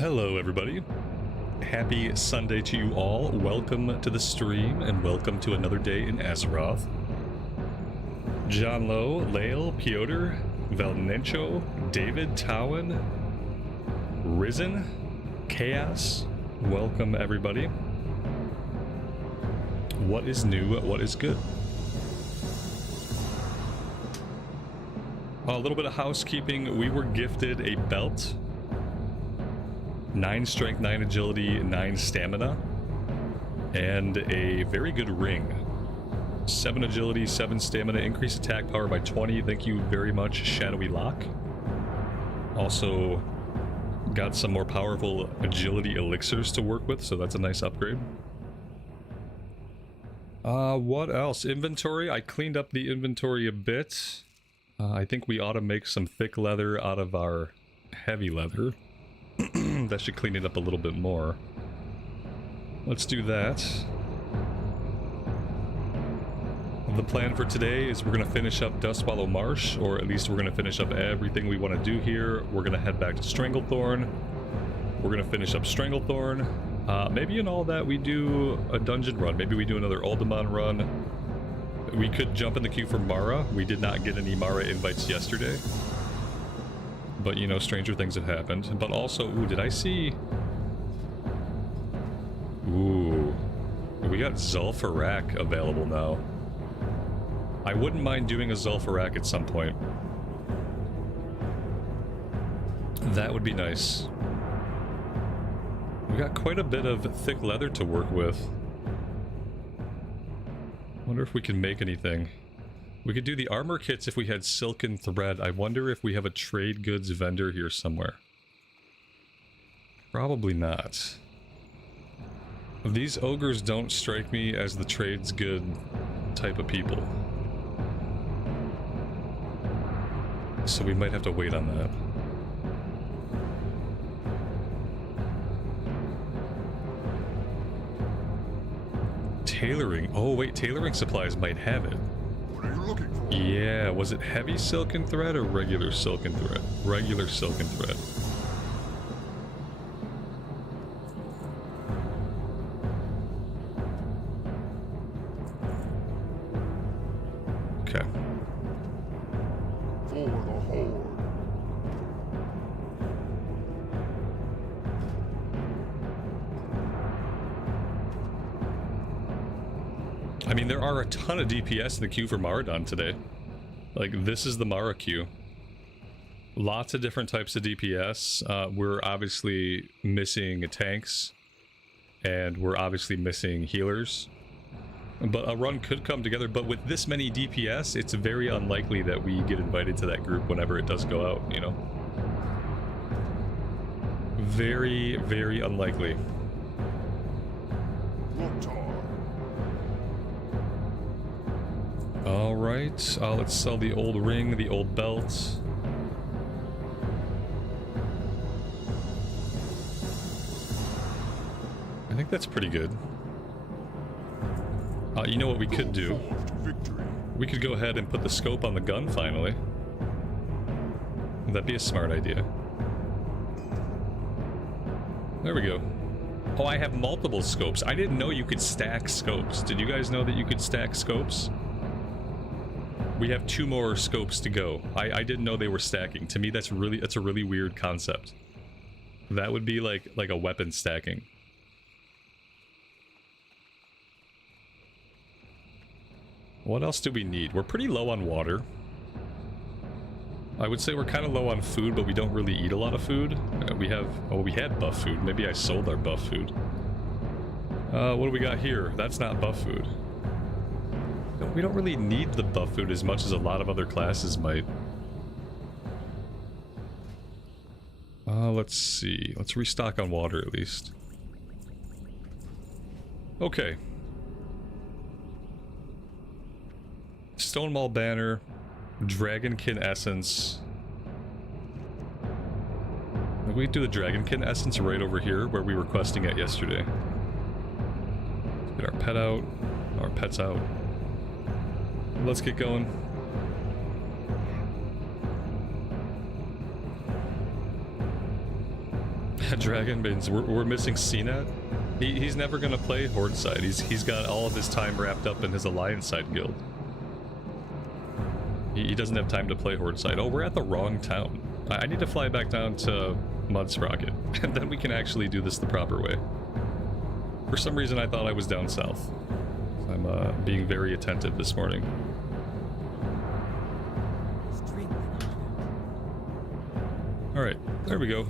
Hello everybody, happy Sunday to you all. Welcome to the stream and welcome to another day in Azeroth. John Lowe, Lael, Piotr, Valnencho, David, Towin, Risen, Chaos, welcome everybody. What is new, what is good? A little bit of housekeeping. We were gifted a belt, 9 strength, 9 agility, 9 stamina, and a very good ring. 7 agility, 7 stamina, increase attack power by 20. Thank you very much, Shadowy Lock. Also got some more powerful agility elixirs to work with, so that's a nice upgrade. What else? Inventory. I cleaned up the inventory a bit. I think we ought to make some thick leather out of our heavy leather. That should clean it up a little bit more. Let's do that. The plan for today is we're going to finish up Dustswallow Marsh, or at least we're going to finish up everything we want to do here. We're going to head back to Stranglethorn. We're going to finish up Stranglethorn. Maybe in all that we do a dungeon run. Maybe we do another Uldaman run. We could jump in the queue for Mara. We did not get any Mara invites yesterday. But, you know, stranger things have happened. But also, ooh, did I see... Ooh. We got Zul'Farrak available now. I wouldn't mind doing a Zul'Farrak at some point. That would be nice. We got quite a bit of thick leather to work with. Wonder if we can make anything. We could do the armor kits if we had silken thread. I wonder if we have a trade goods vendor here somewhere. Probably not. These ogres don't strike me as the trades good type of people. So we might have to wait on that. Tailoring. Oh wait, tailoring supplies might have it. What are you looking for? Yeah, was it heavy silken thread or regular silken thread? Regular silken thread. Okay. For the Horde. I mean, there are a ton of DPS in the queue for Maradon today. Like, this is the Mara queue. Lots of different types of DPS. We're obviously missing tanks. And we're obviously missing healers. But a run could come together. But with this many DPS, it's very unlikely that we get invited to that group whenever it does go out, you know? Very, very unlikely. Alright, let's sell the old ring, the old belt. I think that's pretty good. You know what we could do? We could go ahead and put the scope on the gun finally. That'd be a smart idea. There we go. Oh, I have multiple scopes. I didn't know you could stack scopes. Did you guys know that you could stack scopes? We have 2 more scopes to go. I didn't know they were stacking. To me, that's a really weird concept. That would be like a weapon stacking. What else do we need? We're pretty low on water. I would say we're kind of low on food, but we don't really eat a lot of food. We had buff food. Maybe I sold our buff food. What do we got here? That's not buff food. We don't really need the buff food as much as a lot of other classes might. Let's see. Let's restock on water at least. Okay. Stonemaul banner, Dragonkin essence. We do the Dragonkin essence right over here where we were questing at yesterday. Let's get our pet out, our pets out. Let's get going. Yeah, Dragon means we're missing CNET. He's never gonna play Horde side. He's got all of his time wrapped up in his Alliance side guild. He doesn't have time to play Horde side. Oh, we're at the wrong town. I need to fly back down to Mudsprocket, and then we can actually do this the proper way. For some reason, I thought I was down south. I'm being very attentive this morning. Alright, there we go.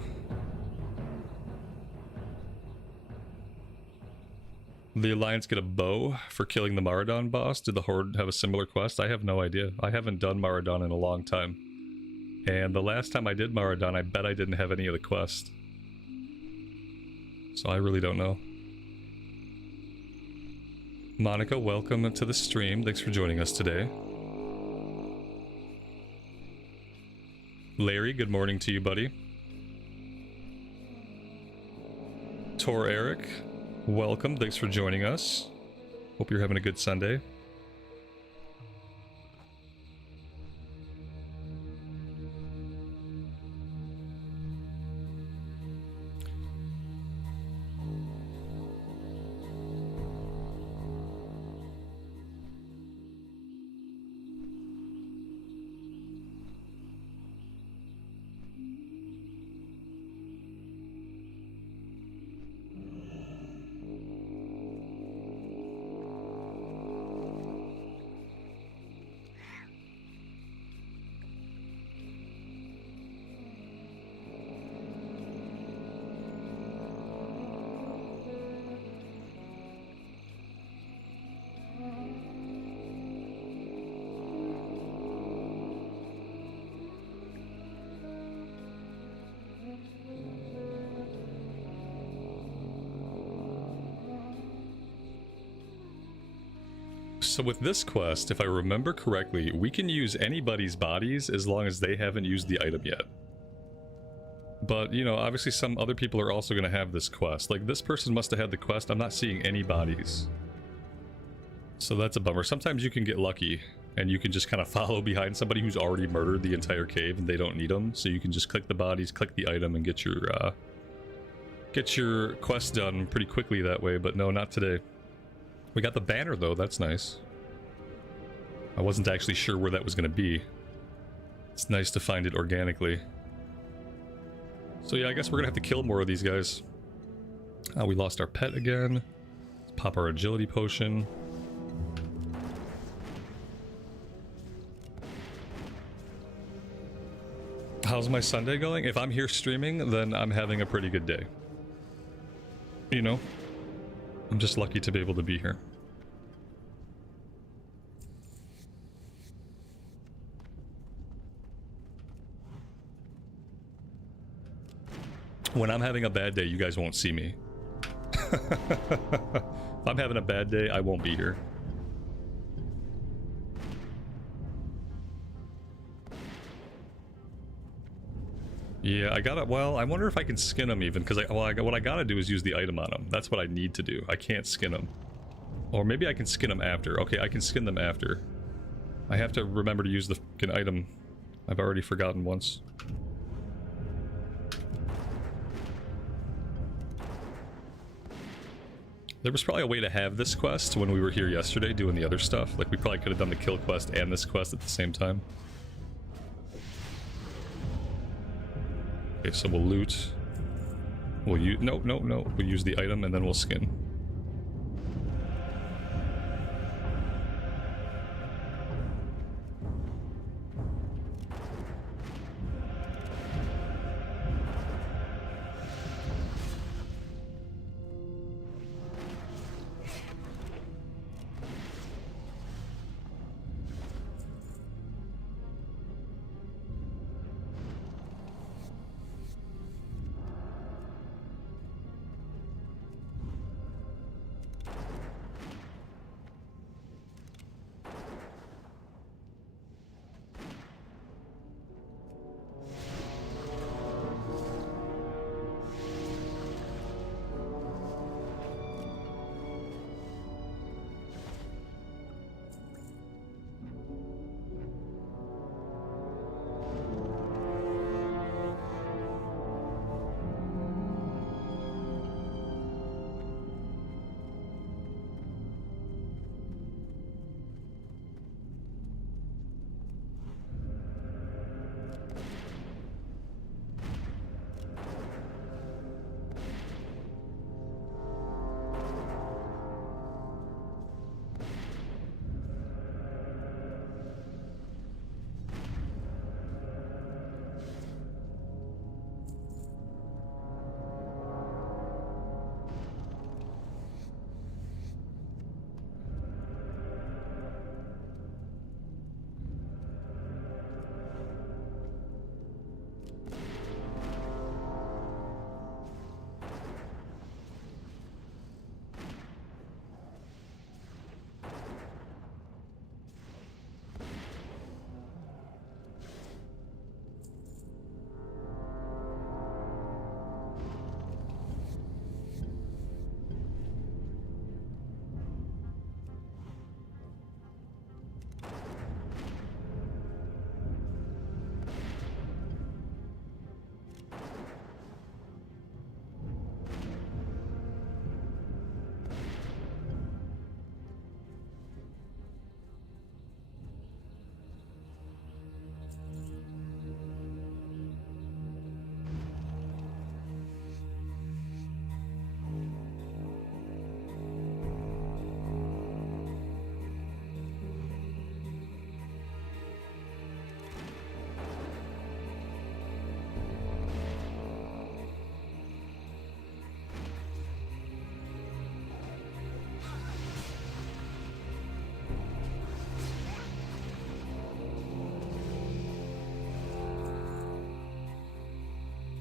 The Alliance get a bow for killing the Maradon boss. Did the Horde have a similar quest? I have no idea. I haven't done Maradon in a long time. And the last time I did Maradon, I bet I didn't have any of the quests. So I really don't know. Monica, welcome to the stream. Thanks for joining us today. Larry, good morning to you, buddy. Tor Eric, welcome. Thanks for joining us. Hope you're having a good Sunday. So with this quest, if I remember correctly, we can use anybody's bodies as long as they haven't used the item yet. But, you know, obviously some other people are also going to have this quest. Like, this person must have had the quest. I'm not seeing any bodies. So that's a bummer. Sometimes you can get lucky, and you can just kind of follow behind somebody who's already murdered the entire cave, and they don't need them. So you can just click the bodies, click the item, and get your quest done pretty quickly that way. But no, not today. We got the banner, though. That's nice. I wasn't actually sure where that was going to be. It's nice to find it organically. So yeah, I guess we're going to have to kill more of these guys. We lost our pet again. Let's pop our agility potion. How's my Sunday going? If I'm here streaming, then I'm having a pretty good day. You know? I'm just lucky to be able to be here. When I'm having a bad day, you guys won't see me. If I'm having a bad day, I won't be here. Yeah, I gotta, well, I wonder if I can skin them even, because what I gotta do is use the item on them. That's what I need to do. I can't skin them. Or maybe I can skin them after. Okay, I can skin them after. I have to remember to use the fucking item. I've already forgotten once. There was probably a way to have this quest when we were here yesterday doing the other stuff. Like, we probably could have done the kill quest and this quest at the same time. Okay, so we'll loot. We'll use... No. We'll use the item and then we'll skin.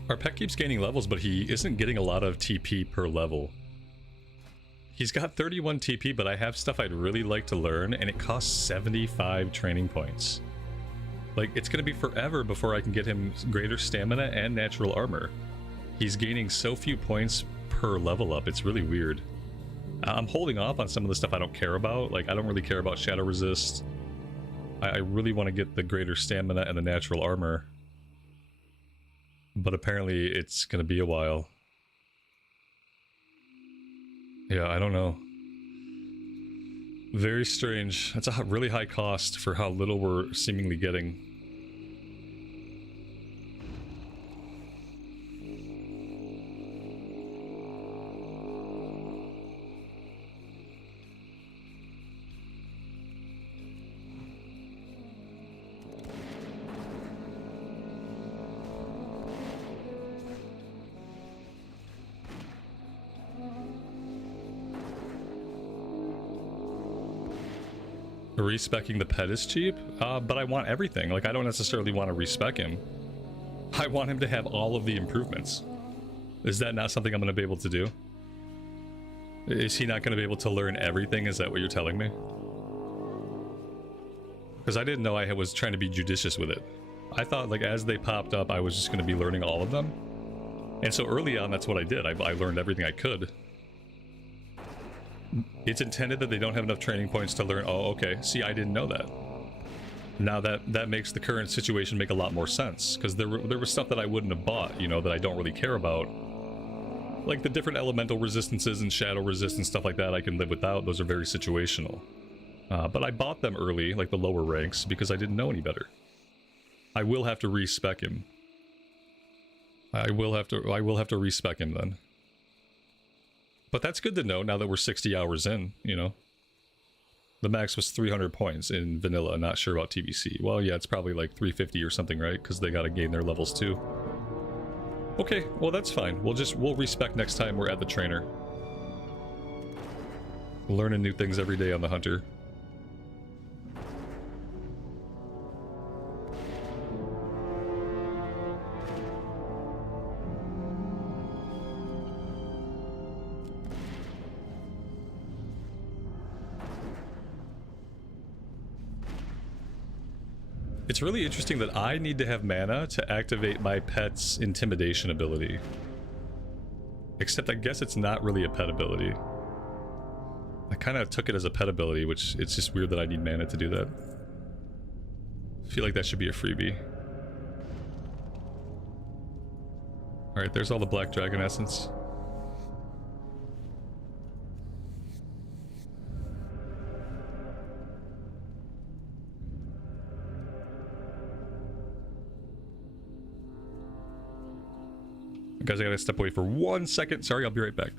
Our pet keeps gaining levels, but he isn't getting a lot of TP per level. He's got 31 TP, but I have stuff I'd really like to learn, and it costs 75 training points. Like, it's gonna be forever before I can get him greater stamina and natural armor. He's gaining so few points per level up, it's really weird. I'm holding off on some of the stuff I don't care about. Like, I don't really care about Shadow Resist. I really want to get the greater stamina and the natural armor. But apparently it's going to be a while. Yeah, I don't know. Very strange. That's a really high cost for how little we're seemingly getting. Respecking the pet is cheap, but I want everything. Like, I don't necessarily want to respec him. I want him to have all of the improvements. Is that not something I'm going to be able to do? Is he not going to be able to learn everything? Is that what you're telling me? Because I didn't know I was trying to be judicious with it. I thought, like, as they popped up, I was just going to be learning all of them. And so early on, that's what I did. I learned everything I could. It's intended that they don't have enough training points to learn. Oh, okay. See, I didn't know that. Now that makes the current situation make a lot more sense, because there was stuff that I wouldn't have bought, you know, that I don't really care about. Like the different elemental resistances and shadow resist and stuff like that I can live without. Those are very situational. But I bought them early, like the lower ranks, because I didn't know any better. I will have to respec him. I will have to respec him then. But that's good to know now that we're 60 hours in, you know. The max was 300 points in vanilla, not sure about TBC. Well, yeah, it's probably like 350 or something, right? Because they gotta gain their levels too. Okay, well that's fine. We'll respec next time we're at the trainer. Learning new things every day on the hunter. It's really interesting that I need to have mana to activate my pet's intimidation ability. Except I guess it's not really a pet ability. I kind of took it as a pet ability, which it's just weird that I need mana to do that. I feel like that should be a freebie. Alright, there's all the Black Dragon Essence. Guys, I gotta step away for 1 second. Sorry, I'll be right back.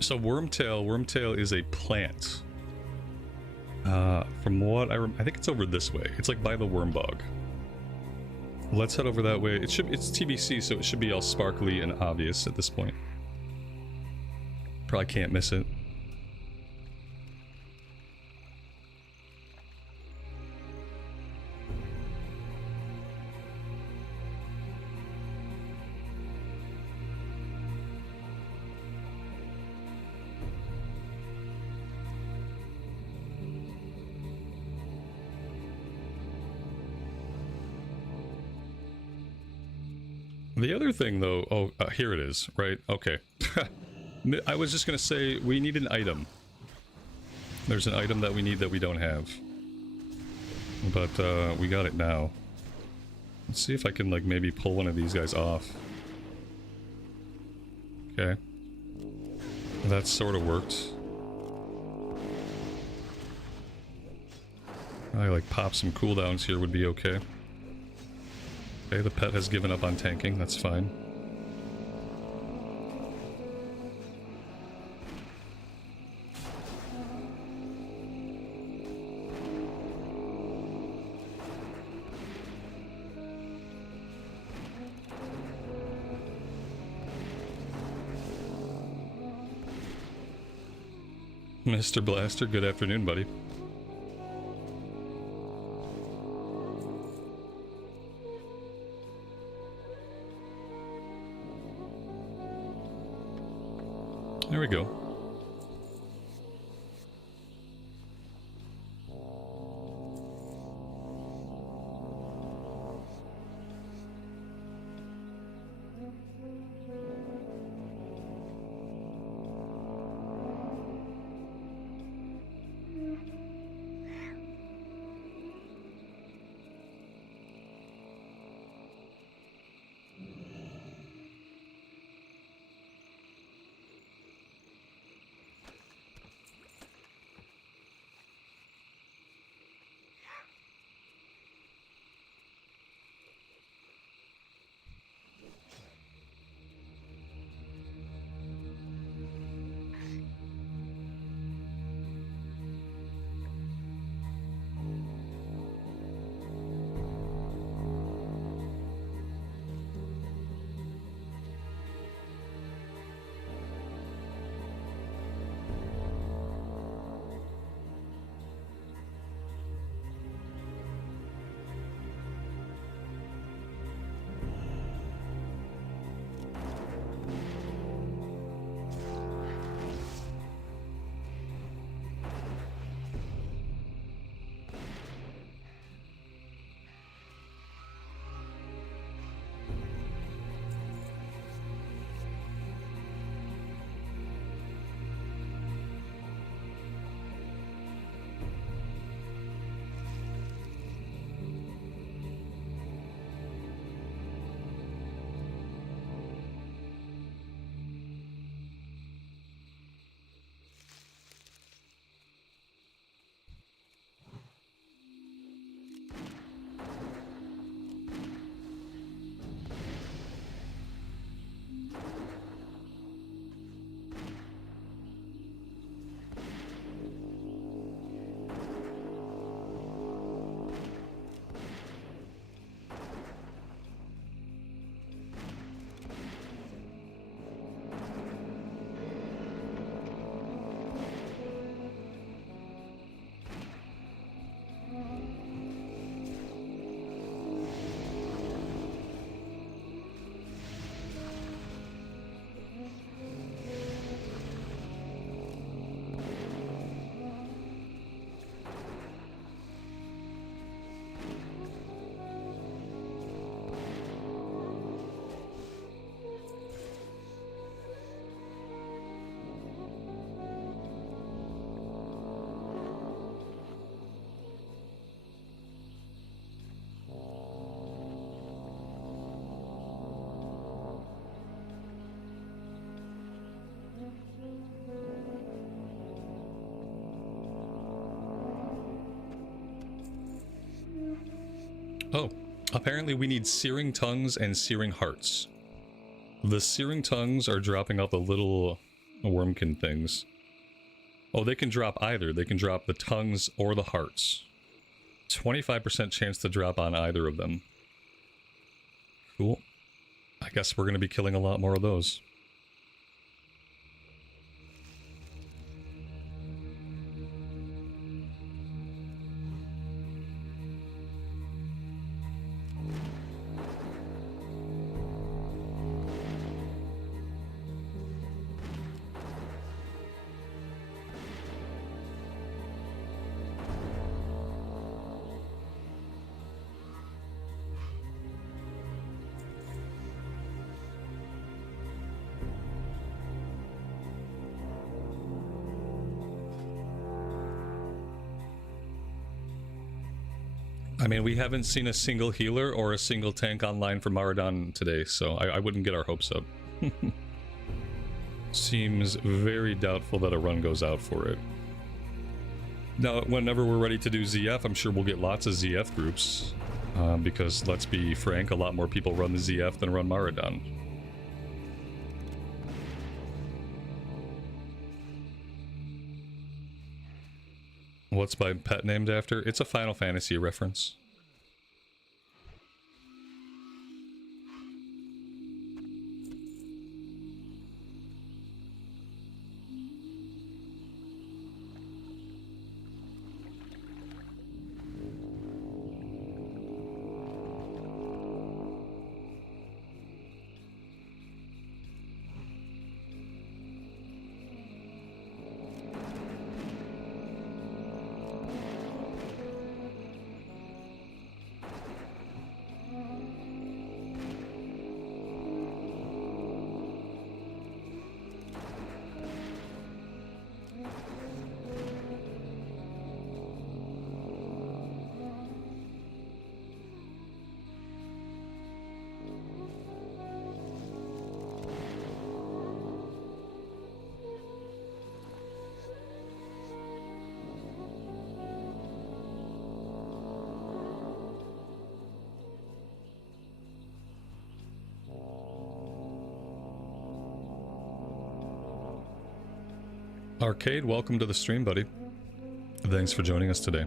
So Wormtail is a plant. From what I think it's over this way. It's like by the worm bog. Let's head over that way. It's TBC, so it should be all sparkly and obvious at this point. Probably can't miss it. The other thing, though... Oh, here it is, right? Okay. I was just going to say, we need an item. There's an item that we need that we don't have. But, we got it now. Let's see if I can, like, maybe pull one of these guys off. Okay. That sort of worked. I, like, pop some cooldowns here would be okay. Okay, the pet has given up on tanking, that's fine. Mr. Blaster, good afternoon, buddy. There we go. Apparently we need Searing Tongues and Searing Hearts. The Searing Tongues are dropping out the little wormkin things. Oh, they can drop either. They can drop the tongues or the hearts. 25% chance to drop on either of them. Cool. I guess we're going to be killing a lot more of those. I mean, we haven't seen a single healer or a single tank online for Maraudon today, so I wouldn't get our hopes up. Seems very doubtful that a run goes out for it. Now, whenever we're ready to do ZF, I'm sure we'll get lots of ZF groups. Because, let's be frank, a lot more people run the ZF than run Maraudon. What's my pet named after? It's a Final Fantasy reference. Arcade, welcome to the stream, buddy. Thanks for joining us today.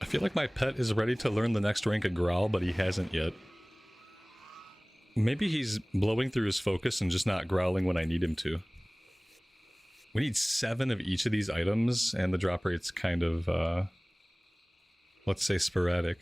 I feel like my pet is ready to learn the next rank of Growl, but he hasn't yet. Maybe he's blowing through his focus and just not growling when I need him to. We need 7 of each of these items, and the drop rate's kind of, let's say sporadic.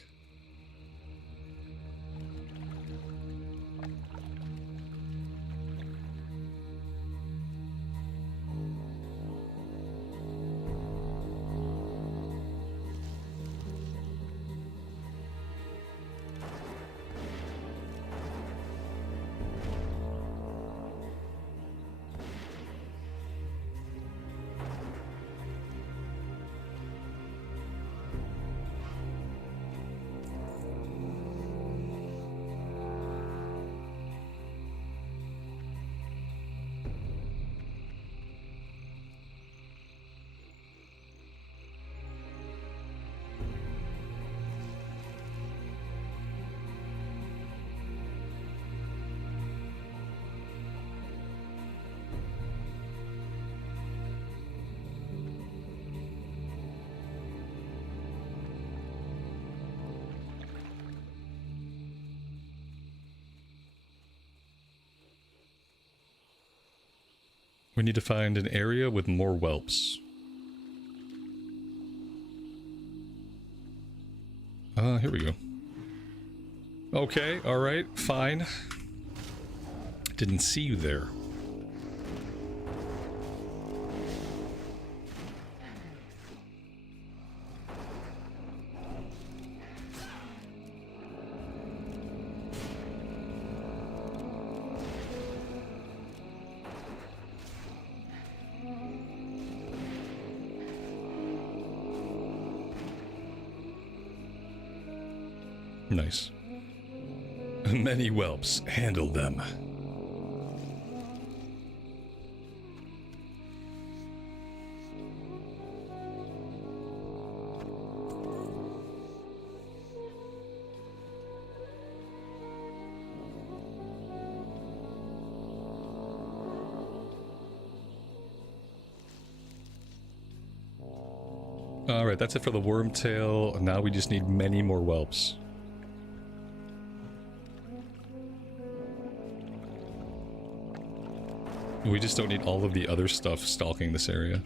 We need to find an area with more whelps. Here we go. Okay, alright, fine. Didn't see you there. Nice. Many whelps. Handle them. Alright, that's it for the wormtail. Now we just need many more whelps. We just don't need all of the other stuff stalking this area.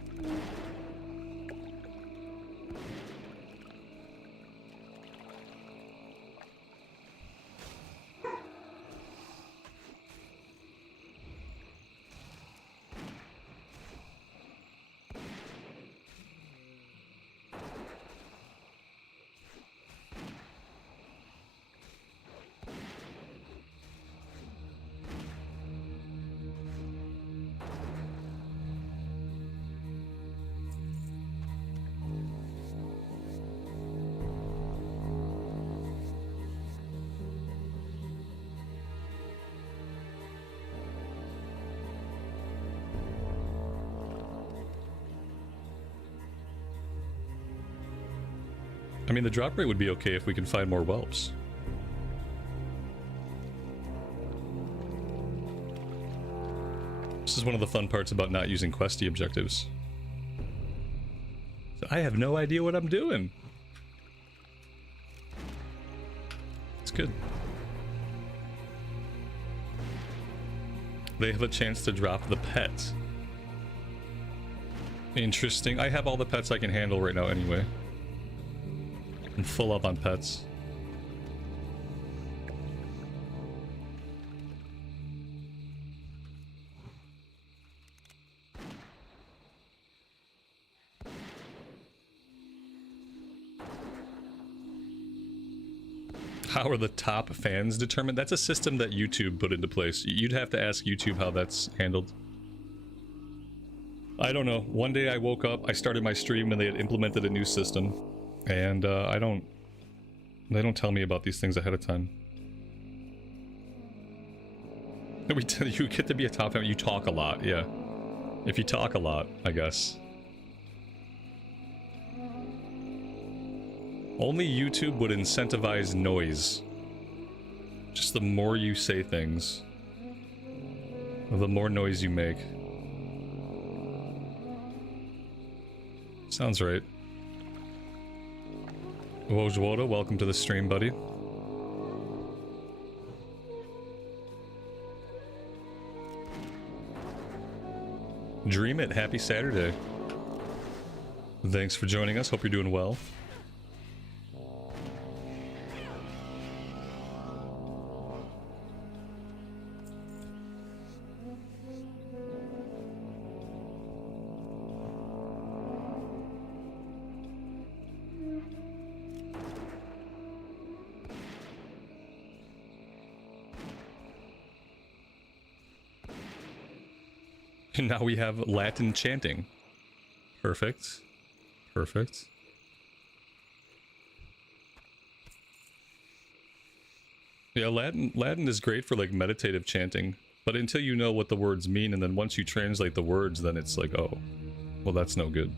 I mean, the drop rate would be okay if we can find more whelps. This is one of the fun parts about not using questy objectives. So I have no idea what I'm doing. It's good. They have a chance to drop the pet. Interesting. I have all the pets I can handle right now anyway. I'm full up on pets. How are the top fans determined? That's a system that YouTube put into place. You'd have to ask YouTube how that's handled. I don't know. One day I woke up, I started my stream, and they had implemented a new system. And they don't tell me about these things ahead of time. You get to be a top fan. You talk a lot, yeah. If you talk a lot, I guess. Only YouTube would incentivize noise. Just the more you say things, the more noise you make. Sounds right. Wojwoda, welcome to the stream, buddy. Dream it, happy Saturday. Thanks for joining us, hope you're doing well. And now we have Latin chanting. Perfect. Perfect. Yeah, Latin is great for like meditative chanting, but until you know what the words mean, and then once you translate the words, then it's like, oh, well, that's no good.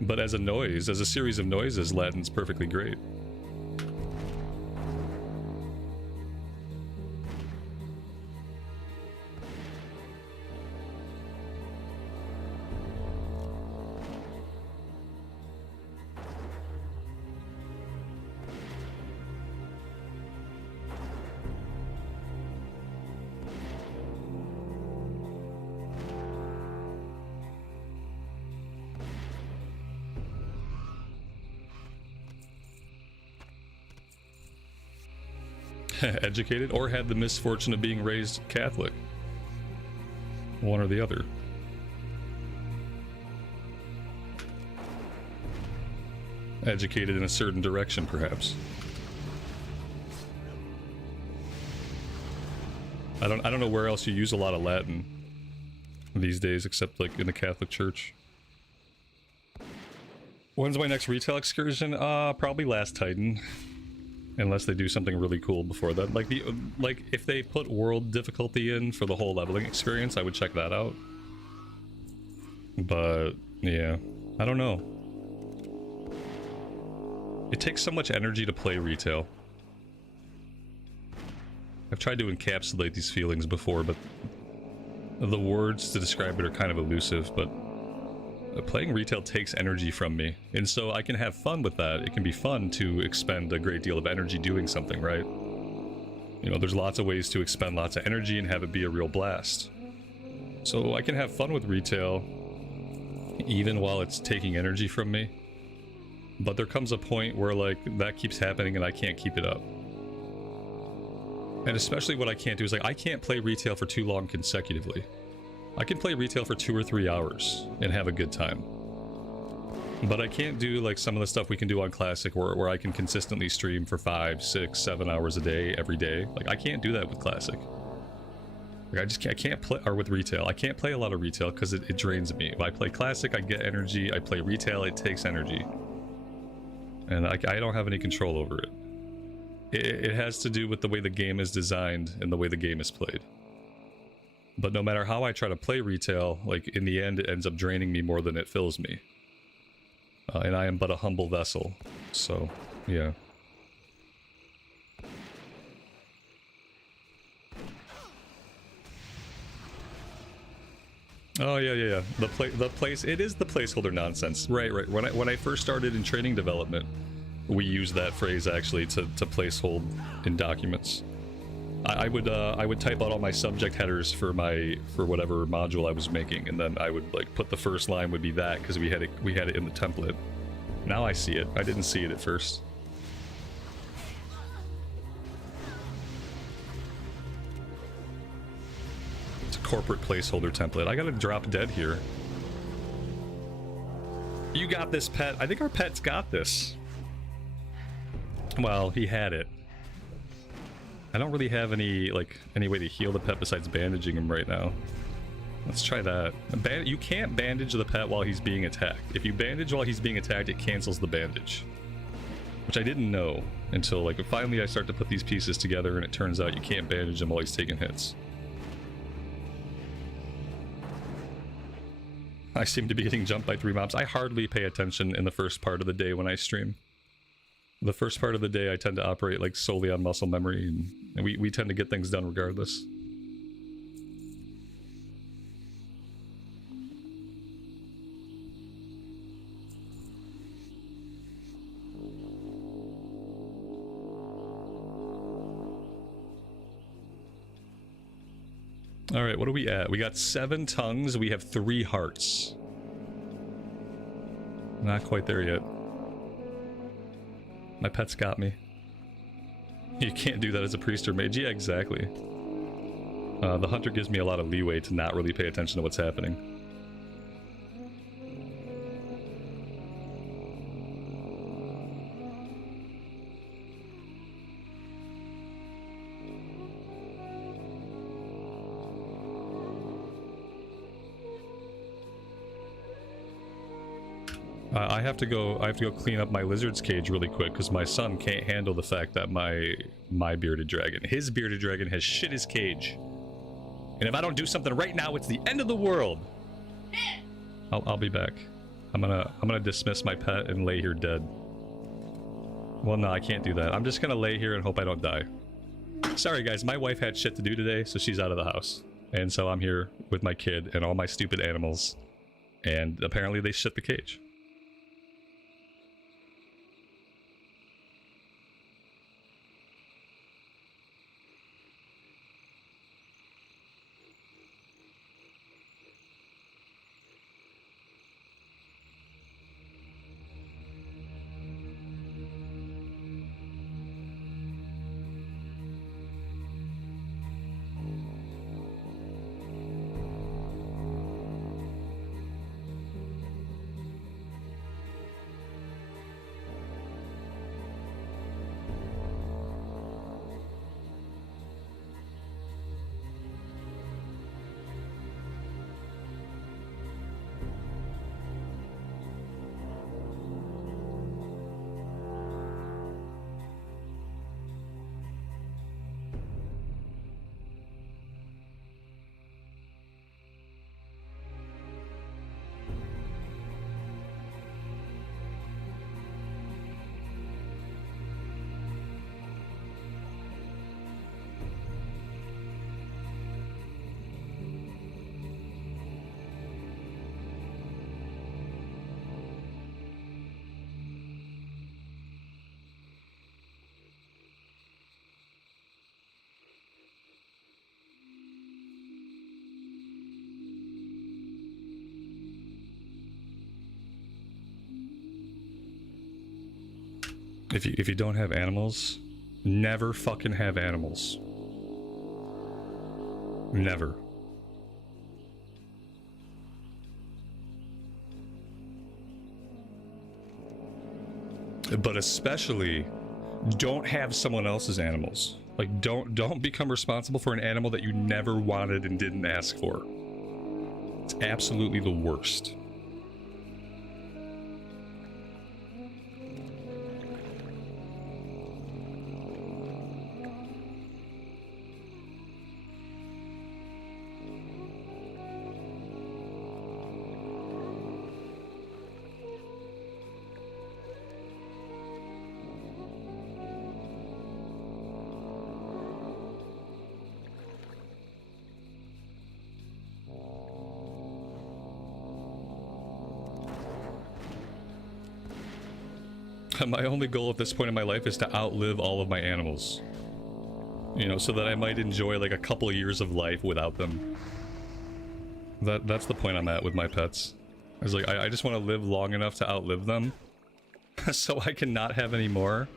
But as a noise, as a series of noises, Latin's perfectly great. Educated or had the misfortune of being raised Catholic. One or the other. Educated in a certain direction, perhaps. I don't know where else you use a lot of Latin these days, except like in the Catholic Church. When's my next retail excursion? Probably last Titan. Unless they do something really cool before that. Like if they put world difficulty in for the whole leveling experience, I would check that out. But yeah, I don't know. It takes so much energy to play retail. I've tried to encapsulate these feelings before, but the words to describe it are kind of elusive, but playing retail takes energy from me, and so I can have fun with that. It can be fun to expend a great deal of energy doing something, right? You know, there's lots of ways to expend lots of energy and have it be a real blast. So I can have fun with retail even while it's taking energy from me. But there comes a point where, like, that keeps happening and I can't keep it up. And especially what I can't do is, like, I can't play retail for too long consecutively. I can play retail for 2 or 3 hours and have a good time. But I can't do, like, some of the stuff we can do on Classic where I can consistently stream for 5, 6, 7 hours a day, every day. Like, I can't do that with Classic. Like, I can't play, or with retail. I can't play a lot of retail because it drains me. If I play Classic, I get energy. I play retail, it takes energy. And I don't have any control over it. It has to do with the way the game is designed and the way the game is played. But no matter how I try to play retail, like, in the end, it ends up draining me more than it fills me. And I am but a humble vessel. So, yeah. Oh, yeah. The place, it is the placeholder nonsense. Right. When I first started in training development, we used that phrase actually to placehold in documents. I would type out all my subject headers for whatever module I was making, and then I would, like, put the first line would be that because we had it in the template. Now I see it. I didn't see it at first. It's a corporate placeholder template. I gotta drop dead here. You got this, pet. I think our pet's got this. Well, he had it. I don't really have any way to heal the pet besides bandaging him right now. Let's try that. You can't bandage the pet while he's being attacked. If you bandage while he's being attacked, it cancels the bandage. Which I didn't know until, like, finally I start to put these pieces together and it turns out you can't bandage him while he's taking hits. I seem to be getting jumped by 3 mobs. I hardly pay attention in the first part of the day when I stream. The first part of the day I tend to operate, like, solely on muscle memory, and we tend to get things done regardless. Alright, what are we at? We got 7 tongues, we have 3 hearts. Not quite there yet. My pet's got me. You can't do that as a priest or mage. Yeah, exactly. The hunter gives me a lot of leeway to not really pay attention to what's happening. I have to go clean up my lizard's cage really quick because my son can't handle the fact that my bearded dragon, his bearded dragon, has shit his cage. And if I don't do something right now, it's the end of the world. I'll be back. I'm gonna dismiss my pet and lay here dead. Well, no, I can't do that. I'm just gonna lay here and hope I don't die. Sorry guys, my wife had shit to do today, so she's out of the house. And so I'm here with my kid and all my stupid animals. And apparently they shit the cage. If you don't have animals, never fucking have animals. Never. But especially, don't have someone else's animals. Like, don't become responsible for an animal that you never wanted and didn't ask for. It's absolutely the worst. My only goal at this point in my life is to outlive all of my animals. You know, so that I might enjoy like a couple of years of life without them. That's the point I'm at with my pets. I was like, I just want to live long enough to outlive them. So I can not have any more.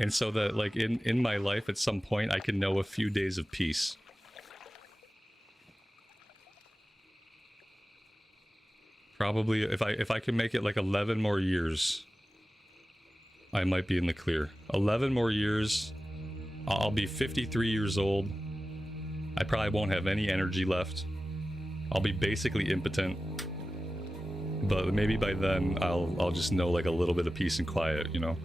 And so that like in my life at some point I can know a few days of peace. Probably if I can make it like 11 more years, I might be in the clear. 11 more years, I'll be 53 years old. I probably won't have any energy left. I'll be basically impotent. But maybe by then I'll just know like a little bit of peace and quiet, you know?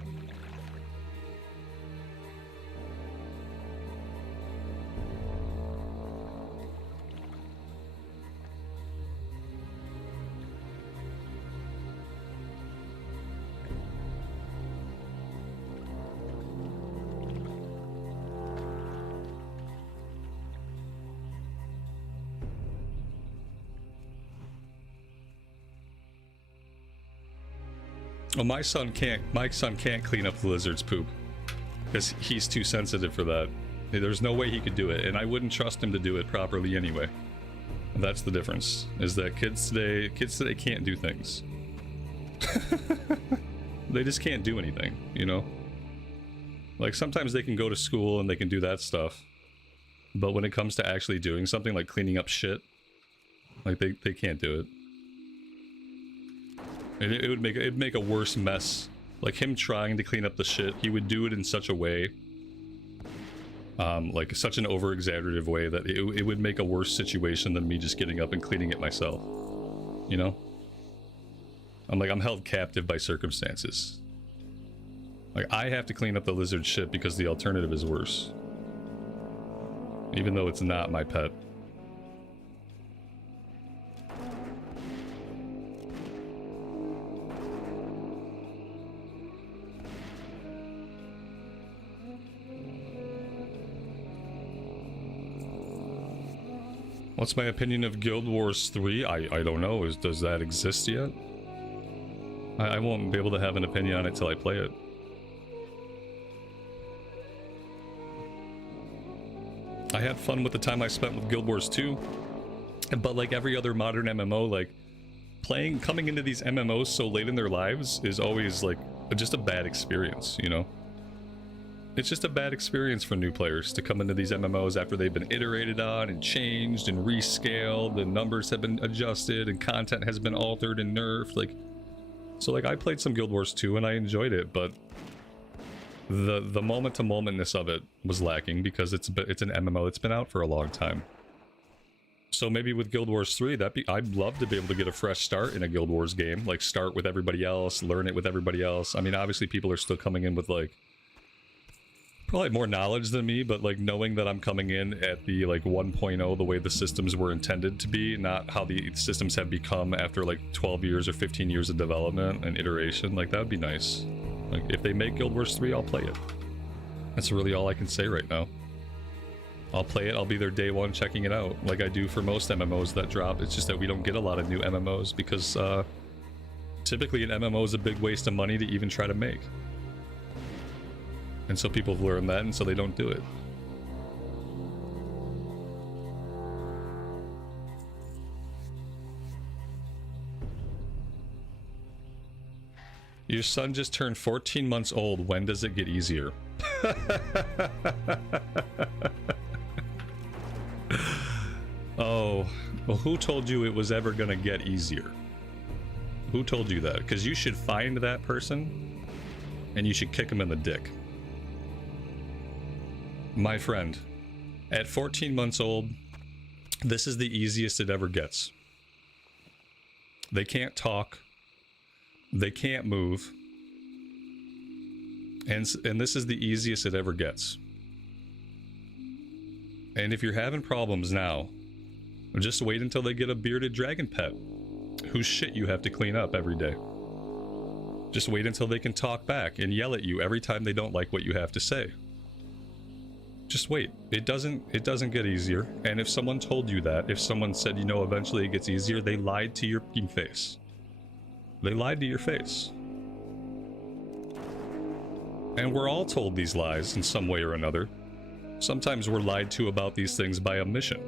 Well, my son can't clean up the lizard's poop because he's too sensitive for that. There's no way he could do it, and I wouldn't trust him to do it properly anyway. That's the difference, is that kids today can't do things. They just can't do anything, you know? Like, sometimes they can go to school and they can do that stuff, but when it comes to actually doing something like cleaning up shit, like they can't do it. And it'd make a worse mess. Like him trying to clean up the shit, he would do it in such a way, like such an over-exaggerative way that it would make a worse situation than me just getting up and cleaning it myself. You know? I'm held captive by circumstances. Like, I have to clean up the lizard shit because the alternative is worse. Even though it's not my pet. What's my opinion of Guild Wars 3? I don't know. Does that exist yet? I won't be able to have an opinion on it till I play it. I had fun with the time I spent with Guild Wars 2, but like every other modern MMO, like coming into these MMOs so late in their lives is always like just a bad experience, you know? It's just a bad experience for new players to come into these MMOs after they've been iterated on and changed and rescaled, and numbers have been adjusted and content has been altered and nerfed. Like, so like I played some Guild Wars 2 and I enjoyed it, but the moment to momentness of it was lacking because it's an MMO that's been out for a long time. So maybe with Guild Wars 3, I'd love to be able to get a fresh start in a Guild Wars game, like start with everybody else, learn it with everybody else. I mean, obviously people are still coming in with like probably more knowledge than me, but like knowing that I'm coming in at the like 1.0 the way the systems were intended to be, not how the systems have become after like 12 years or 15 years of development and iteration. Like, that would be nice. Like, if they make Guild Wars 3, I'll play it. That's really all I can say right now. I'll play it, I'll be there day one checking it out, like I do for most MMOs that drop. It's just that we don't get a lot of new MMOs because typically an MMO is a big waste of money to even try to make. And so people have learned that, and so they don't do it. Your son just turned 14 months old. When does it get easier? Oh, well, who told you it was ever gonna get easier? Who told you that? Because you should find that person and you should kick him in the dick. My friend, at 14 months old, this is the easiest it ever gets. They can't talk. They can't move. And this is the easiest it ever gets. And if you're having problems now, just wait until they get a bearded dragon pet whose shit you have to clean up every day. Just wait until they can talk back and yell at you every time they don't like what you have to say. Just wait. It doesn't get easier. And if someone told you that, if someone said, you know, eventually it gets easier, they lied to your fucking face. They lied to your face. And we're all told these lies in some way or another. Sometimes we're lied to about these things by omission.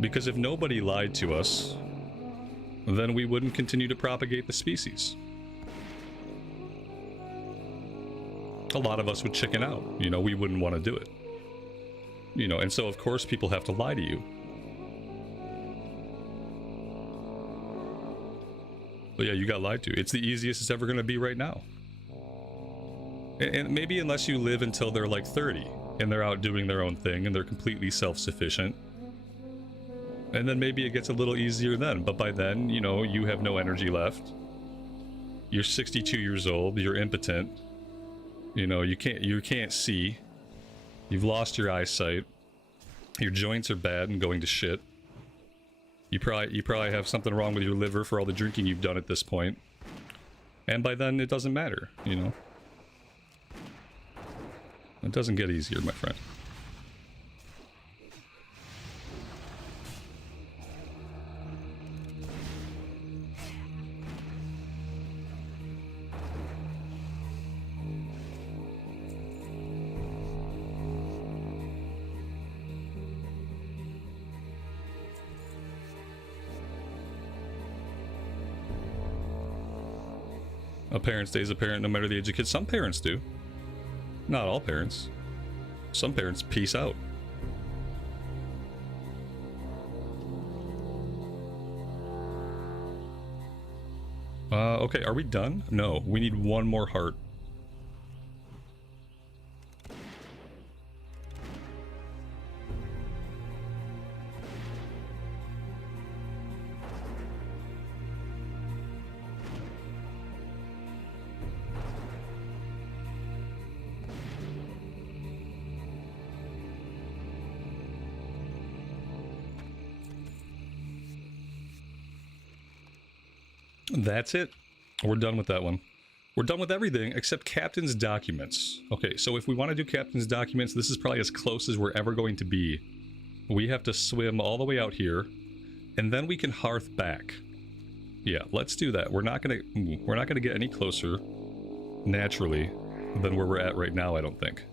Because if nobody lied to us, then we wouldn't continue to propagate the species. A lot of us would chicken out. You know, we wouldn't want to do it. You know, and so of course people have to lie to you. But yeah, you got lied to. It's the easiest it's ever going to be right now. And maybe unless you live until they're like 30 and they're out doing their own thing and they're completely self-sufficient. And then maybe it gets a little easier then. But by then, you know, you have no energy left. You're 62 years old. You're impotent. You know, you can't see. You've lost your eyesight. Your joints are bad and going to shit. You probably have something wrong with your liver for all the drinking you've done at this point. And by then, it doesn't matter, you know. It doesn't get easier, my friend. A parent stays a parent no matter the age of kids. Some parents do. Not all parents. Some parents peace out. Okay, are we done? No, we need one more heart. That's it. We're done with that one. We're done with everything except Captain's Documents. Okay, so if we want to do Captain's Documents, this is probably as close as we're ever going to be. We have to swim all the way out here, and then we can hearth back. Yeah, let's do that. We're not gonna get any closer naturally than where we're at right now, I don't think.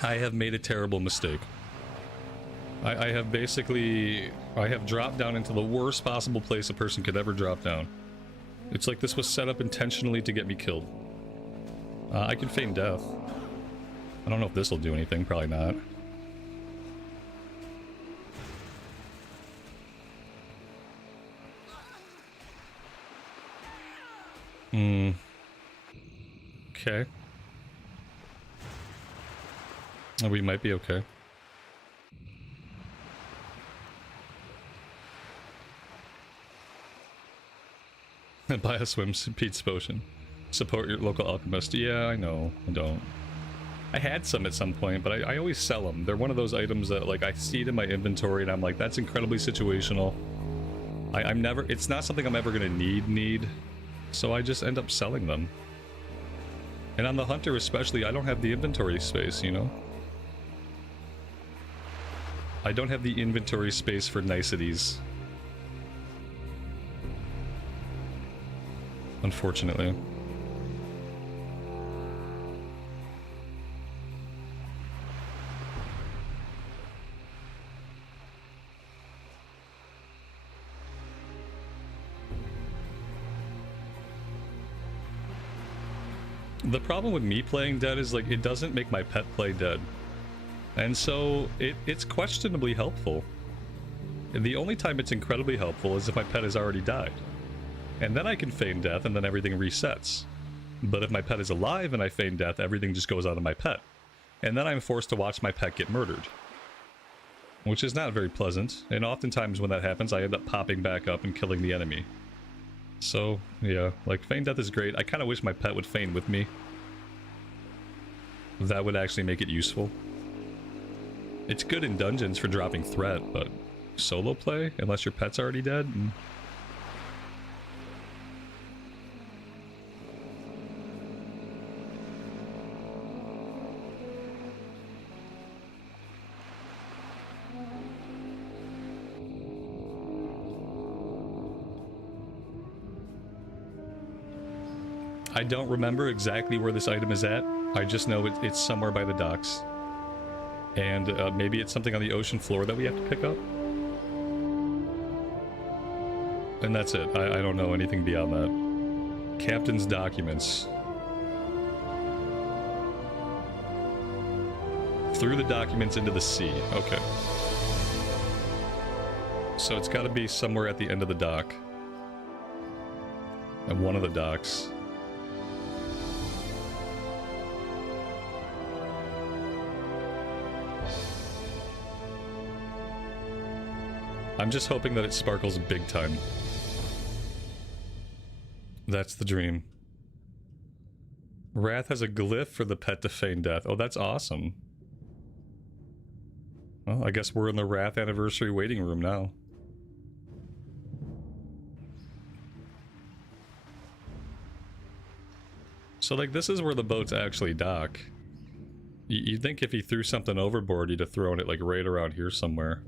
I have made a terrible mistake. I have dropped down into the worst possible place a person could ever drop down. It's like this was set up intentionally to get me killed. I can feign death. I don't know if this will do anything, probably not. Okay. Oh, we might be okay. Buy a swimsuit Pete's potion. Support your local alchemist. Yeah, I know. I don't. I had some at some point, but I always sell them. They're one of those items that, like, I see it in my inventory and I'm like, that's incredibly situational. I'm never... It's not something I'm ever going to need. So I just end up selling them. And on the hunter especially, I don't have the inventory space, you know? I don't have the inventory space for niceties. Unfortunately. The problem with me playing dead is, like, it doesn't make my pet play dead. And so, it's questionably helpful. And the only time it's incredibly helpful is if my pet has already died. And then I can feign death and then everything resets. But if my pet is alive and I feign death, everything just goes out of my pet. And then I'm forced to watch my pet get murdered. Which is not very pleasant, and oftentimes when that happens, I end up popping back up and killing the enemy. So, yeah, like, feign death is great. I kind of wish my pet would feign with me. That would actually make it useful. It's good in dungeons for dropping threat, but solo play, unless your pet's already dead? I don't remember exactly where this item is at. I just know it's somewhere by the docks. And maybe it's something on the ocean floor that we have to pick up. And that's it. I don't know anything beyond that. Captain's documents. Through the documents into the sea. Okay. So it's got to be somewhere at the end of the dock. At one of the docks. I'm just hoping that it sparkles big time. That's the dream. Wrath has a glyph for the pet to feign death. Oh, that's awesome. Well, I guess we're in the Wrath anniversary waiting room now. So, like, this is where the boats actually dock. You'd think if he threw something overboard, he'd have thrown it, like, right around here somewhere.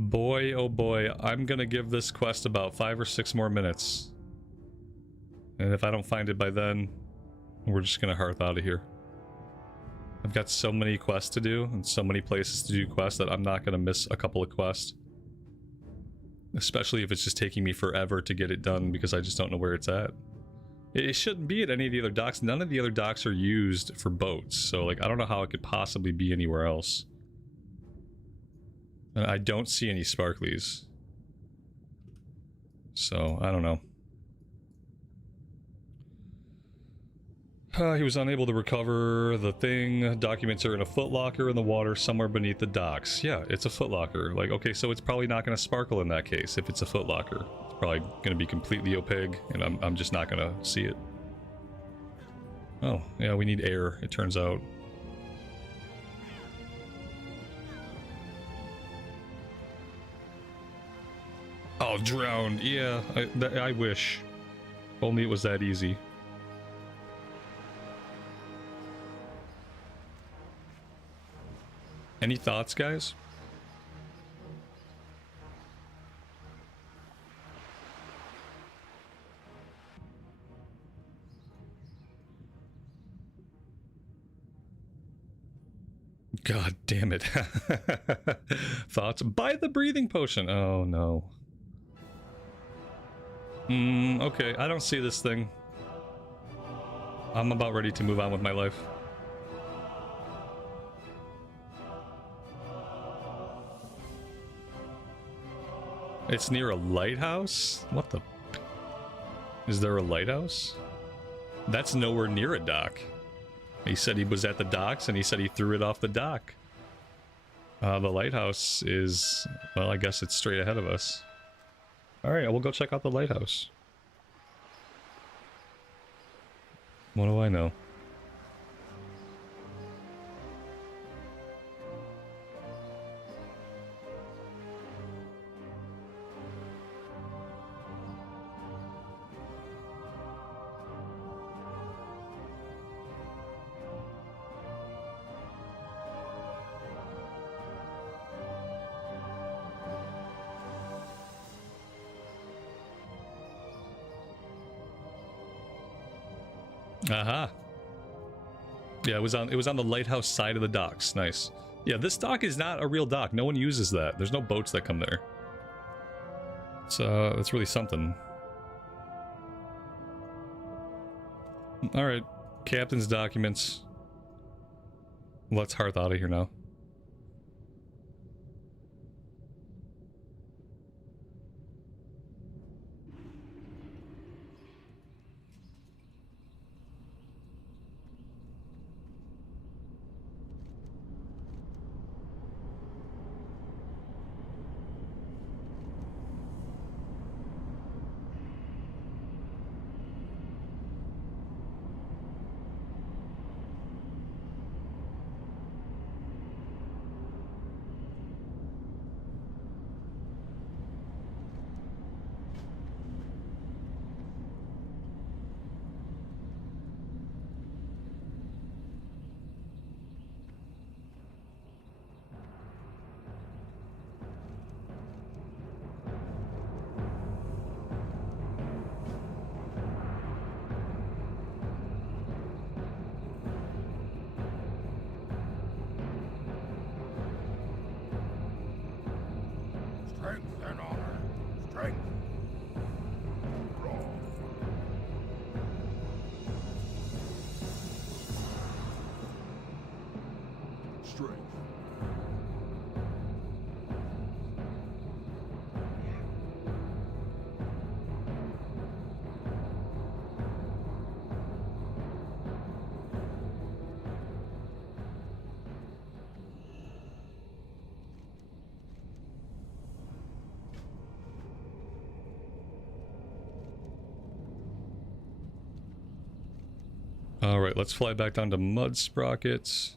Boy, oh boy, I'm gonna give this quest about 5 or 6 more minutes. And if I don't find it by then, we're just gonna hearth out of here. I've got so many quests to do, and so many places to do quests that I'm not gonna miss a couple of quests. Especially if it's just taking me forever to get it done because I just don't know where it's at. It shouldn't be at any of the other docks. None of the other docks are used for boats, so, like, I don't know how it could possibly be anywhere else. And I don't see any sparklies. So, I don't know. He was unable to recover the thing. Documents are in a footlocker in the water somewhere beneath the docks. Yeah, it's a footlocker. Like, okay, so it's probably not going to sparkle in that case if it's a footlocker. It's probably going to be completely opaque, and I'm just not going to see it. Oh, yeah, we need air, it turns out. Oh, drowned. Yeah, I wish. Only it was that easy. Any thoughts, guys? God damn it. Thoughts? Buy the breathing potion. Oh, no. Okay, I don't see this thing. I'm about ready to move on with my life. It's near a lighthouse? What the... Is there a lighthouse? That's nowhere near a dock. He said he was at the docks, and he said he threw it off the dock. The lighthouse is... Well, I guess it's straight ahead of us. Alright, we'll go check out the lighthouse. What do I know? Aha. Yeah, it was on the lighthouse side of the docks. Nice. Yeah, this dock is not a real dock. No one uses that. There's no boats that come there. So that's really something. Alright. Captain's documents. Let's Hearth out of here now. Strength and honor. Strength. Raw. Strength. Alright, let's fly back down to Mud Sprockets.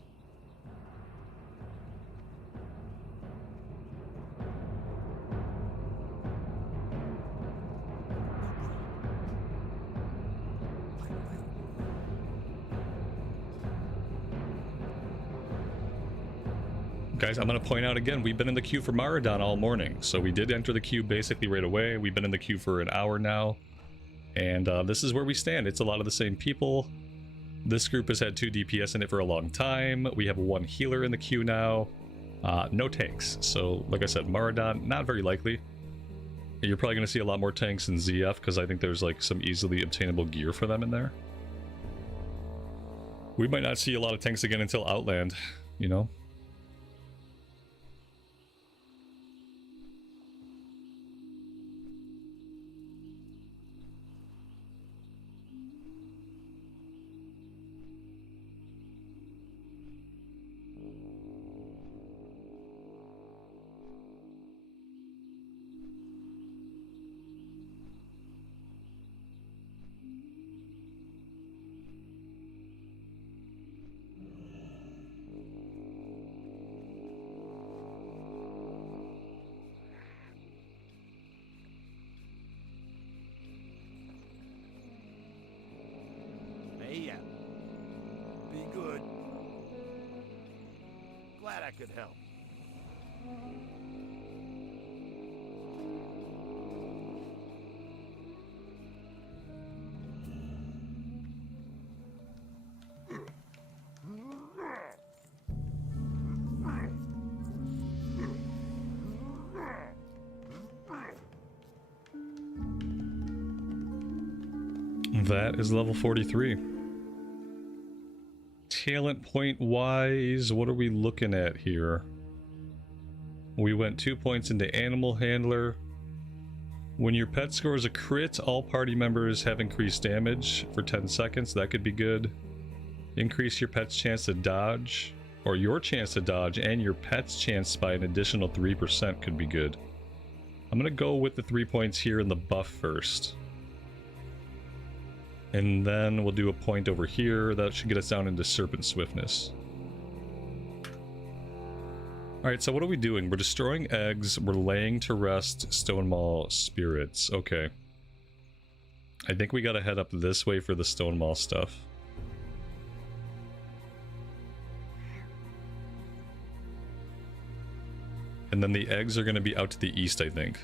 Guys, I'm going to point out again, we've been in the queue for Maraudon all morning. So we did enter the queue basically right away. We've been in the queue for an hour now. And this is where we stand. It's a lot of the same people. This group has had 2 DPS in it for a long time. We have 1 healer in the queue now. No tanks. So, like I said, Maraudon, not very likely. You're probably going to see a lot more tanks in ZF because I think there's like some easily obtainable gear for them in there. We might not see a lot of tanks again until Outland, you know? Yeah. Be good. Glad I could help. That is level 43. Talent point wise, what are we looking at here? We went 2 points into Animal Handler. When your pet scores a crit, all party members have increased damage for 10 seconds. That could be good. Increase your pet's chance to dodge, or your chance to dodge, and your pet's chance by an additional 3% could be good. I'm gonna go with the 3 points here in the buff first. And then we'll do a point over here. That should get us down into Serpent Swiftness. Alright, so what are we doing? We're destroying eggs. We're laying to rest Stonemaul spirits. Okay. I think we gotta head up this way for the Stonemaul stuff. And then the eggs are gonna be out to the east, I think.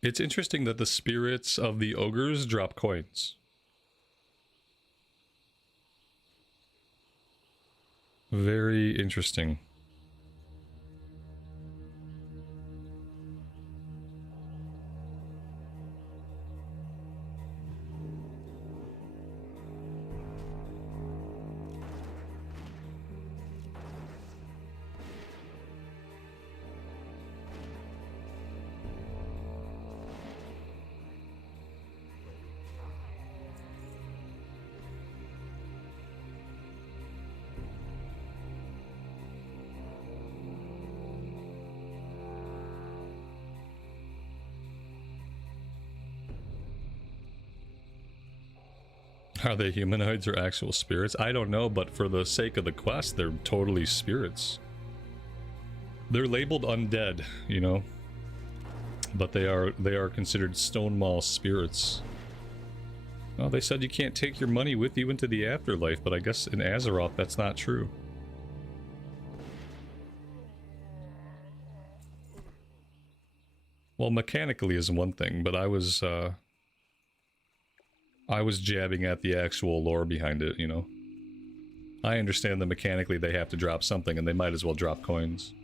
It's interesting that the spirits of the ogres drop coins. Very interesting. Are they humanoids or actual spirits? I don't know, but for the sake of the quest, they're totally spirits. They're labeled undead, you know, but they are considered Stonemaul spirits. Well, they said you can't take your money with you into the afterlife, but I guess in Azeroth that's not true. Well, mechanically is one thing, but I was jabbing at the actual lore behind it, you know. I understand that mechanically they have to drop something, and they might as well drop coins.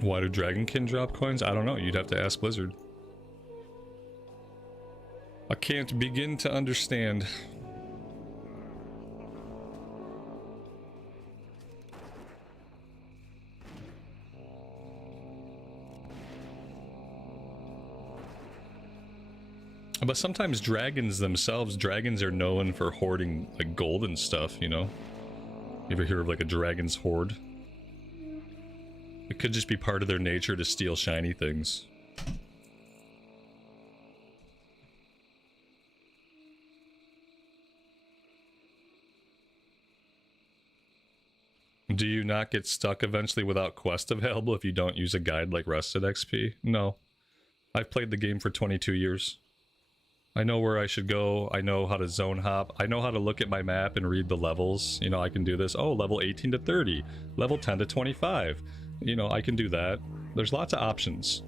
Why do Dragonkin drop coins? I don't know. You'd have to ask Blizzard. I can't begin to understand. But sometimes dragons themselves, dragons are known for hoarding like gold and stuff, you know? You ever hear of like a dragon's hoard? It could just be part of their nature to steal shiny things. Do you not get stuck eventually without quest available if you don't use a guide like Rested XP? No. I've played the game for 22 years. I know where I should go. I know how to zone hop. I know how to look at my map and read the levels. You know, I can do this. Oh, level 18 to 30. Level 10 to 25. You know, I can do that. There's lots of options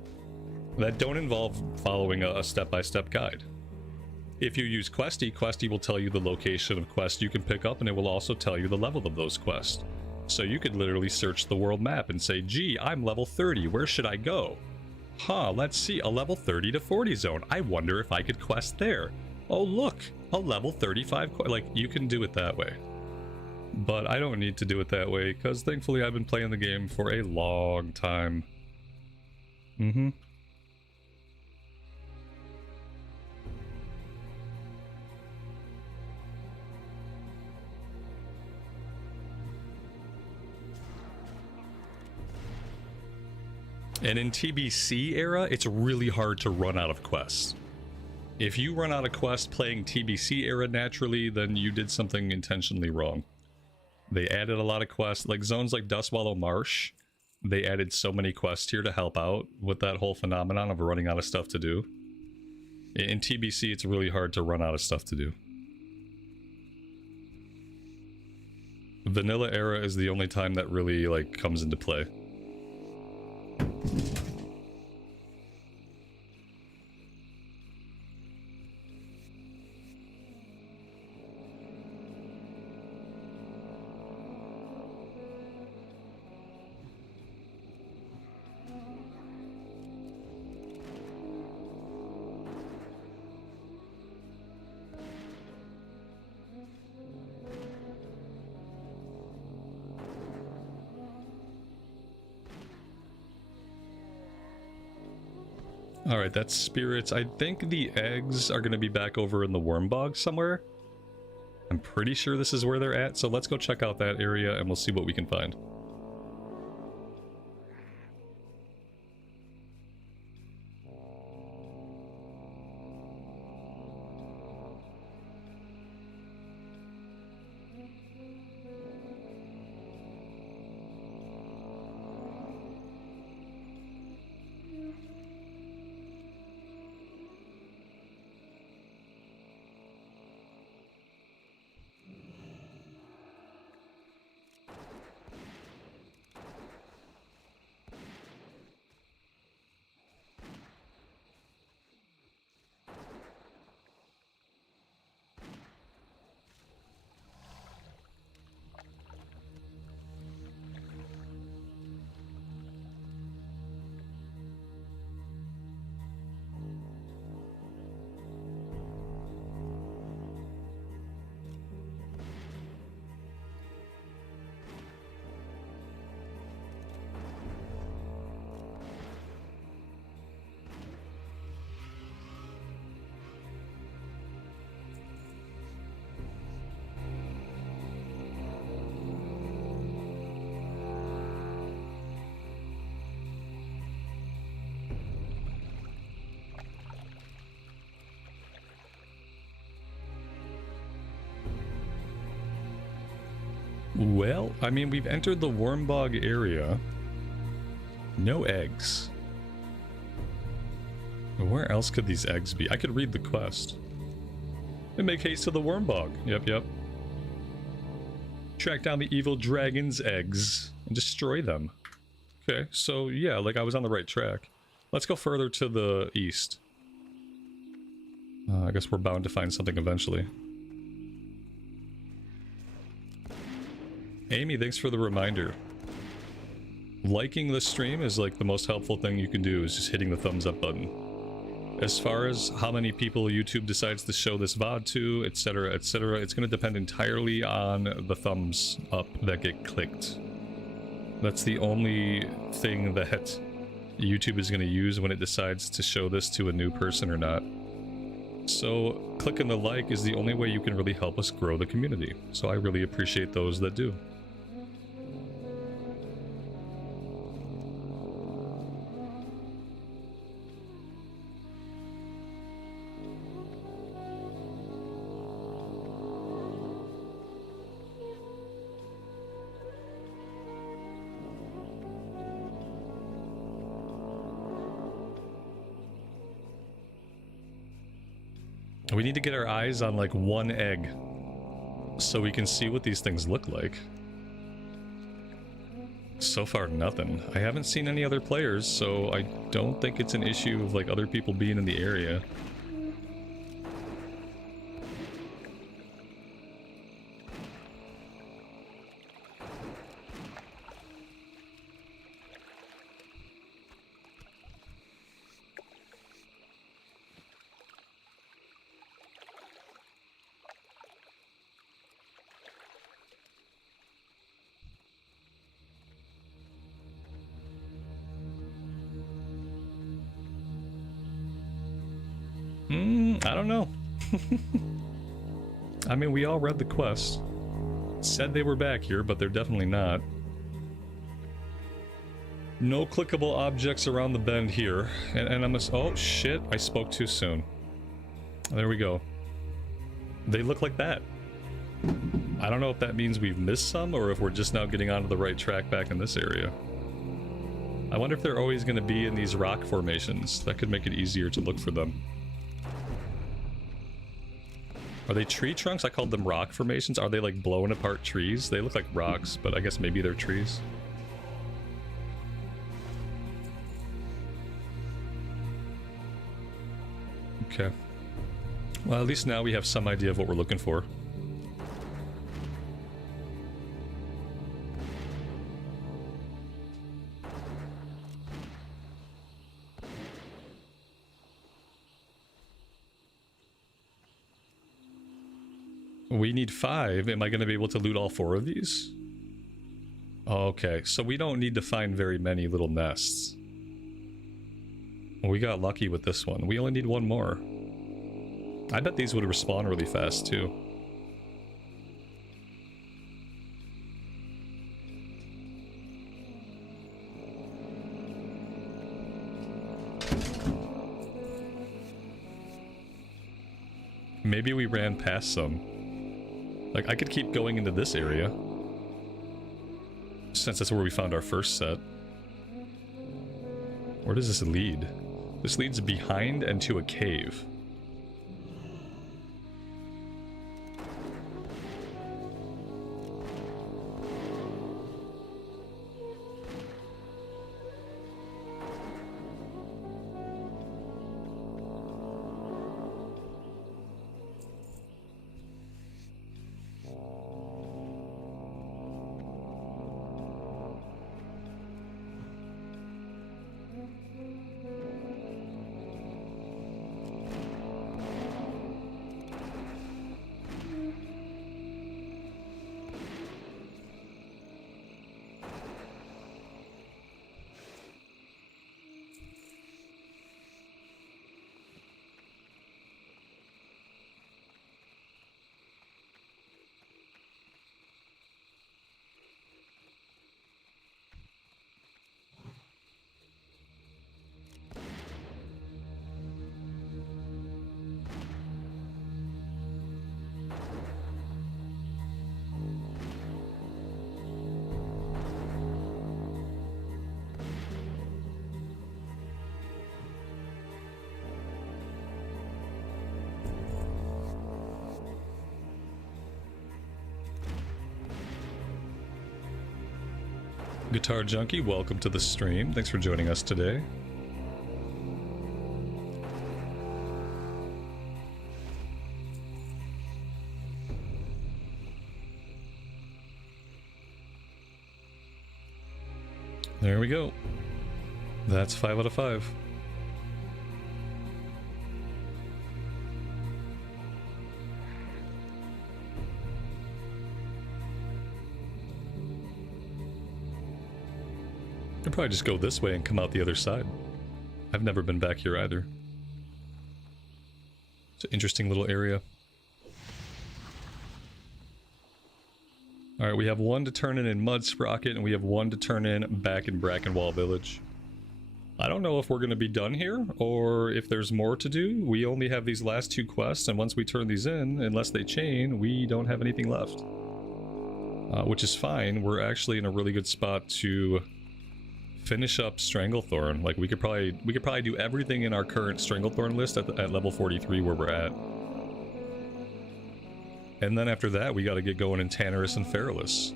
that don't involve following a step-by-step guide. If you use Questy, Questy will tell you the location of quests you can pick up, and it will also tell you the level of those quests. So you could literally search the world map and say, gee, I'm level 30, where should I go? Huh, let's see, a level 30 to 40 zone. I wonder if I could quest there. Oh look, a level 35, like, you can do it that way. But I don't need to do it that way, because thankfully I've been playing the game for a long time. And in TBC era, it's really hard to run out of quests. If you run out of quests playing TBC era naturally, then you did something intentionally wrong. They added a lot of quests, like zones like Dustwallow Marsh. They added so many quests here to help out with that whole phenomenon of running out of stuff to do. In TBC, it's really hard to run out of stuff to do. Vanilla era is the only time that really, like, comes into play. Alright, that's spirits. I think the eggs are going to be back over in the worm bog somewhere. I'm pretty sure this is where they're at, so let's go check out that area and we'll see what we can find. Well, I mean, we've entered the worm bog area. No eggs. Where else could these eggs be? I could read the quest. And make haste to the worm bog. Yep. Track down the evil dragon's eggs and destroy them. Okay, so yeah, like I was on the right track. Let's go further to the east. I guess we're bound to find something eventually. Amy, thanks for the reminder. Liking the stream is like the most helpful thing you can do, is just hitting the thumbs up button. As far as how many people YouTube decides to show this VOD to, etc., etc., it's going to depend entirely on the thumbs up that get clicked. That's the only thing that YouTube is going to use when it decides to show this to a new person or not. So clicking the like is the only way you can really help us grow the community. So I really appreciate those that do. We need to get our eyes on like one egg so we can see what these things look like. So far, nothing. I haven't seen any other players, so I don't think it's an issue of like other people being in the area. I don't know. I mean, we all read the quest. Said they were back here, but they're definitely not. No clickable objects around the bend here. And I'm oh shit, I spoke too soon. There we go. They look like that. I don't know if that means we've missed some or if we're just now getting onto the right track back in this area. I wonder if they're always going to be in these rock formations. That could make it easier to look for them. Are they tree trunks? I called them rock formations. Are they like blowing apart trees? They look like rocks, but I guess maybe they're trees. Okay. Well, at least now we have some idea of what we're looking for. We need 5. Am I going to be able to loot all 4 of these? Okay, so we don't need to find very many little nests. We got lucky with this one. We only need 1 more. I bet these would respawn really fast too. Maybe we ran past some. Like, I could keep going into this area, since that's where we found our first set. Where does this lead? This leads behind and to a cave. Guitar Junkie, welcome to the stream. Thanks for joining us today. There we go. That's 5 out of 5. I'd probably just go this way and come out the other side. I've never been back here either. It's an interesting little area. Alright, we have 1 to turn in Mud Sprocket, and we have 1 to turn in back in Brackenwall Village. I don't know if we're going to be done here, or if there's more to do. We only have these last 2 quests, and once we turn these in, unless they chain, we don't have anything left. Which is fine. We're actually in a really good spot to finish up Stranglethorn. Like, we could probably do everything in our current Stranglethorn list at level 43 where we're at. And then after that, we got to get going in Tannerus and Feralus.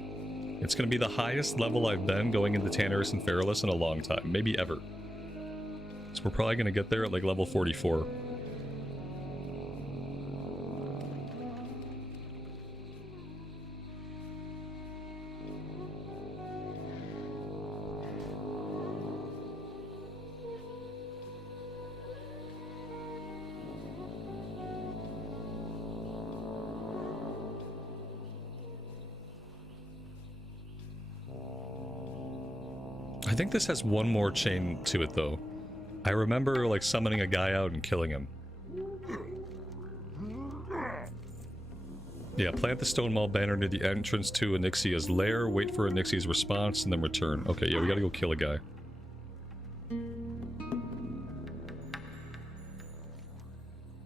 It's going to be the highest level I've been going into Tannerus and Feralus in a long time, maybe ever. So we're probably going to get there at like level 44. I think this has one more chain to it, though. I remember, like, summoning a guy out and killing him. Yeah, plant the stone mall banner near the entrance to Onyxia's lair, wait for Onyxia's response, and then return. Okay, yeah, we gotta go kill a guy.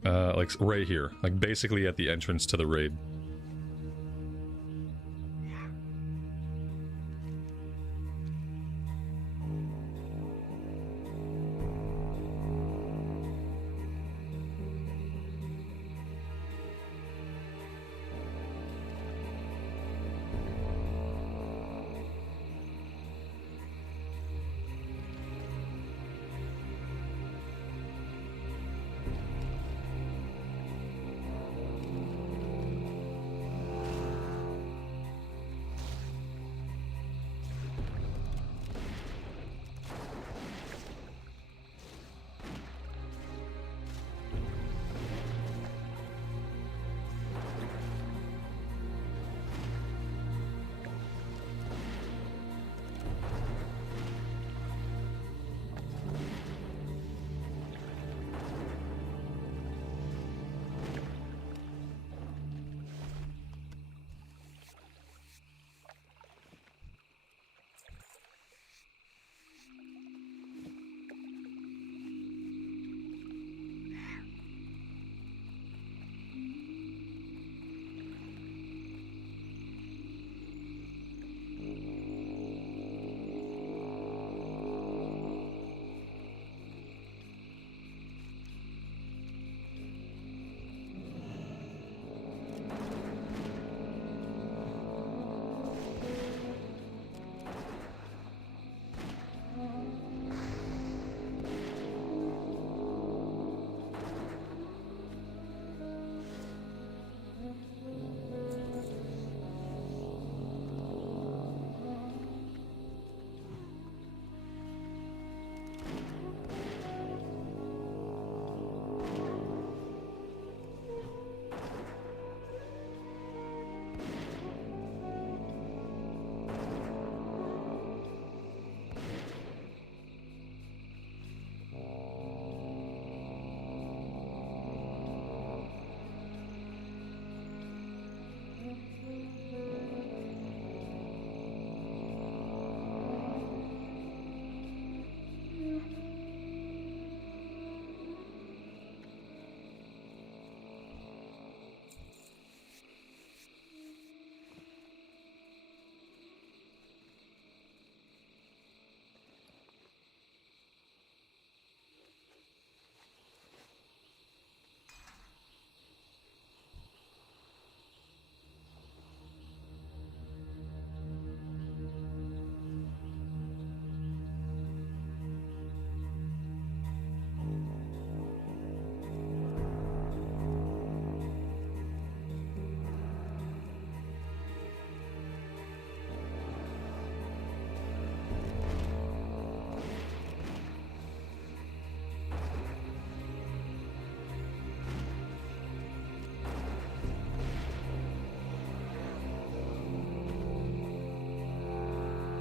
Like, right here. Like, basically at the entrance to the raid.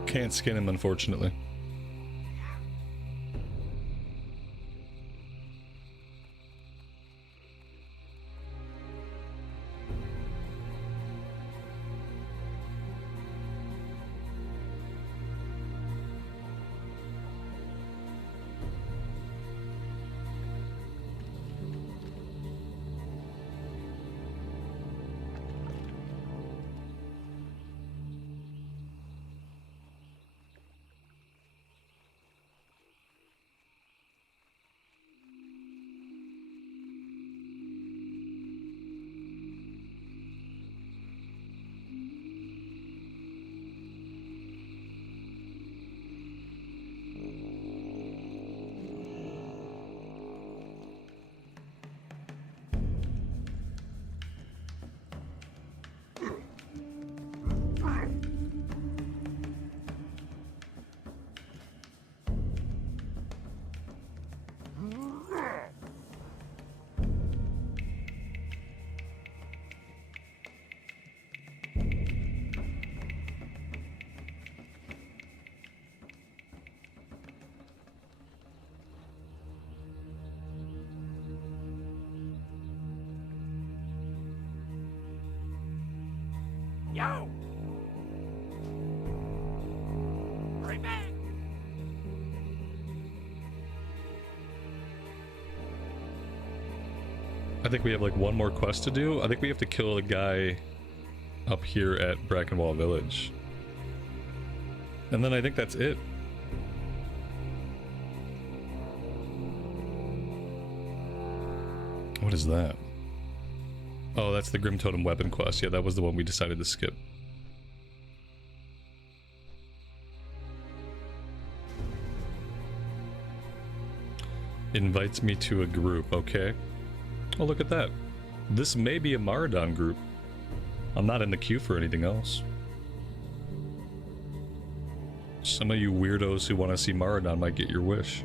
Can't skin him, unfortunately. Yo! Right back! I think we have like one more quest to do. I think we have to kill a guy up here at Brackenwall Village. And then I think that's it. What is that? Oh, that's the Grim Totem weapon quest. Yeah, that was the one we decided to skip. Invites me to a group. Okay. Oh, look at that. This may be a Maraudon group. I'm not in the queue for anything else. Some of you weirdos who want to see Maraudon might get your wish.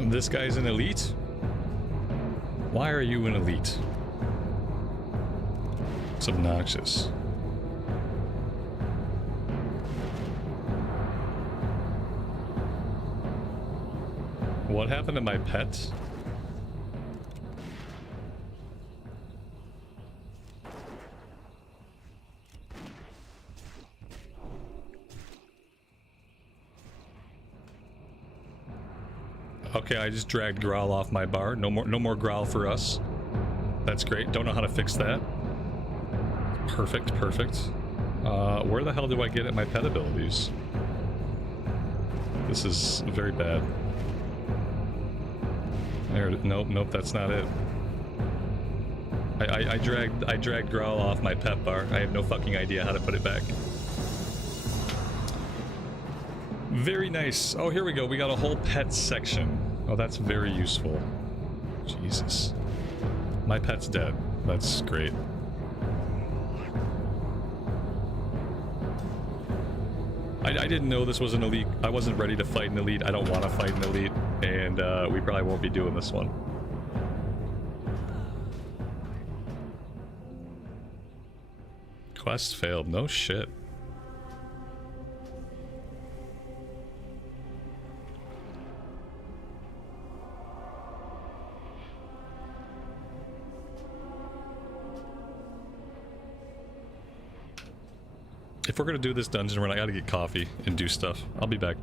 This guy's an elite? Why are you an elite? It's obnoxious. What happened to my pet? Okay, I just dragged Growl off my bar. No more Growl for us. That's great. Don't know how to fix that. Perfect, perfect. Where the hell do I get at my pet abilities? This is very bad. There, nope, that's not it. I dragged Growl off my pet bar. I have no fucking idea how to put it back. Very nice. Oh, here we go. We got a whole pet section. Oh, that's very useful. Jesus. My pet's dead. That's great. I didn't know this was an elite. I wasn't ready to fight an elite. I don't want to fight an elite. And we probably won't be doing this one. Quest failed. No shit. If we're gonna do this dungeon run, I gotta get coffee and do stuff. I'll be back.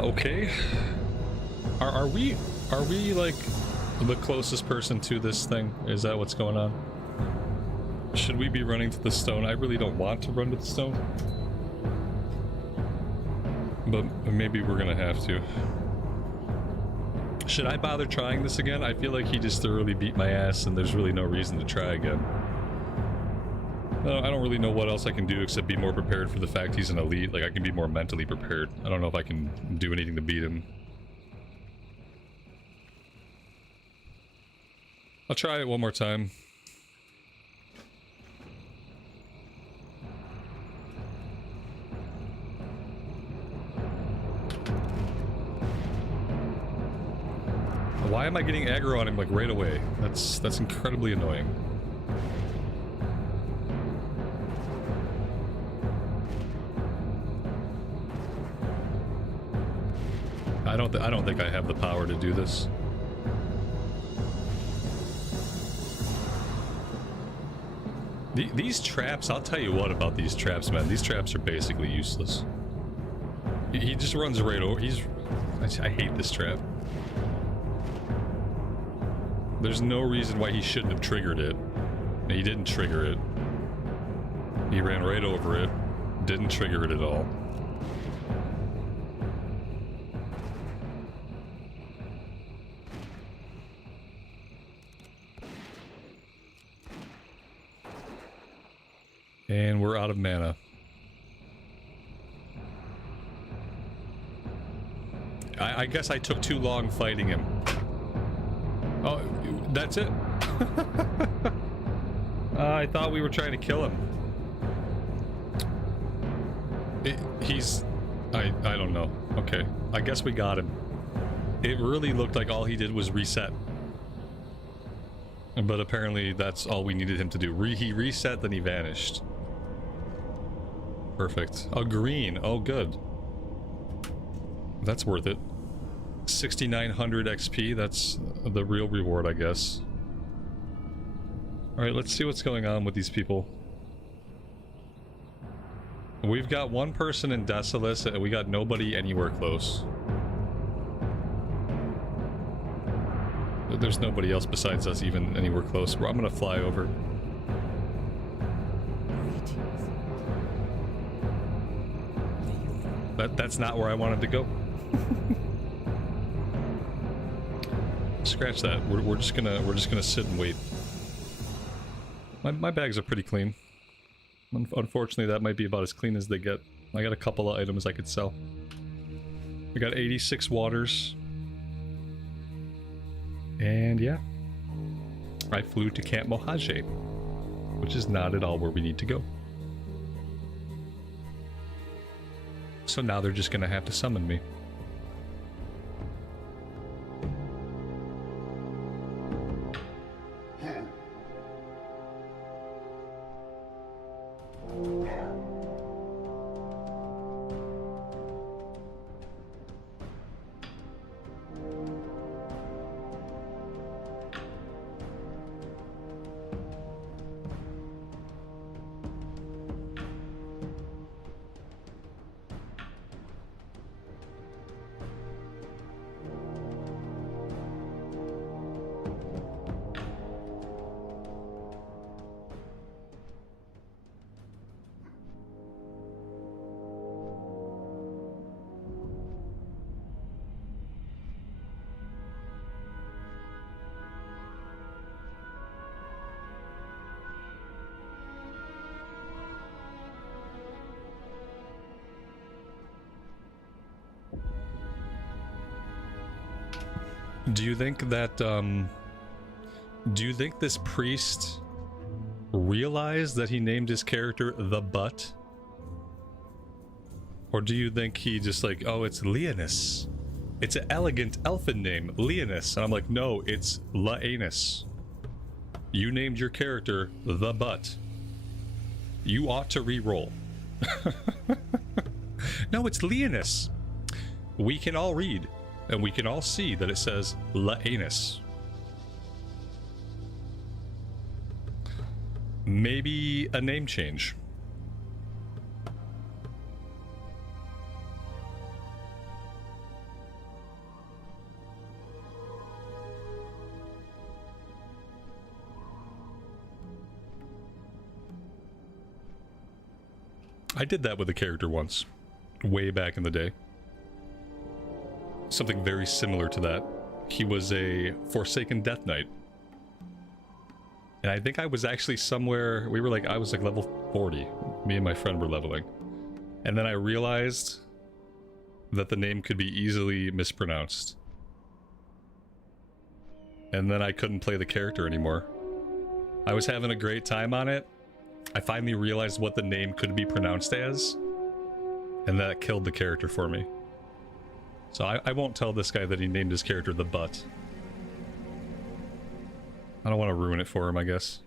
Okay. Are we like the closest person to this thing? Is that what's going on? Should we be running to the stone? I really don't want to run to the stone. But maybe we're gonna have to. Should I bother trying this again? I feel like he just thoroughly beat my ass and there's really no reason to try again. I don't really know what else I can do except be more prepared for the fact he's an elite. Like, I can be more mentally prepared. I don't know if I can do anything to beat him. I'll try it one more time. Why am I getting aggro on him like right away? That's incredibly annoying. I don't think I have the power to do this. These traps, I'll tell you what about these traps, man. These traps are basically useless. He just runs right over. I hate this trap. There's no reason why he shouldn't have triggered it. He didn't trigger it. He ran right over it. Didn't trigger it at all. And we're out of mana. I guess I took too long fighting him. Oh, that's it? I thought we were trying to kill him. I don't know. Okay, I guess we got him. It really looked like all he did was reset. But apparently that's all we needed him to do. He reset, then he vanished. Perfect. A green. Oh, good. That's worth it. 6,900 XP. That's the real reward, I guess. Alright, let's see what's going on with these people. We've got one person in Desolus, and we got nobody anywhere close. There's nobody else besides us even anywhere close. I'm gonna fly over. That's not where I wanted to go. Scratch that. We're just gonna sit and wait. My bags are pretty clean. Unfortunately, that might be about as clean as they get. I got a couple of items I could sell. We got 86 waters. And yeah. I flew to Camp Mojave, which is not at all where we need to go. So now they're just gonna have to summon me. Do you think that, do you think this priest realized that he named his character The Butt? Or do you think he just like, oh, it's Leonis. It's an elegant elfin name, Leonis. And I'm like, no, it's Laanus. You named your character The Butt. You ought to re-roll. No, it's Leonis. We can all read. And we can all see that it says Laanus. Maybe a name change. I did that with a character once, way back in the day. Something very similar to that. He was a Forsaken Death Knight. And I think I was actually somewhere, I was like level 40. Me and my friend were leveling. And then I realized that the name could be easily mispronounced. And then I couldn't play the character anymore. I was having a great time on it. I finally realized what the name could be pronounced as. And that killed the character for me. So I won't tell this guy that he named his character the Butt. I don't want to ruin it for him, I guess.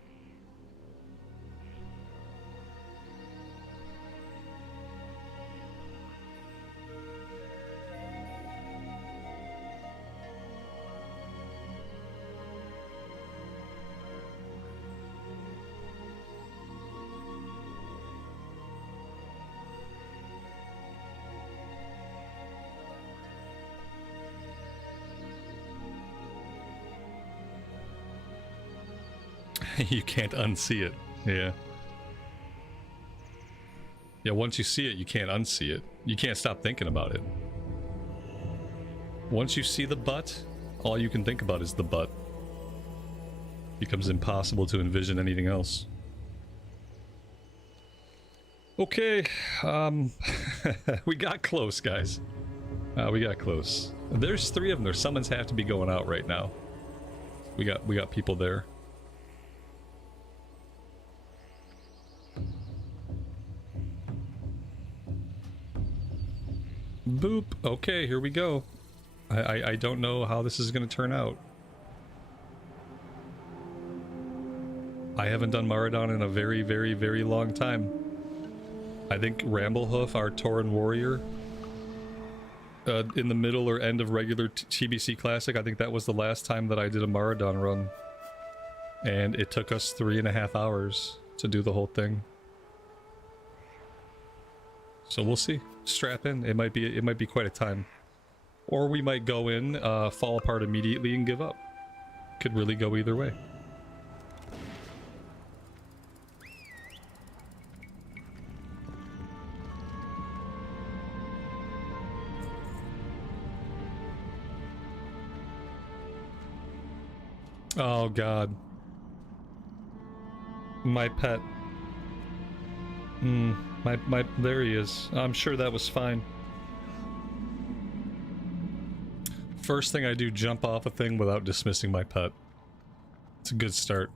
You can't unsee it. Yeah. Yeah, once you see it, you can't unsee it. You can't stop thinking about it. Once you see the butt, all you can think about is the butt. It becomes impossible to envision anything else. Okay, we got close, guys. We got close. There's 3 of them. Their summons have to be going out right now. We got people there. Boop. Okay, here we go. I don't know how this is going to turn out. I haven't done Maraudon in a very, very, very long time. I think Ramblehoof, our Tauren warrior, in the middle or end of regular TBC Classic, I think that was the last time that I did a Maraudon run. And it took us 3.5 hours to do the whole thing. So we'll see. Strap in. It might be quite a time. Or we might go in, fall apart immediately and give up. Could really go either way. Oh god. My pet. There he is. I'm sure that was fine. First thing I do, jump off a thing without dismissing my pet. It's a good start.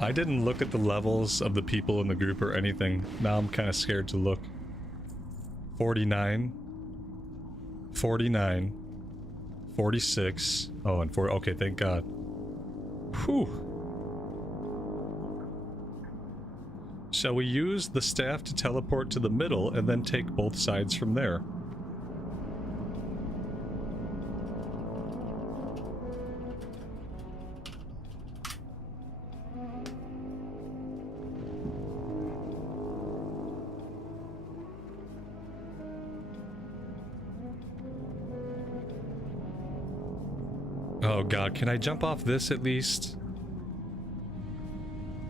I didn't look at the levels of the people in the group or anything. Now I'm kind of scared to look. 49. 49. 46. Oh, and 4. Okay, thank God. Whew. Shall we use the staff to teleport to the middle and then take both sides from there? Oh god, can I jump off this at least?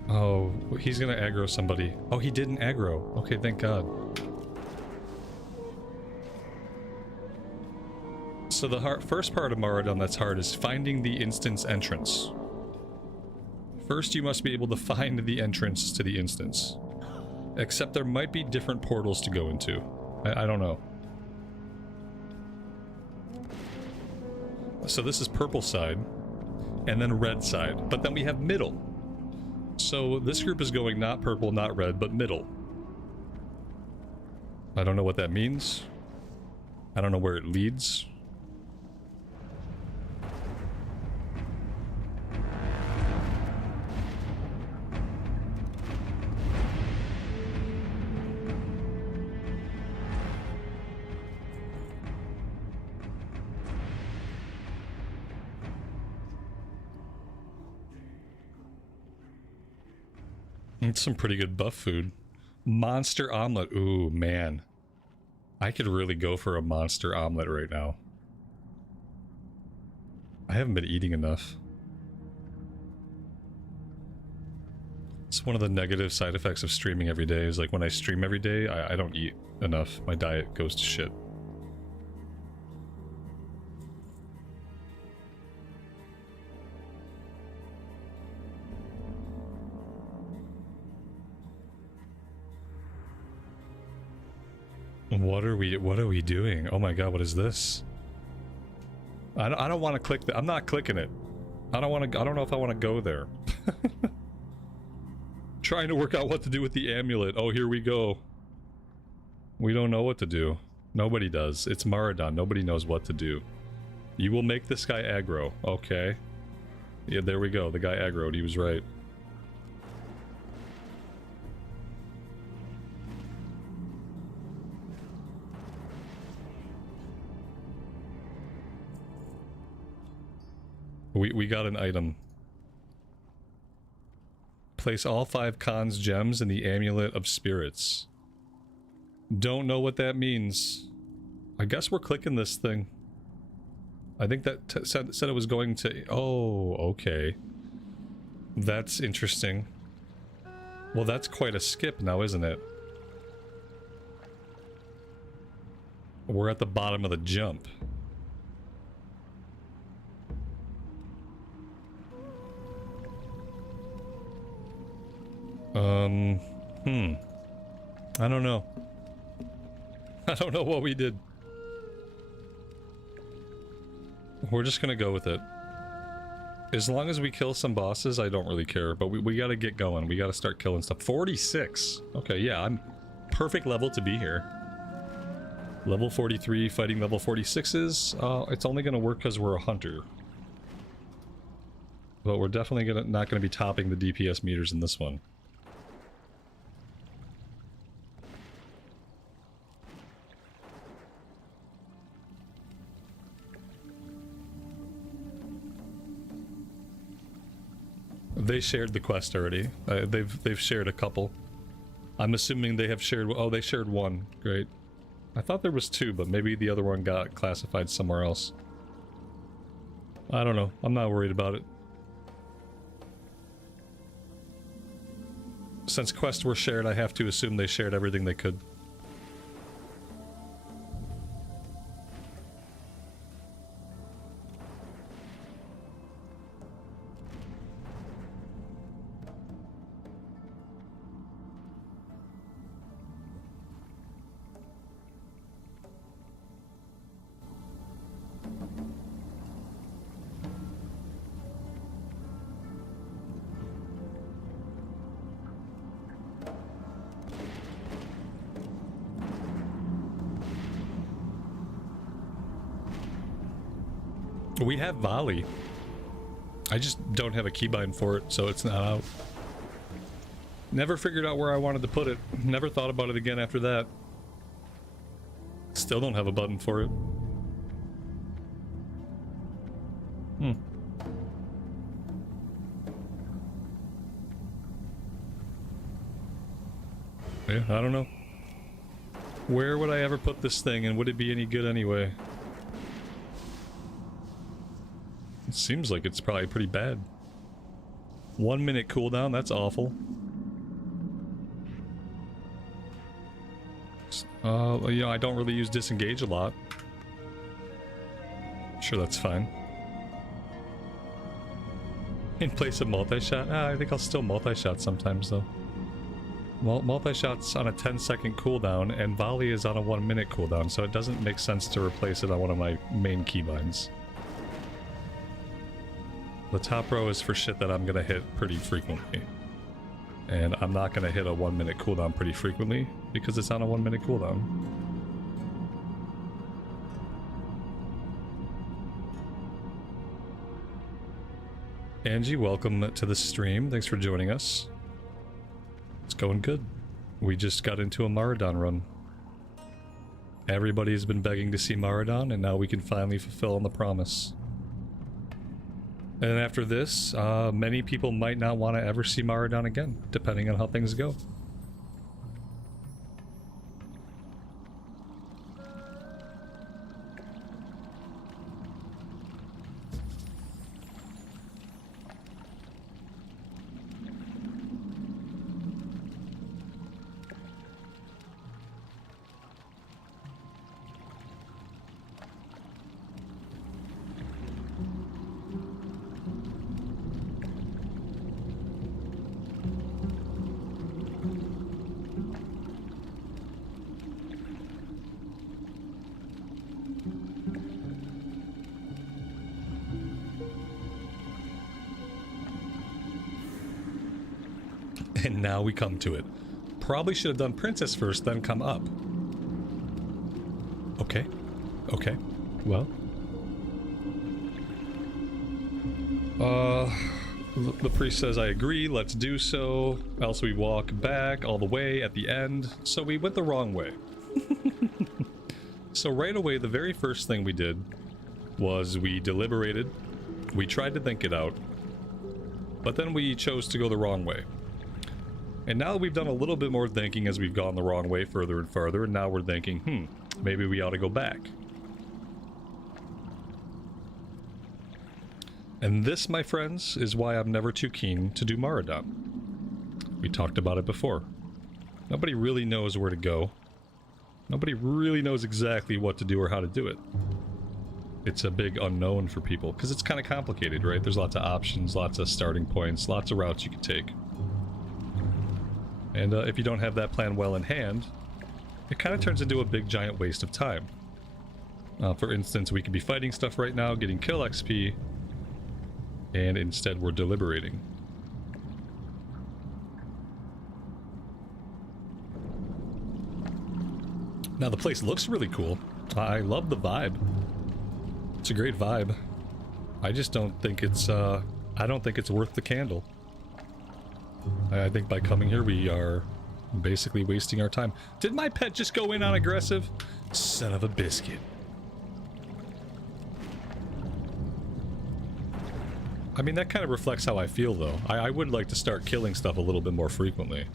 Oh, he's gonna aggro somebody. Oh, he didn't aggro. Okay, thank god. So the first part of Maraudon that's hard is finding the instance entrance. First, you must be able to find the entrance to the instance. Except there might be different portals to go into. I don't know. So this is purple side, and then red side, but then we have middle. So this group is going not purple, not red, but middle. I don't know what that means. I don't know where it leads. It's some pretty good buff food. Monster omelet. Ooh, man. I could really go for a monster omelet right now. I haven't been eating enough. It's one of the negative side effects of streaming every day is like when I stream every day, I don't eat enough. My diet goes to shit. What are we doing? Oh my god, what is this? I don't want to click that. I'm not clicking it. I don't know if I want to go there. Trying to work out what to do with the amulet. Oh, here we go. We don't know what to do. Nobody does. It's Maraudon. Nobody knows what to do. You will make this guy aggro. Okay. Yeah, there we go. The guy aggroed. He was right. We got an item. Place all 5 Khan's gems in the Amulet of Spirits. Don't know what that means. I guess we're clicking this thing. I think that said it was going to... Oh, okay. That's interesting. Well, that's quite a skip now, isn't it? We're at the bottom of the jump. I don't know. I don't know what we did. We're just gonna go with it. As long as we kill some bosses, I don't really care, but we gotta get going. We gotta start killing stuff. 46! Okay, yeah, I'm perfect level to be here. Level 43 fighting level 46s. It's only gonna work because we're a hunter. But we're definitely not gonna be topping the DPS meters in this one. They shared the quest already. They've shared a couple. I'm assuming they have shared... Oh, they shared one. Great. I thought there was 2, but maybe the other one got classified somewhere else. I don't know. I'm not worried about it. Since quests were shared, I have to assume they shared everything they could. We have volley. I just don't have a keybind for it, so it's not out. Never figured out where I wanted to put it. Never thought about it again after that. Still don't have a button for it. Yeah, I don't know. Where would I ever put this thing, and would it be any good anyway? It seems like it's probably pretty bad. 1 minute cooldown, that's awful. You know, I don't really use disengage a lot. Sure, that's fine. In place of multi-shot? I think I'll still multi-shot sometimes, though. Well, multi-shot's on a 10-second cooldown, and volley is on a 1 minute cooldown, so it doesn't make sense to replace it on one of my main keybinds. The top row is for shit that I'm gonna hit pretty frequently. And I'm not gonna hit a 1 minute cooldown pretty frequently, because it's on a 1 minute cooldown. Angie, welcome to the stream. Thanks for joining us. It's going good. We just got into a Maraudon run. Everybody's been begging to see Maraudon, and now we can finally fulfill on the promise. And after this, many people might not want to ever see Maraudon again, depending on how things go. And now we come to it. Probably should have done princess first, then come up. Okay. Okay. Well. The priest says, I agree, let's do so. Else we walk back all the way at the end. So we went the wrong way. So right away, the very first thing we did was we deliberated. We tried to think it out. But then we chose to go the wrong way. And now that we've done a little bit more thinking as we've gone the wrong way further and farther, and now we're thinking, maybe we ought to go back. And this, my friends, is why I'm never too keen to do Maraudon. We talked about it before. Nobody really knows where to go. Nobody really knows exactly what to do or how to do it. It's a big unknown for people, because it's kind of complicated, right? There's lots of options, lots of starting points, lots of routes you can take. And if you don't have that plan well in hand, it kind of turns into a big giant waste of time. For instance, we could be fighting stuff right now, getting kill XP, and instead we're deliberating. Now the place looks really cool. I love the vibe. It's a great vibe. I just don't think it's, I don't think it's worth the candle. I think by coming here we are basically wasting our time. Did my pet just go in on aggressive? Son of a biscuit. I mean, that kind of reflects how I feel, though. I would like to start killing stuff a little bit more frequently.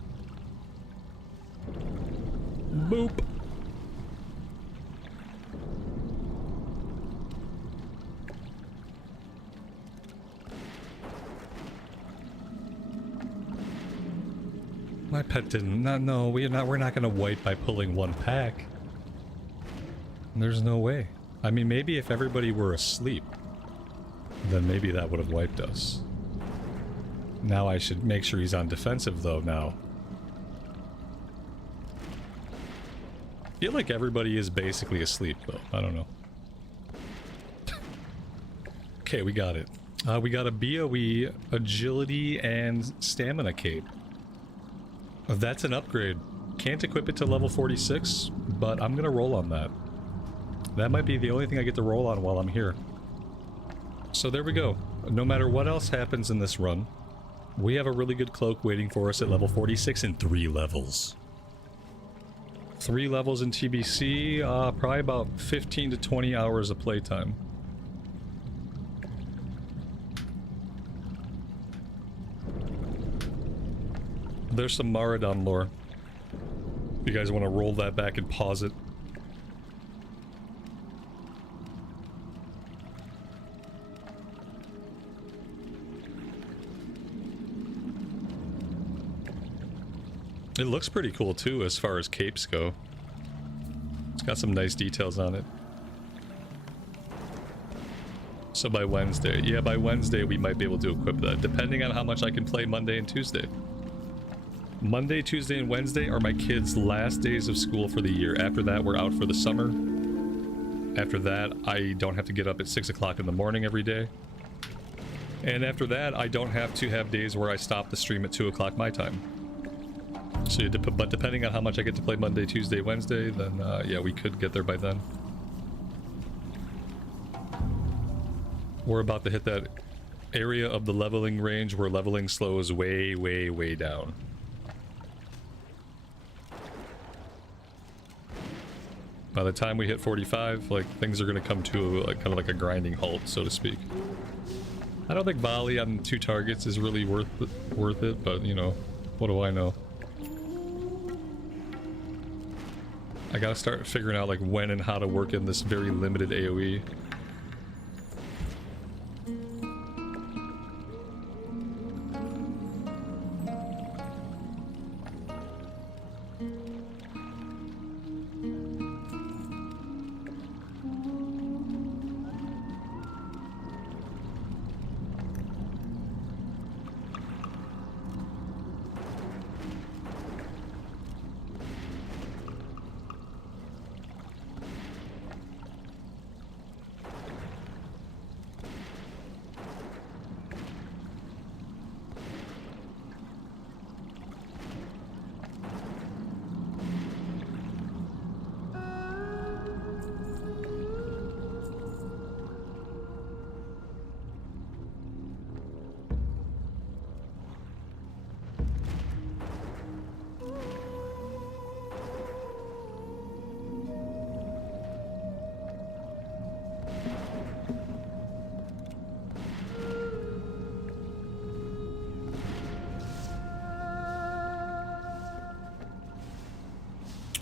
Boop. My pet didn't. No, we're not gonna wipe by pulling one pack. There's no way. I mean, maybe if everybody were asleep, then maybe that would have wiped us. Now I should make sure he's on defensive, though, now. I feel like everybody is basically asleep, though. I don't know. Okay, we got it. We got a BOE, agility, and stamina cape. That's an upgrade. Can't equip it to level 46, but I'm gonna roll on that. That might be the only thing I get to roll on while I'm here. So there we go. No matter what else happens in this run, we have a really good cloak waiting for us at level 46 in 3 levels. 3 levels in TBC, probably about 15 to 20 hours of playtime. There's some Maraudon lore. If you guys want to roll that back and pause it. It looks pretty cool too as far as capes go. It's got some nice details on it. So by Wednesday, yeah, by Wednesday we might be able to equip that, depending on how much I can play Monday and Tuesday. Monday, Tuesday, and Wednesday are my kids' last days of school for the year. After that, we're out for the summer. After that, I don't have to get up at 6 o'clock in the morning every day. And after that, I don't have to have days where I stop the stream at 2 o'clock my time. So, but depending on how much I get to play Monday, Tuesday, Wednesday, then yeah, we could get there by then. We're about to hit that area of the leveling range where leveling slows way, way, way down. By the time we hit 45, like, things are going to come to like, kind of like a grinding halt, so to speak. I don't think volley on 2 targets is really worth it, but, you know, what do I know? I gotta start figuring out, like, when and how to work in this very limited AoE.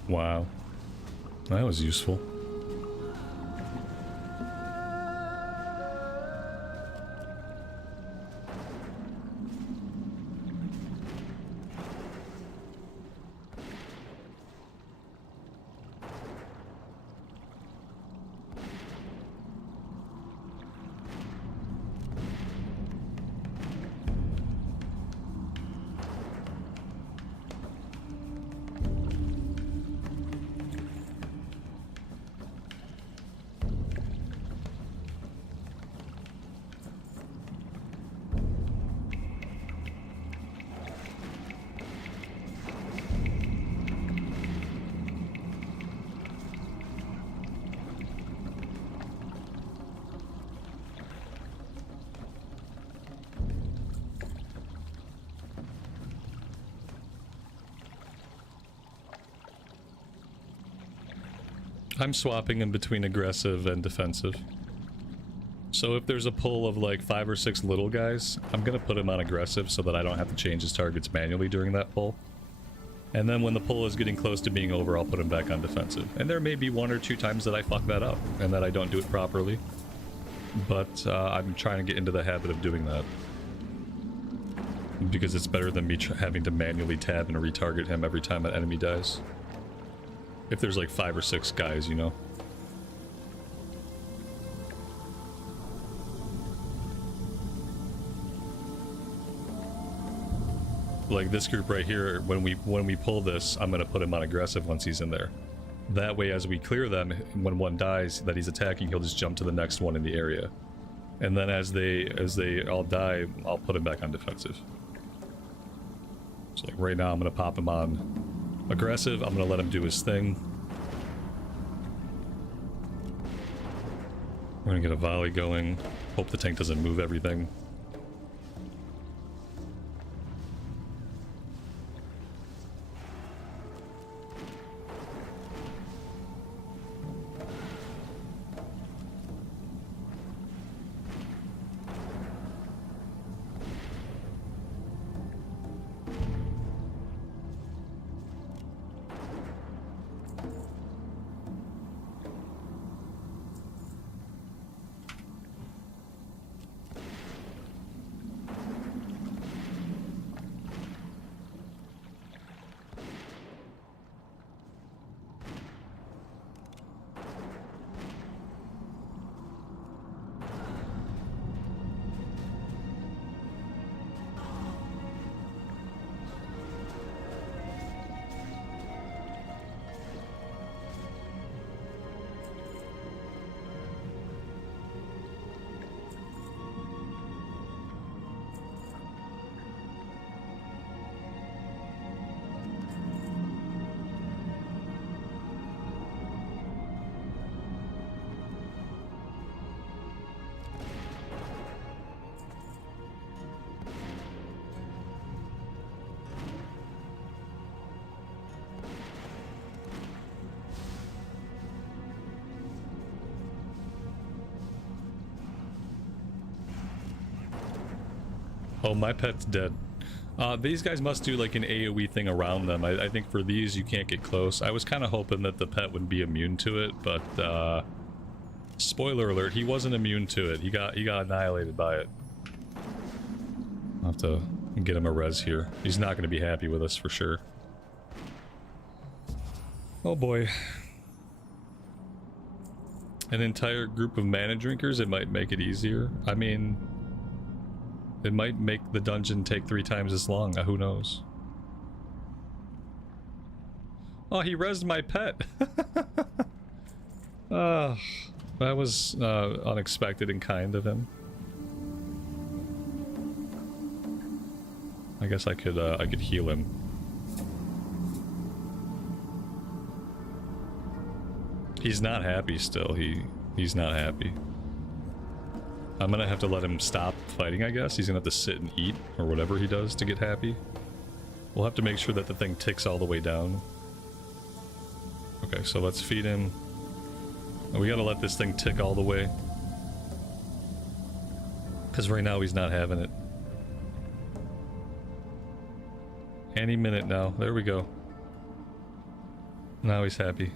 Wow. That was useful. I'm swapping in between aggressive and defensive. So if there's a pull of like 5 or 6 little guys, I'm gonna put him on aggressive so that I don't have to change his targets manually during that pull. And then when the pull is getting close to being over, I'll put him back on defensive. And there may be 1 or 2 times that I fuck that up and that I don't do it properly. But I'm trying to get into the habit of doing that. Because it's better than me having to manually tab and retarget him every time an enemy dies. If there's like 5 or 6 guys, you know. Like this group right here, when we pull this, I'm gonna put him on aggressive once he's in there. That way, as we clear them, when one dies that he's attacking, he'll just jump to the next one in the area. And then as they all die, I'll put him back on defensive. So like right now, I'm gonna pop him on aggressive. I'm gonna let him do his thing. We're gonna get a volley going. Hope the tank doesn't move everything. Oh, my pet's dead. These guys must do like an AoE thing around them. I think for these you can't get close. I was kind of hoping that the pet would be immune to it, but spoiler alert, he wasn't immune to it. He got annihilated by it. I'll have to get him a res here. He's not going to be happy with us for sure. Oh boy. An entire group of mana drinkers, it might make it easier. I mean, it might make the dungeon take 3 times as long. Who knows? Oh, he rezzed my pet. That was unexpected and kind of him. I guess I could heal him. He's not happy still. He's not happy. I'm gonna have to let him stop fighting, I guess. He's gonna have to sit and eat, or whatever he does to get happy. We'll have to make sure that the thing ticks all the way down. Okay, so let's feed him. And we gotta let this thing tick all the way. Because right now he's not having it. Any minute now. There we go. Now he's happy.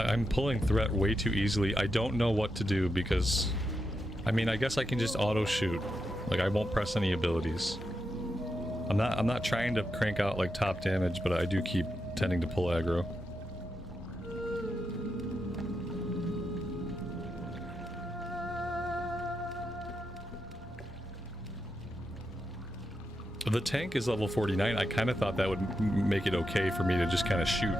I'm pulling threat way too easily. I don't know what to do because... I mean, I guess I can just auto shoot. Like, I won't press any abilities. I'm not trying to crank out, like, top damage, but I do keep tending to pull aggro. The tank is level 49. I kind of thought that would make it okay for me to just kind of shoot.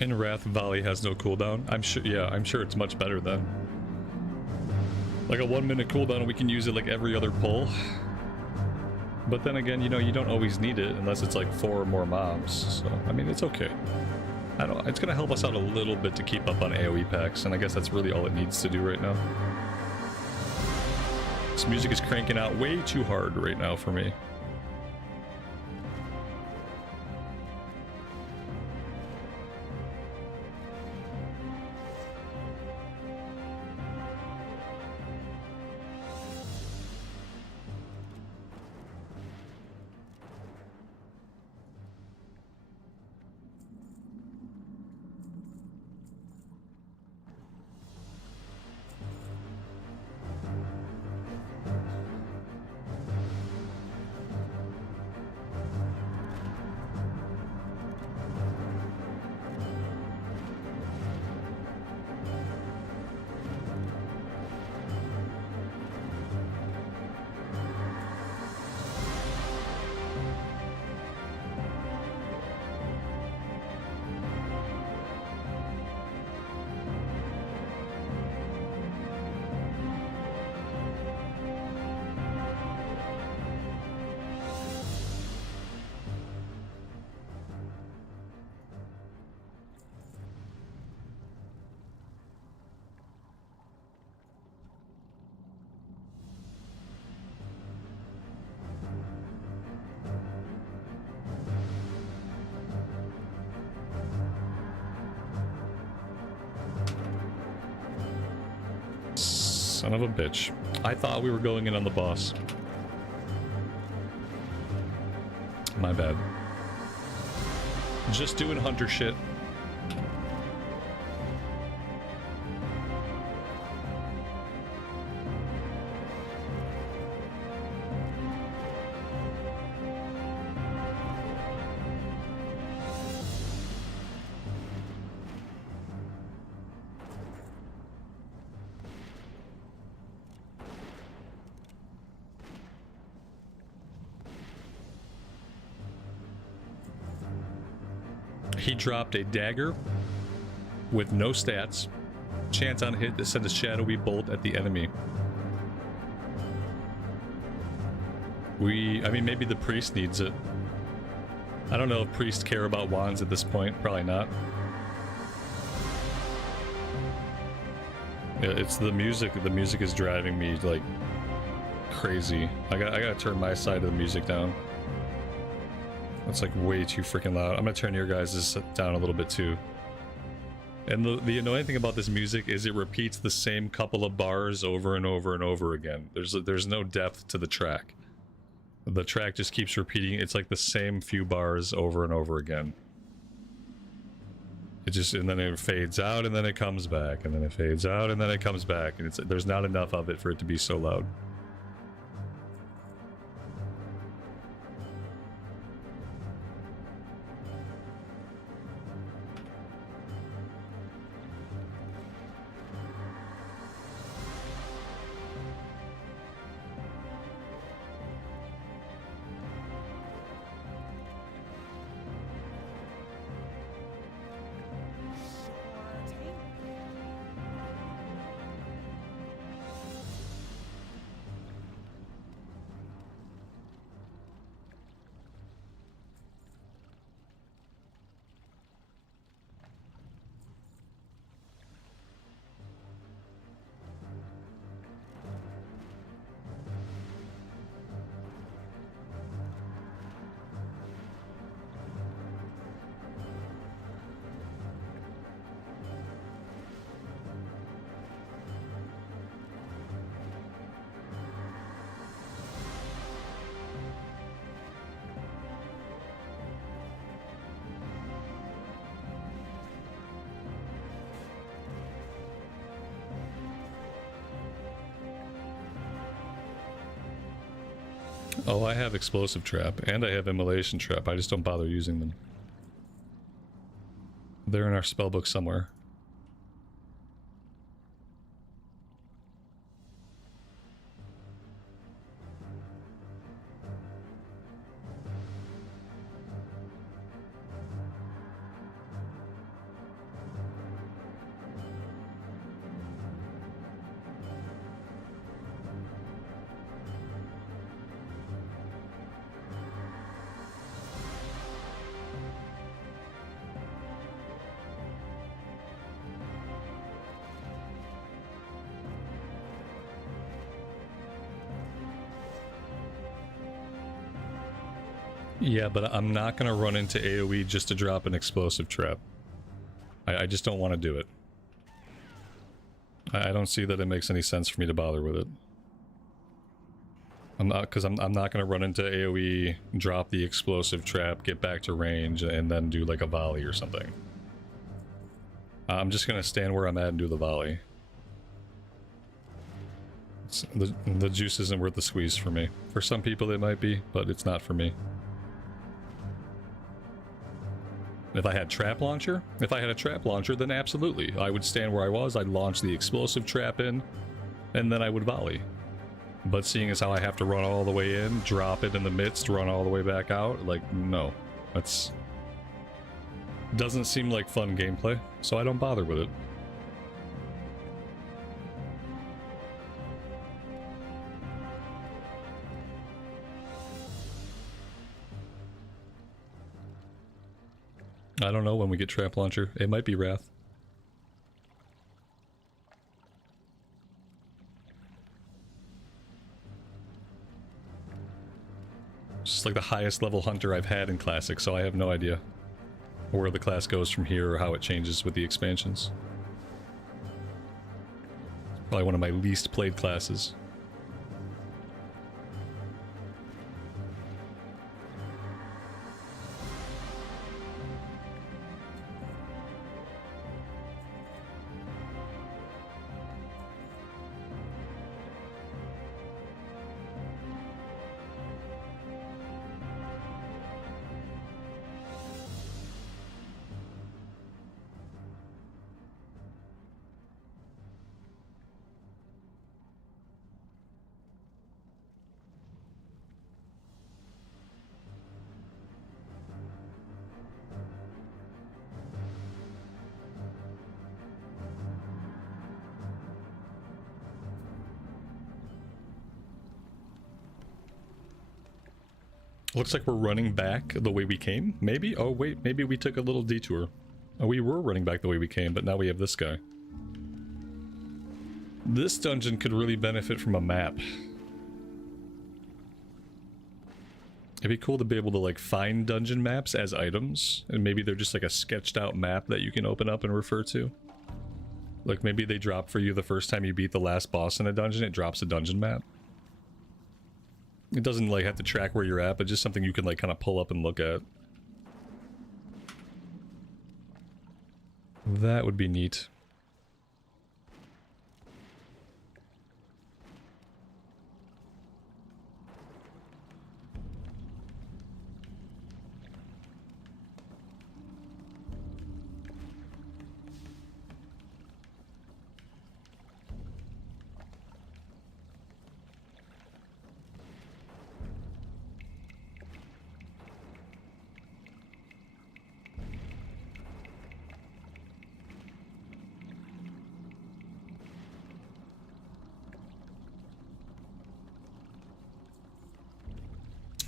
And Wrath Volley has no cooldown. I'm sure, yeah, I'm sure it's much better then. Like a 1 minute cooldown, we can use it like every other pull. But then again, you know, you don't always need it unless it's like 4 or more mobs. So, I mean, it's okay. I don't, it's gonna help us out a little bit to keep up on AoE packs, and I guess that's really all it needs to do right now. This music is cranking out way too hard right now for me. Son of a bitch. I thought we were going in on the boss. My bad. Just doing hunter shit. He dropped a dagger with no stats, chance on hit to send a shadowy bolt at the enemy. I mean, maybe the priest needs it. I don't know if priests care about wands at this point. Probably not. Yeah, it's the music. The music is driving me like crazy. I gotta turn my side of the music down. That's like way too freaking loud. I'm gonna turn your guys' down a little bit too. And the annoying thing about this music is it repeats the same couple of bars over and over and over again. There's no depth to the track. The track just keeps repeating. It's like the same few bars over and over again. It just, and then it fades out and then it comes back, and then it fades out and then it comes back, and there's not enough of it for it to be so loud. Oh, I have Explosive Trap, and I have Immolation Trap. I just don't bother using them. They're in our spellbook somewhere. Yeah, but I'm not going to run into AoE just to drop an explosive trap. I just don't want to do it. I don't see that it makes any sense for me to bother with it. I'm not going to run into AoE, drop the explosive trap, get back to range, and then do like a volley or something. I'm just going to stand where I'm at and do the volley. The juice isn't worth the squeeze for me. For some people it might be, but it's not for me. If I had trap launcher, then absolutely. I would stand where I was, I'd launch the explosive trap in, and then I would volley. But seeing as how I have to run all the way in, drop it in the midst, run all the way back out, like, no. That's... doesn't seem like fun gameplay, so I don't bother with it. I don't know when we get trap launcher. It might be Wrath. It's just like the highest level hunter I've had in Classic, so I have no idea where the class goes from here or how it changes with the expansions. Probably one of my least played classes. Looks like we're running back the way we came, maybe? Oh wait, maybe we took a little detour. Oh, we were running back the way we came, but now we have this guy. This dungeon could really benefit from a map. It'd be cool to be able to like find dungeon maps as items, and maybe they're just like a sketched out map that you can open up and refer to. Like maybe they drop for you the first time you beat the last boss in a dungeon, it drops a dungeon map. It doesn't like have to track where you're at, but just something you can like kind of pull up and look at. That would be neat.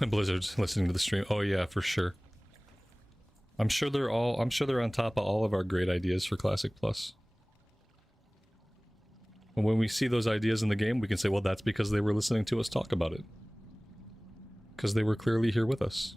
And Blizzard's listening to the stream. Oh yeah, for sure. I'm sure they're on top of all of our great ideas for Classic Plus. And when we see those ideas in the game, we can say, well, that's because they were listening to us talk about it. Because they were clearly here with us.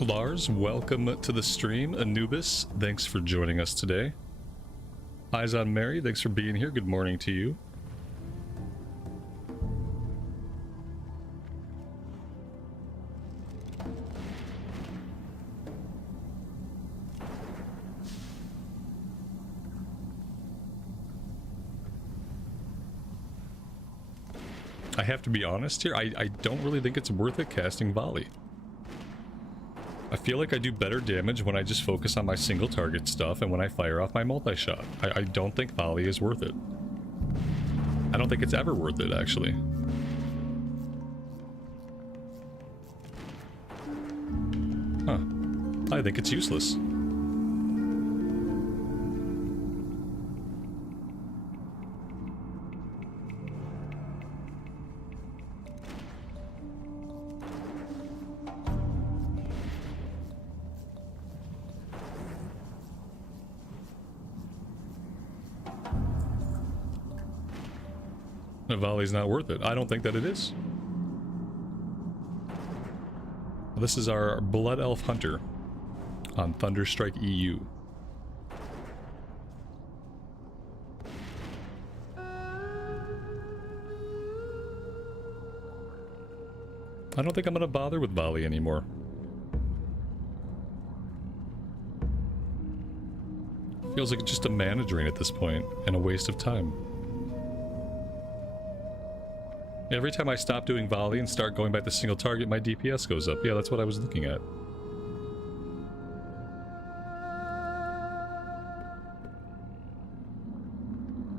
Lars, welcome to the stream. Anubis, thanks for joining us today. Eyes on Mary, thanks for being here. Good morning to you. I have to be honest here, I don't really think it's worth it casting volley. I feel like I do better damage when I just focus on my single target stuff and when I fire off my multi-shot. I don't think volley is worth it. I don't think it's ever worth it, actually. Huh. I think it's useless. The volley's not worth it. I don't think that it is. This is our Blood Elf Hunter on Thunderstrike EU. I don't think I'm gonna bother with volley anymore. Feels like it's just a mana drain at this point and a waste of time. Every time I stop doing volley and start going back to single target, my DPS goes up. Yeah, that's what I was looking at.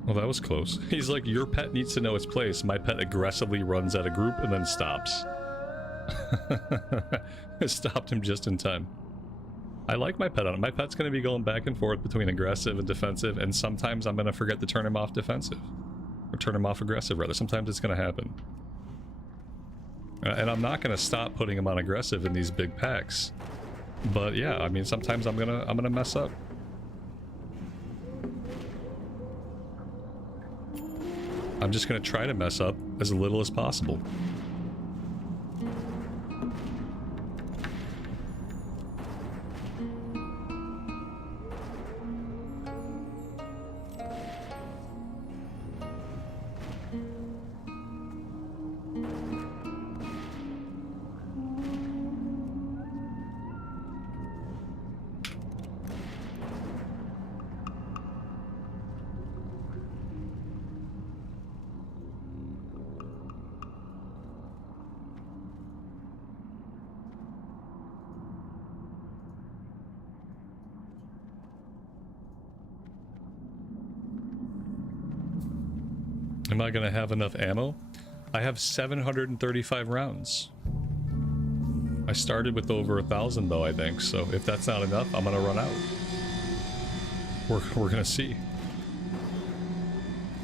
Well, that was close. He's like, your pet needs to know its place. My pet aggressively runs at a group and then stops. I stopped him just in time. I like my pet on it. My pet's going to be going back and forth between aggressive and defensive, and sometimes I'm going to forget to turn him off defensive. Or turn him off aggressive, rather. Sometimes it's going to happen. And I'm not going to stop putting him on aggressive in these big packs. But yeah, I mean, sometimes I'm gonna mess up. I'm just going to try to mess up as little as possible. Am I gonna have enough ammo? I have 735 rounds. I started with over 1,000 though, I think, so if that's not enough, I'm gonna run out. We're gonna see.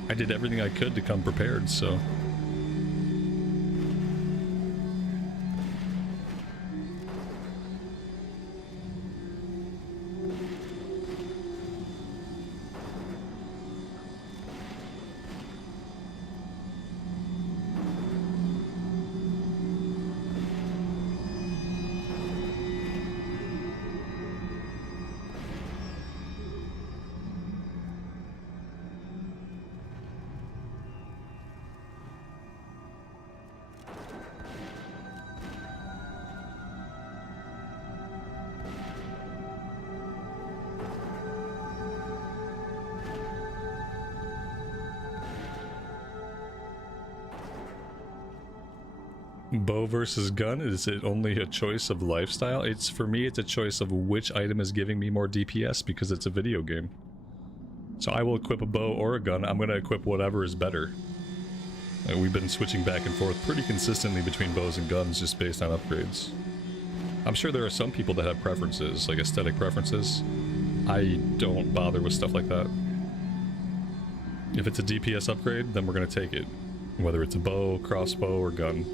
I did everything I could to come prepared, so... Bow versus gun, is it only a choice of lifestyle? It's, for me, it's a choice of which item is giving me more DPS because it's a video game. So I will equip a bow or a gun. I'm going to equip whatever is better. We've been switching back and forth pretty consistently between bows and guns just based on upgrades. I'm sure there are some people that have preferences, like aesthetic preferences. I don't bother with stuff like that. If it's a DPS upgrade, then we're going to take it. Whether it's a bow, crossbow, or gun.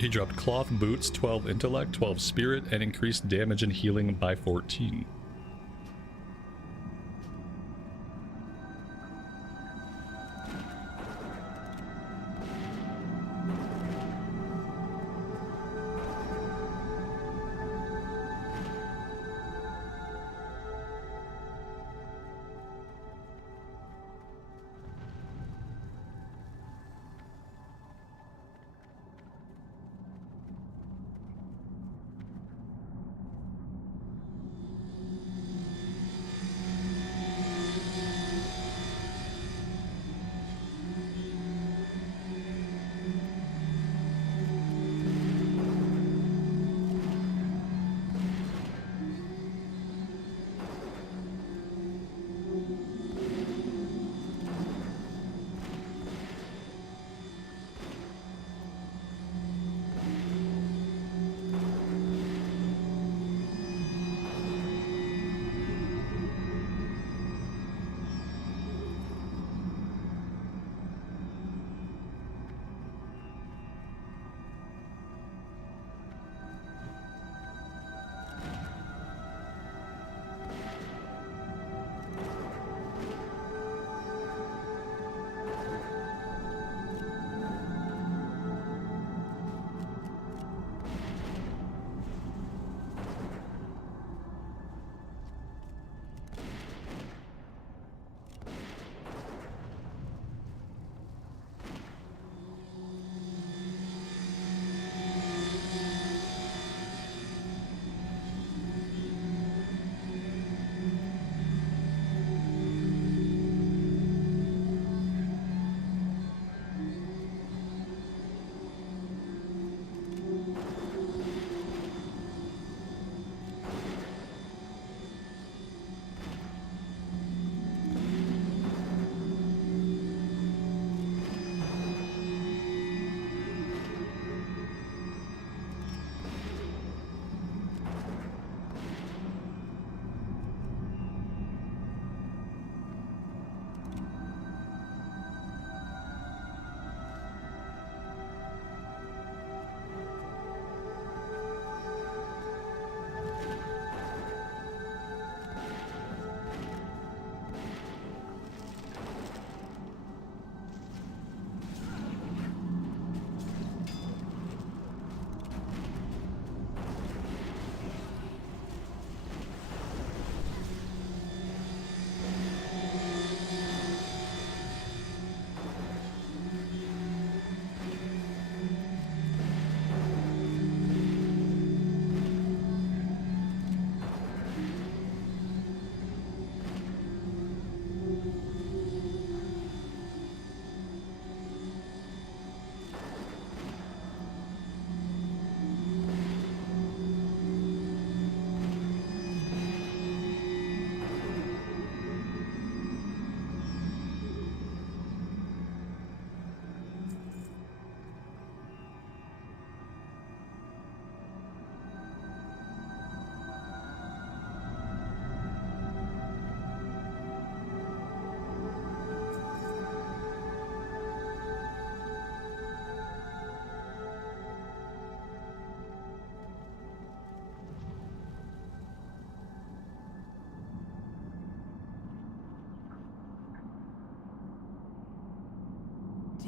He dropped cloth boots, 12 intellect, 12 spirit, and increased damage and healing by 14.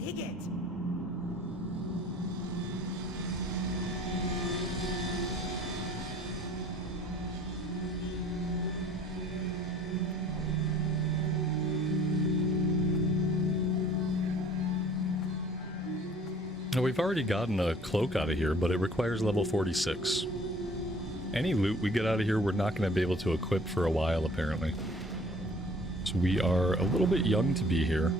Dig it! Now, we've already gotten a cloak out of here, but it requires level 46. Any loot we get out of here, we're not going to be able to equip for a while, apparently. So we are a little bit young to be here.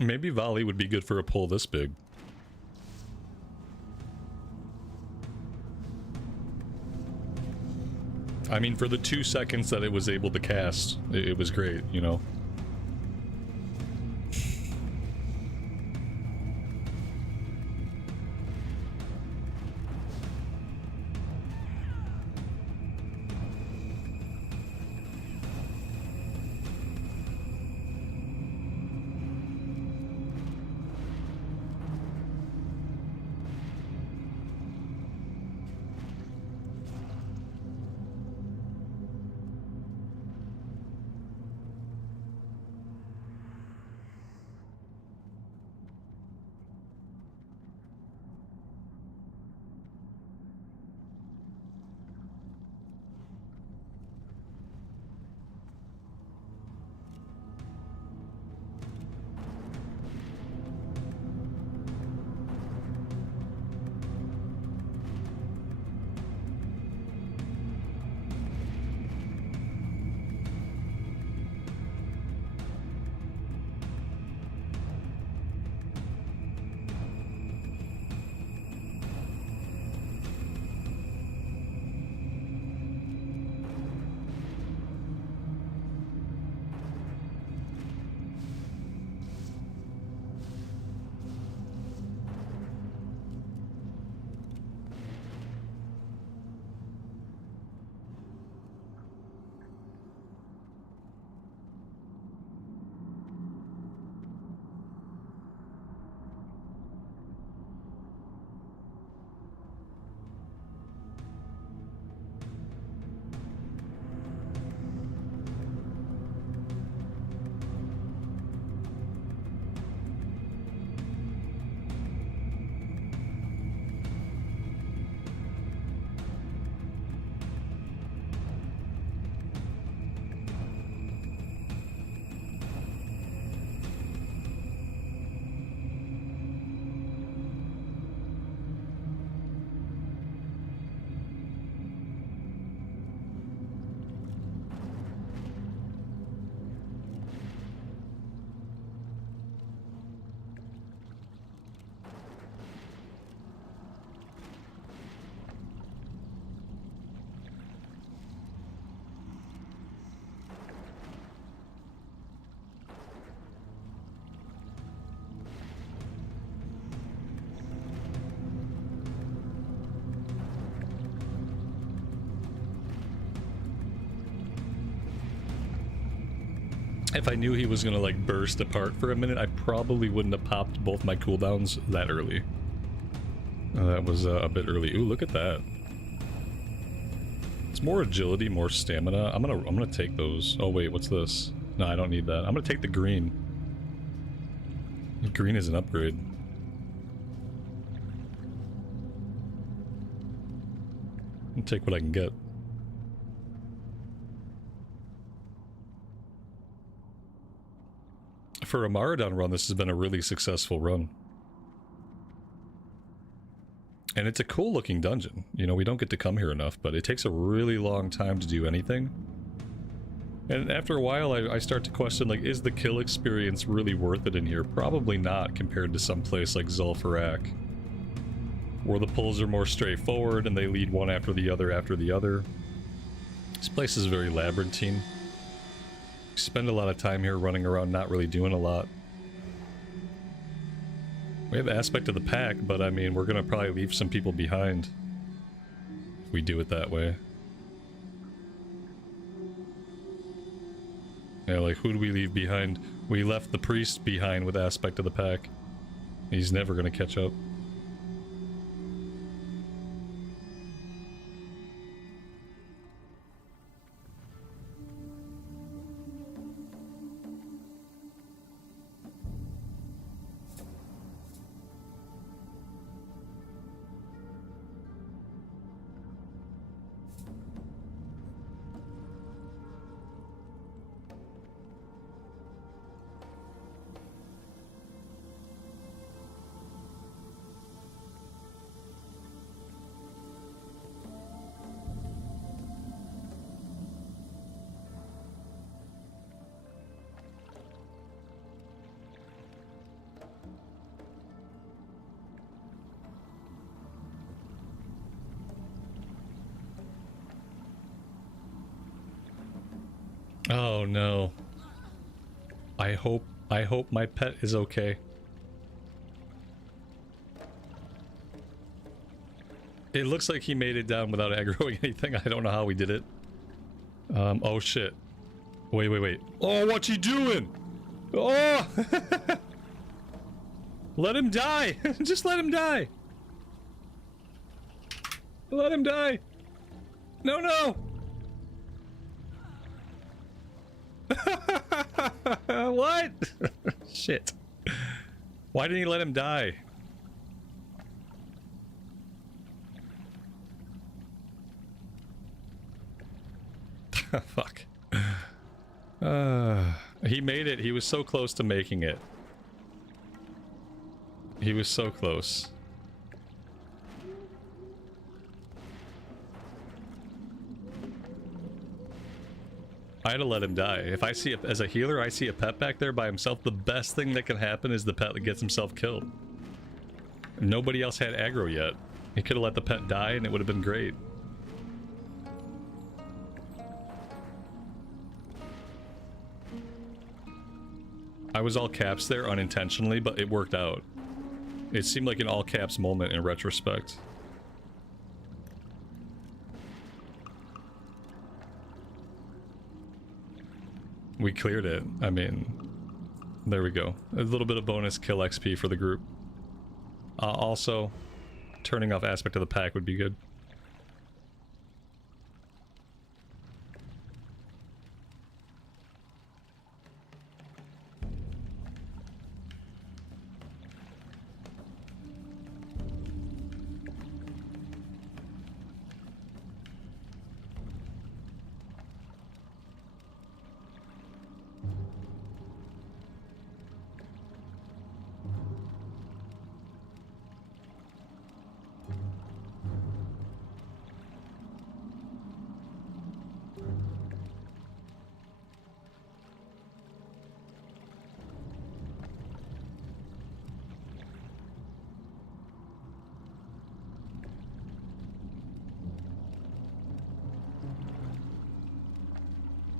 Maybe volley would be good for a pull this big. I mean, for the 2 seconds that it was able to cast, it was great, you know? If I knew he was gonna like burst apart for a minute, I probably wouldn't have popped both my cooldowns that early. That was a bit early. Ooh, look at that. It's more agility, more stamina. I'm gonna take those. Oh wait, what's this? No, I don't need that. I'm gonna take the green. The green is an upgrade. I'll take what I can get. For a Maraudon run, this has been a really successful run. And it's a cool looking dungeon. You know, we don't get to come here enough, but it takes a really long time to do anything. And after a while, I start to question, like, is the kill experience really worth it in here? Probably not, compared to some place like Zul'Farrak, where the pulls are more straightforward and they lead one after the other after the other. This place is very labyrinthine. Spend a lot of time here running around not really doing a lot. We have aspect of the pack, but I mean, we're gonna probably leave some people behind if we do it that way. Yeah, like, who do we leave behind? We left the priest behind with aspect of the pack. He's never gonna catch up. Oh no. I hope my pet is okay. It looks like he made it down without aggroing anything. I don't know how we did it. Oh shit. Wait. Oh, what's he doing? Oh! Let him die! Just let him die! Let him die! No! What? Shit. Why didn't he let him die? Fuck. He made it. He was so close to making it. He was so close. I had to let him die. If I see as a healer, I see a pet back there by himself, the best thing that can happen is the pet that gets himself killed. Nobody else had aggro yet. He could have let the pet die and it would have been great. I was all caps there unintentionally, but it worked out. It seemed like an all caps moment in retrospect. We cleared it. I mean, there we go. A little bit of bonus kill XP for the group. Also, turning off aspect of the pack would be good.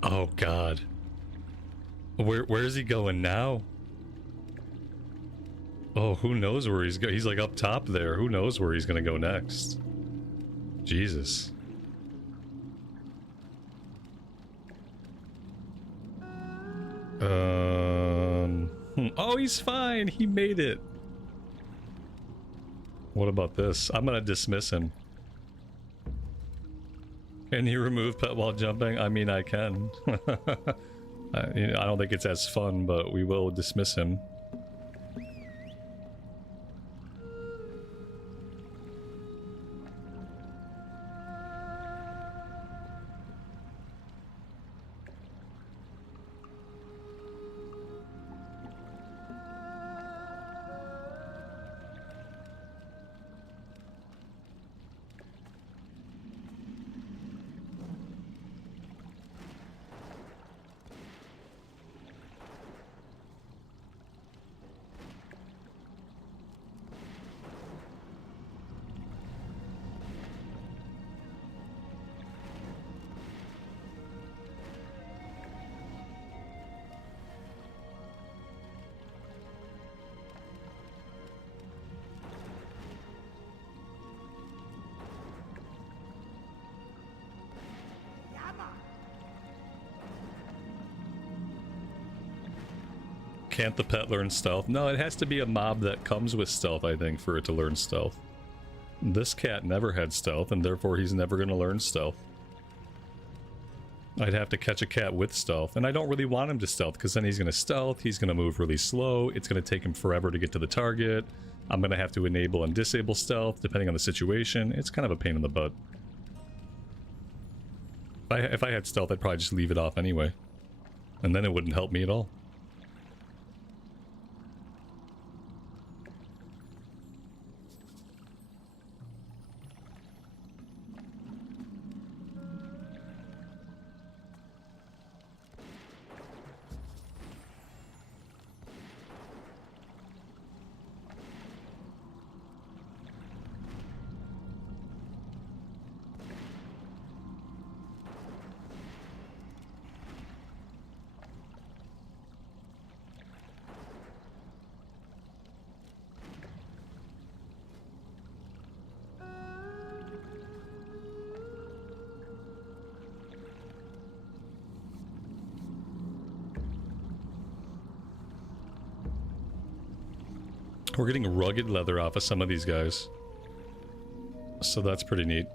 Oh god. Where is he going now? Oh, who knows where he's he's like up top there. Who knows where he's gonna go next? Jesus. Oh, he's fine. He made it. What about this? I'm gonna dismiss him. Can you remove pet while jumping? I mean, I can. I don't think it's as fun, but we will dismiss him. Can't the pet learn stealth? No, it has to be a mob that comes with stealth, I think, for it to learn stealth. This cat never had stealth, and therefore he's never going to learn stealth. I'd have to catch a cat with stealth, and I don't really want him to stealth, because then he's going to stealth, he's going to move really slow, it's going to take him forever to get to the target, I'm going to have to enable and disable stealth, depending on the situation. It's kind of a pain in the butt. If I had stealth, I'd probably just leave it off anyway. And then it wouldn't help me at all. We're getting rugged leather off of some of these guys. So that's pretty neat.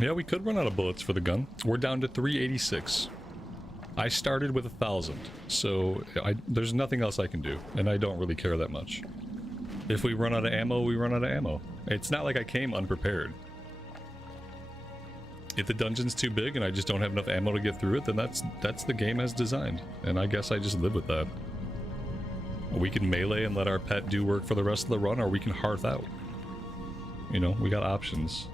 Yeah, we could run out of bullets for the gun. We're down to 386. I started with 1,000, so there's nothing else I can do, and I don't really care that much. If we run out of ammo, we run out of ammo. It's not like I came unprepared. If the dungeon's too big and I just don't have enough ammo to get through it, then that's the game as designed, and I guess I just live with that. We can melee and let our pet do work for the rest of the run, or we can hearth out. You know, we got options.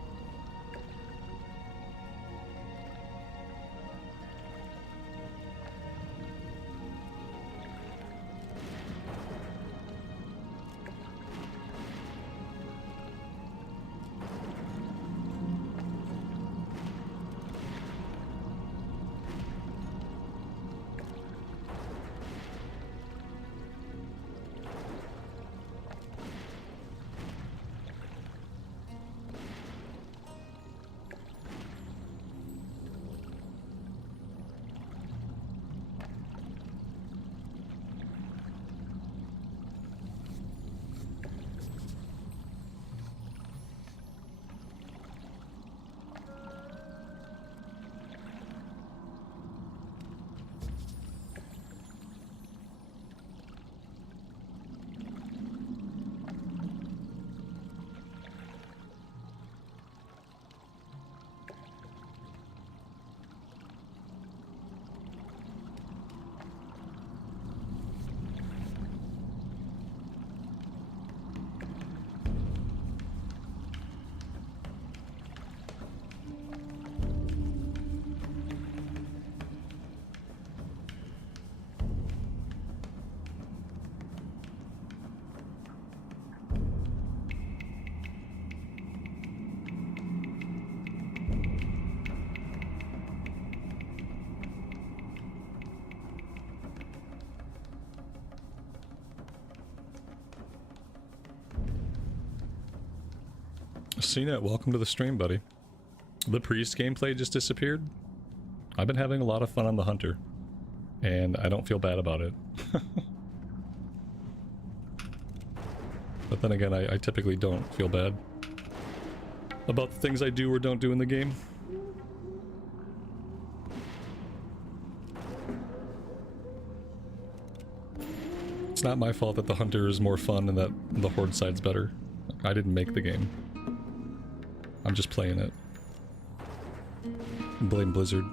CNET, welcome to the stream, buddy. The priest gameplay just disappeared. I've been having a lot of fun on the hunter, and I don't feel bad about it. But then again, I typically don't feel bad about the things I do or don't do in the game. It's not my fault that the hunter is more fun and that the horde side's better. I didn't make the game. I'm just playing it. Blame Blizzard.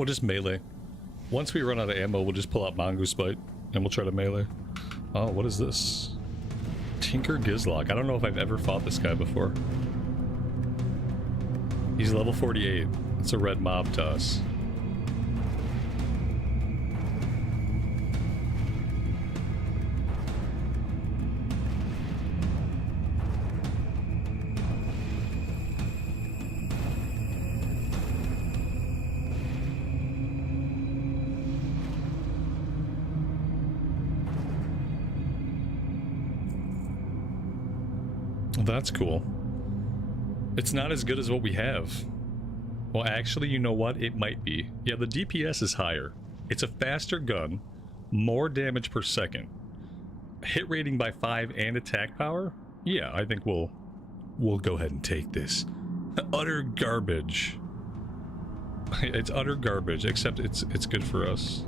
We'll just melee. Once we run out of ammo, we'll just pull out Mongoose Bite and we'll try to melee. Oh, what is this? Tinker Gizlock. I don't know if I've ever fought this guy before. He's level 48. It's a red mob to us. That's cool. It's not as good as what we have. Well, actually, you know what? It might be. Yeah, the DPS is higher. It's a faster gun, more damage per second. Hit rating by 5 and attack power? Yeah, I think we'll go ahead and take this. Utter garbage. It's utter garbage, except it's good for us.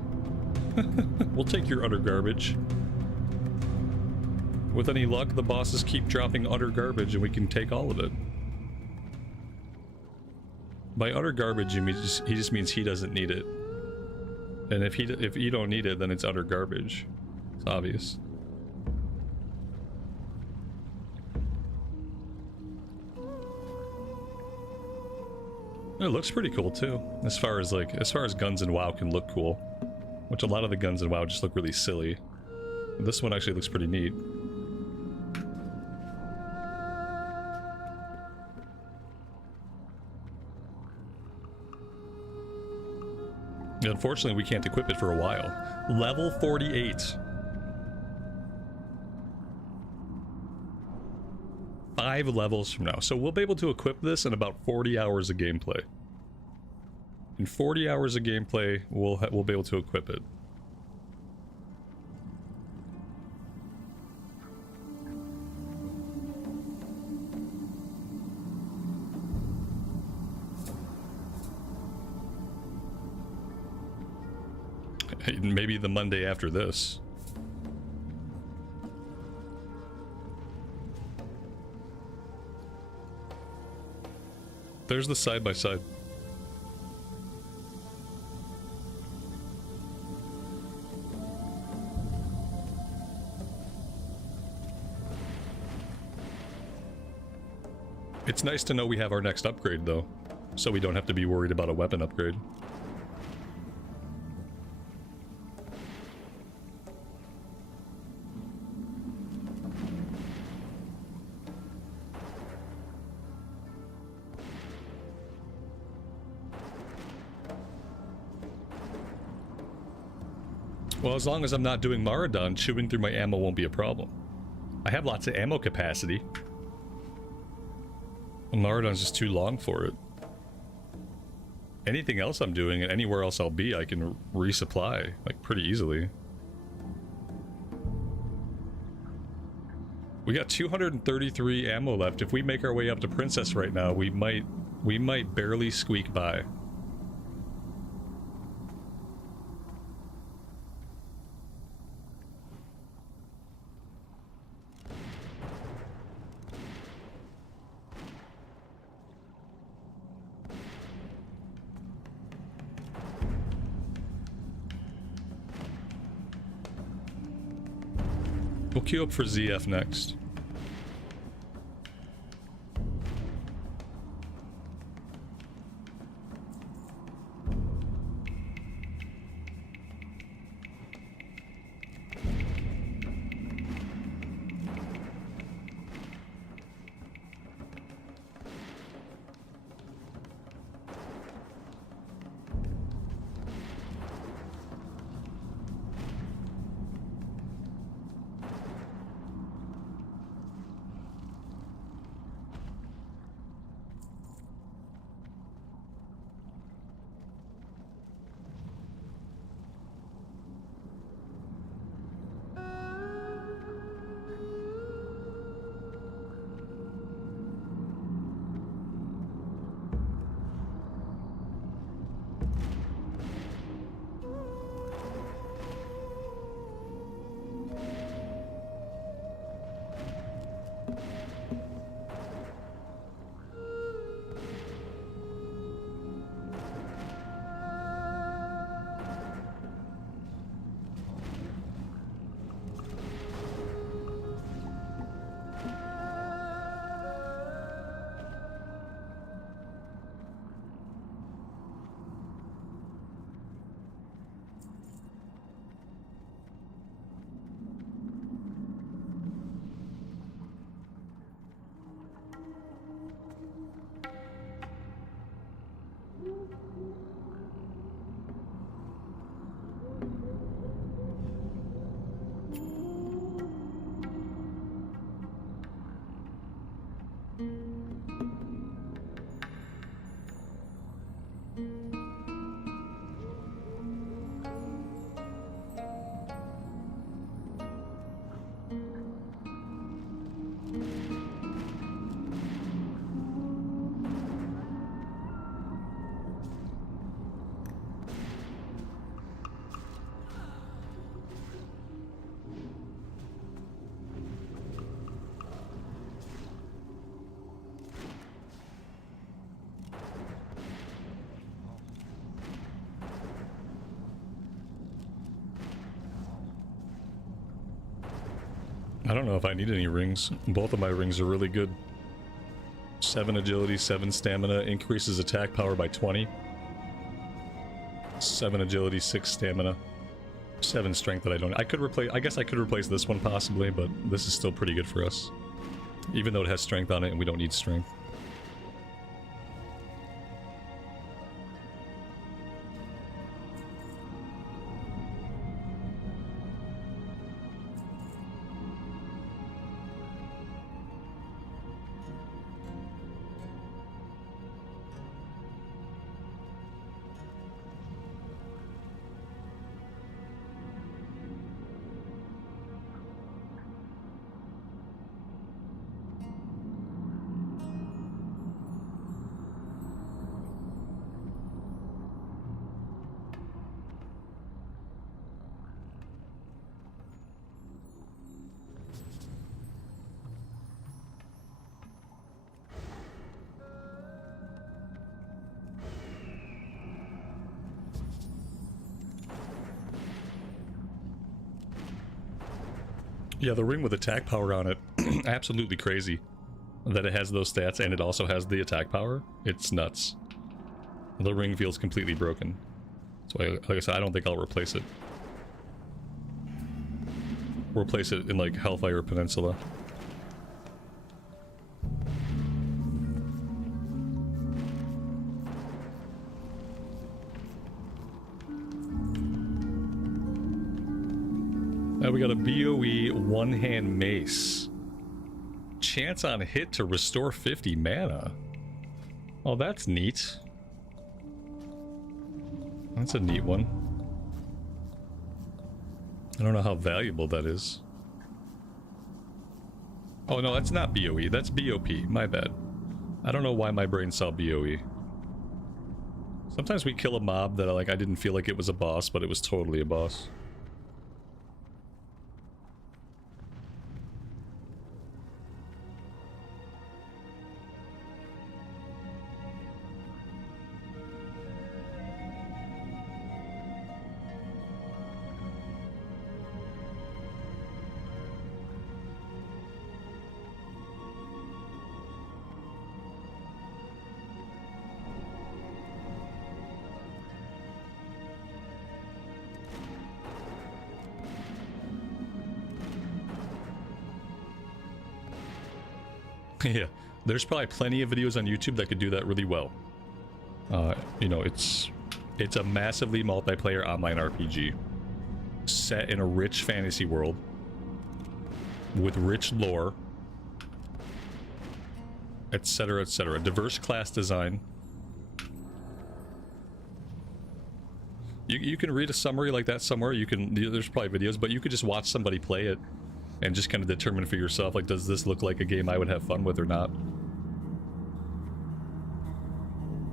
We'll take your utter garbage. With any luck, the bosses keep dropping utter garbage and we can take all of it. By utter garbage, he just means he doesn't need it. And if you don't need it, then it's utter garbage. It's obvious. It looks pretty cool too, as far as guns in WoW can look cool. Which a lot of the guns in WoW just look really silly. This one actually looks pretty neat. Unfortunately, we can't equip it for a while. Level 48. 5 levels from now. So we'll be able to equip this in about 40 hours of gameplay. In 40 hours of gameplay, we'll be able to equip it. Maybe the Monday after this. There's the side-by-side. It's nice to know we have our next upgrade, though, so we don't have to be worried about a weapon upgrade. Well, as long as I'm not doing Maraudon, chewing through my ammo won't be a problem. I have lots of ammo capacity. Maraudon's just too long for it. Anything else I'm doing and anywhere else I'll be, I can resupply, like, pretty easily. We got 233 ammo left. If we make our way up to Princess right now, we might barely squeak by. We'll queue up for ZF next. I don't know if I need any rings. Both of my rings are really good. 7 agility, 7 stamina, increases attack power by 20. 7 agility, 6 stamina, 7 strength that I don't... I guess I could replace this one possibly, but this is still pretty good for us. Even though it has strength on it and we don't need strength. Yeah, the ring with attack power on it, absolutely crazy that it has those stats and it also has the attack power. It's nuts. The ring feels completely broken. So like I said, I don't think I'll replace it. Replace it in like Hellfire Peninsula. Now we got a BOE one-hand mace. Chance on hit to restore 50 mana. Oh, that's neat. That's a neat one. I don't know how valuable that is. Oh no, that's not BOE, that's BOP, my bad. I don't know why my brain saw BOE. Sometimes we kill a mob that I didn't feel like it was a boss, but it was totally a boss. Yeah, there's probably plenty of videos on YouTube that could do that really well. You know, it's a massively multiplayer online RPG set in a rich fantasy world with rich lore, etc., etc. Diverse class design. You can read a summary like that somewhere. There's probably videos, but you could just watch somebody play it and just kind of determine for yourself, like, does this look like a game I would have fun with or not?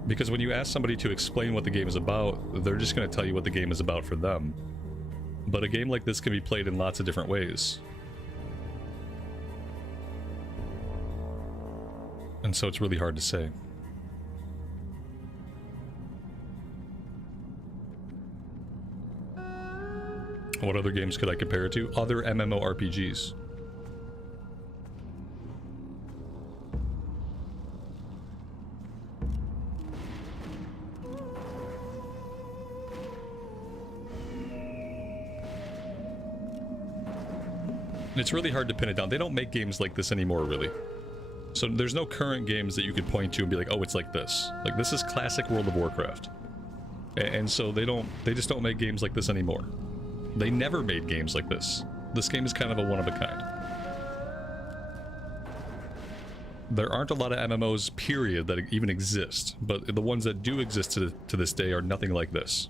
Because when you ask somebody to explain what the game is about, they're just going to tell you what the game is about for them. But a game like this can be played in lots of different ways. And so it's really hard to say. What other games could I compare it to? Other MMORPGs. It's really hard to pin it down. They don't make games like this anymore, really. So there's no current games that you could point to and be like, oh, it's like this. Like, this is classic World of Warcraft. And so they just don't make games like this anymore. They never made games like this. This game is kind of a one-of-a-kind. There aren't a lot of MMOs, period, that even exist, but the ones that do exist to this day are nothing like this.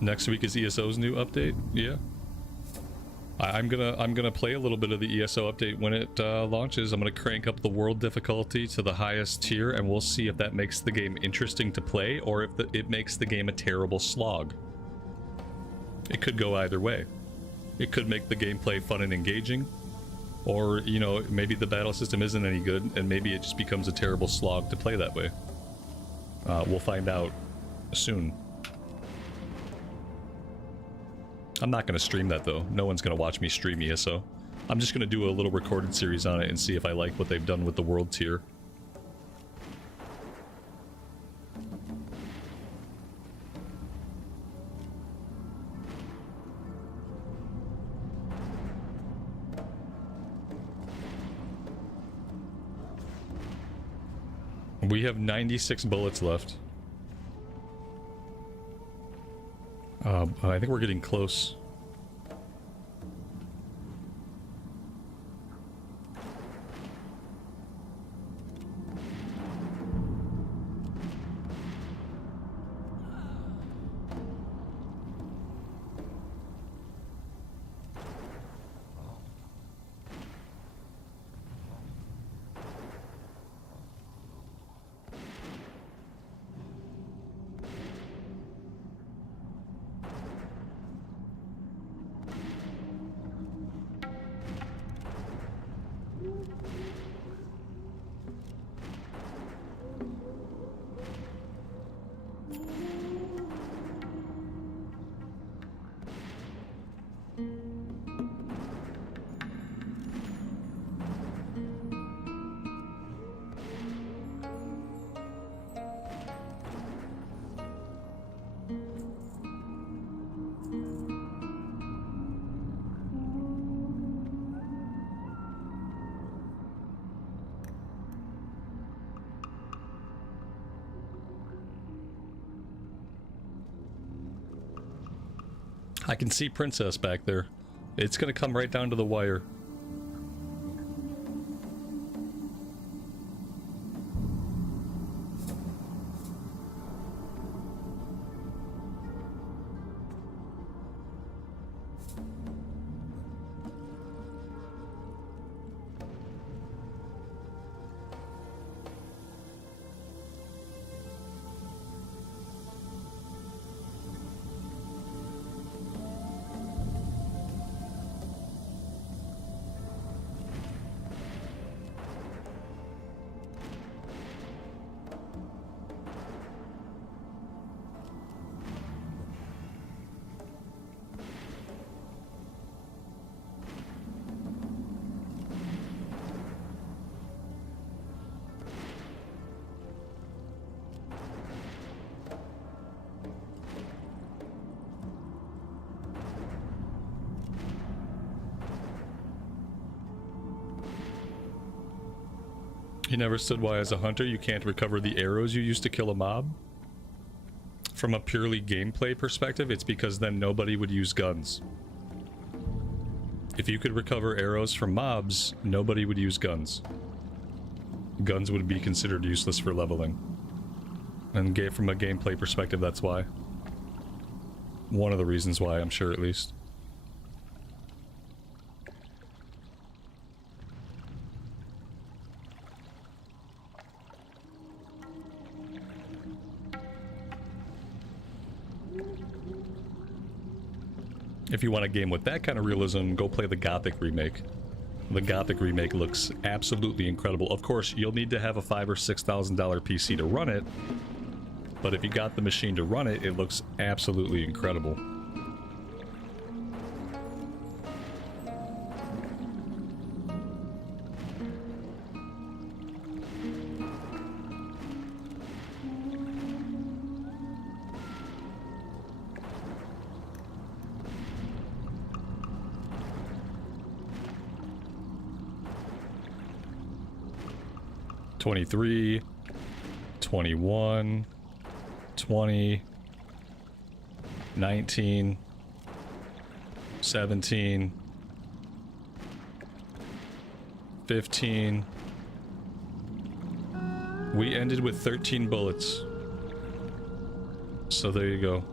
Next week is ESO's new update, yeah. I'm gonna play a little bit of the ESO update when it launches. I'm gonna crank up the world difficulty to the highest tier, and we'll see if that makes the game interesting to play, or if it makes the game a terrible slog. It could go either way. It could make the gameplay fun and engaging, Or, you know, maybe the battle system isn't any good, and maybe it just becomes a terrible slog to play that way. We'll find out soon. I'm not going to stream that, though. No one's going to watch me stream ESO. I'm just going to do a little recorded series on it and see if I like what they've done with the world tier. We have 96 bullets left. I think we're getting close. I can see Princess back there. It's gonna come right down to the wire. You never understood why as a hunter you can't recover the arrows you used to kill a mob? From a purely gameplay perspective, it's because then nobody would use guns. If you could recover arrows from mobs, nobody would use guns. Guns would be considered useless for leveling. And from a gameplay perspective, that's why. One of the reasons why, I'm sure, at least. If you want a game with that kind of realism, go play the Gothic remake. The Gothic remake looks absolutely incredible. Of course, you'll need to have a $5,000 or $6,000 PC to run it, but if you got the machine to run it, it looks absolutely incredible. $23, $21, $20, $19, $17, $15. We ended with 13 bullets. So there you go.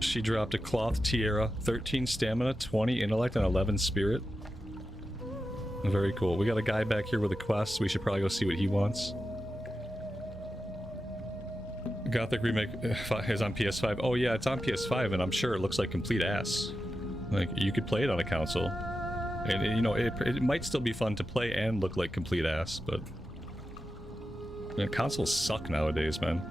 She dropped a cloth tiara, 13 stamina, 20 intellect, and 11 spirit. Very cool. We got a guy back here with a quest. We should probably go see what he wants. Gothic Remake is on PS5. Oh yeah, it's on PS5, and I'm sure it looks like complete ass. Like, you could play it on a console. And you know, it might still be fun to play and look like complete ass, but you know, consoles suck nowadays, man.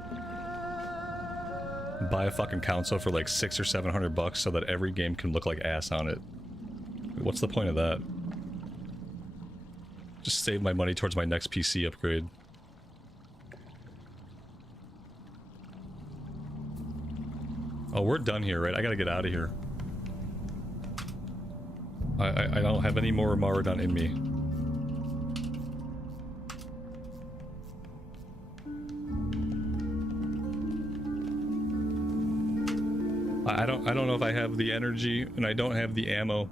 Buy a fucking console for like $600 or $700 so that every game can look like ass on it. What's the point of that? Just save my money towards my next PC upgrade. Oh, we're done here, right? I gotta get out of here. I don't have any more Maradon in me. I don't know if I have the energy, and I don't have the ammo.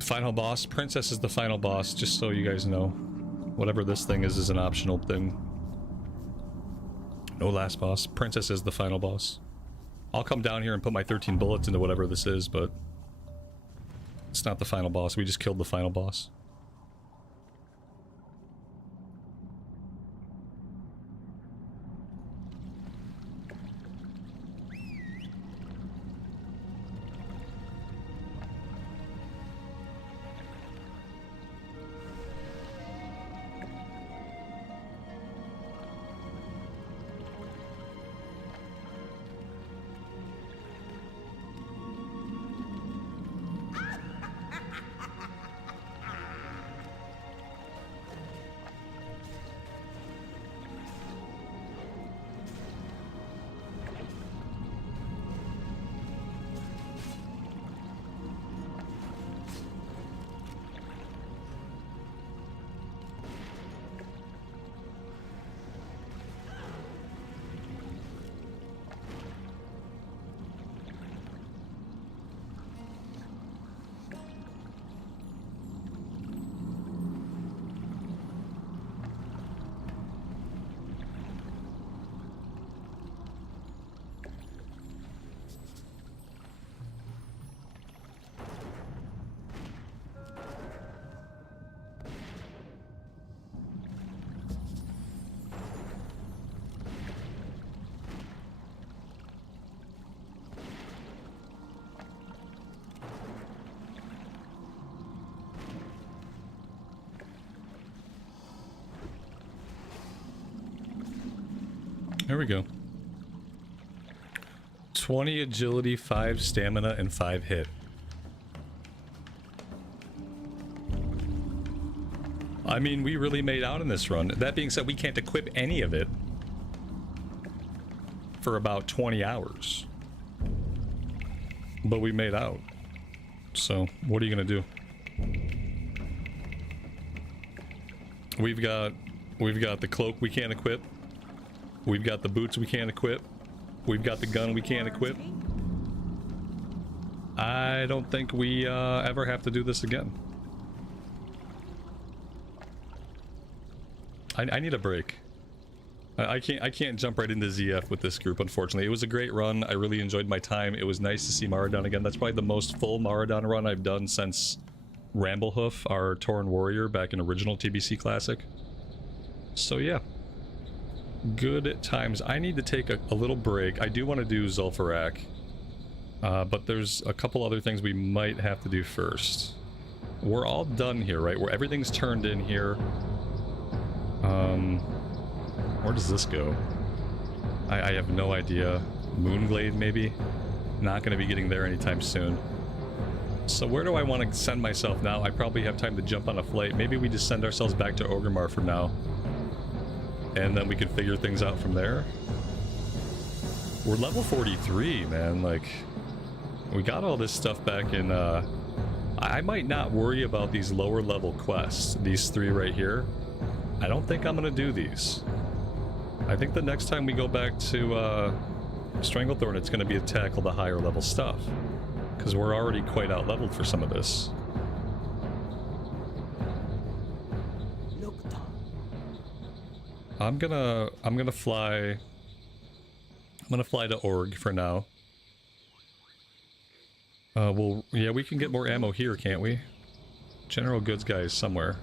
Final boss. Princess is the final boss, just so you guys know. Whatever this thing is an optional thing. No last boss. Princess is the final boss. I'll come down here and put my 13 bullets into whatever this is, but it's not the final boss. We just killed the final boss. There we go. 20 agility, 5 stamina, and 5 hit. I mean, we really made out in this run. That being said, we can't equip any of it for about 20 hours. But we made out. So, what are you gonna do? We've got the cloak we can't equip. We've got the boots we can't equip. We've got the gun we can't equip. I don't think we ever have to do this again. I need a break. I can't jump right into ZF with this group, unfortunately. It was a great run. I really enjoyed my time. It was nice to see Maradon again. That's probably the most full Maradon run I've done since Ramblehoof, our Tauren Warrior, back in original TBC Classic. So yeah. Good times. I need to take a little break. I do want to do Zul'Farrak, but there's a couple other things we might have to do first. We're all done here, right? Where everything's turned in here. Where does this go? I have no idea. Moonglade, maybe? Not going to be getting there anytime soon. So where do I want to send myself now? I probably have time to jump on a flight. Maybe we just send ourselves back to Orgrimmar for now. And then we can figure things out from there. We're level 43, man. Like, we got all this stuff back in, I might not worry about these lower level quests. These 3 right here. I don't think I'm gonna do these. I think the next time we go back to, Stranglethorn, it's gonna be to tackle the higher level stuff. Because we're already quite out leveled for some of this. I'm gonna fly to Org for now. Well, yeah, we can get more ammo here, can't we? General goods guy is somewhere.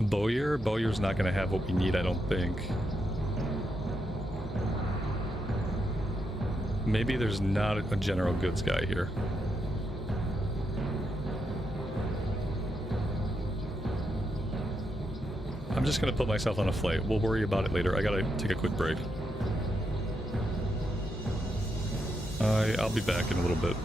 Bowyer's not gonna have what we need, I don't think. Maybe there's not a general goods guy here. I'm just gonna put myself on a flight. We'll worry about it later. I gotta take a quick break. I'll be back in a little bit.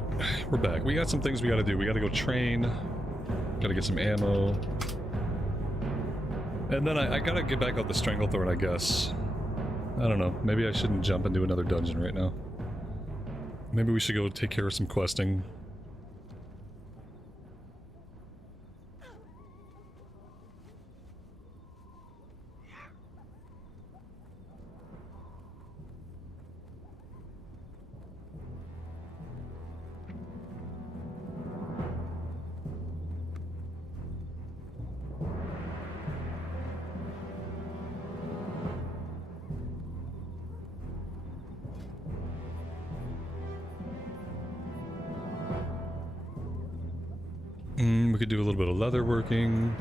Alright, we're back. We got some things we gotta do. We gotta go train. Gotta get some ammo. And then I gotta get back out the Stranglethorn, I guess. I don't know. Maybe I shouldn't jump into another dungeon right now. Maybe we should go take care of some questing. We could do a little bit of leatherworking.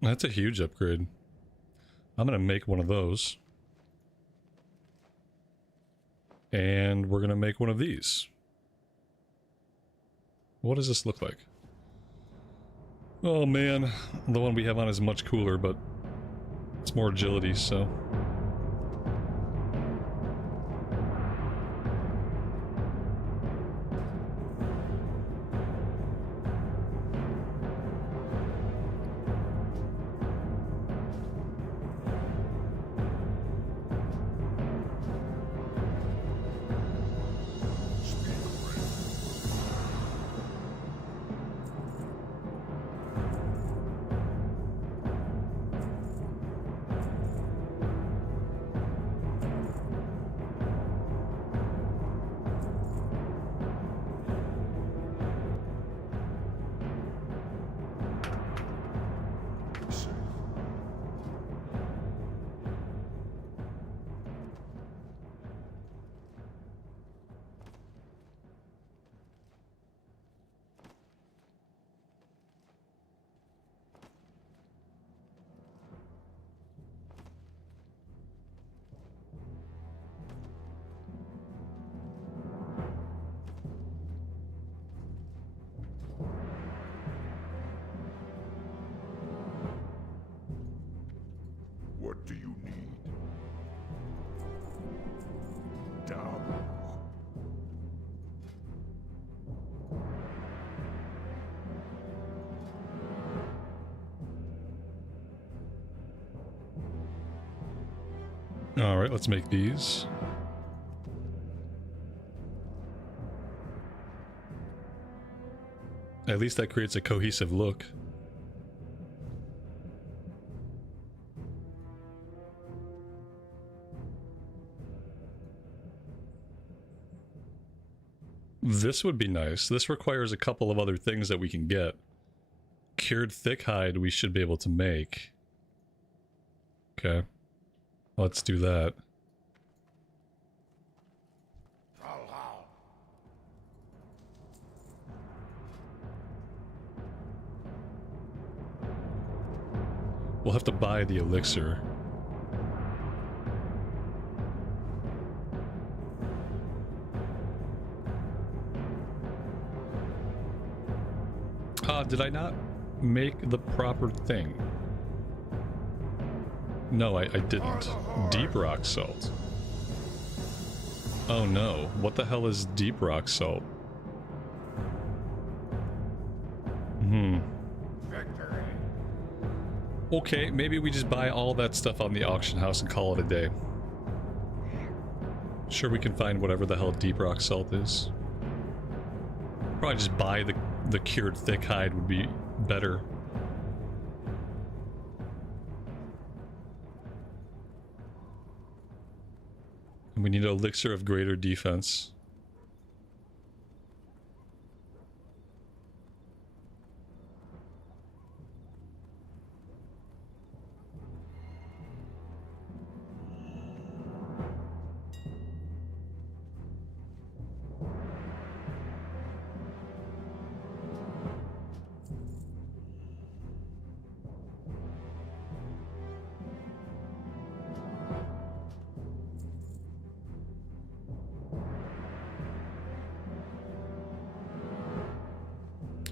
That's a huge upgrade. I'm gonna make one of those. And we're gonna make one of these. What does this look like? Oh man, the one we have on is much cooler, but it's more agility, so... What do you need? Down. Alright, let's make these. At least that creates a cohesive look. This would be nice. This requires a couple of other things that we can get. Cured thick hide we should be able to make. Okay. Let's do that. We'll have to buy the elixir. Did I not make the proper thing? No, I didn't. Deep rock salt. Oh no, what the hell is deep rock salt? Okay, maybe we just buy all that stuff on the auction house and call it a day. Sure, we can find whatever the hell deep rock salt is. Probably just buy the cured thick hide would be better. And we need an elixir of greater defense.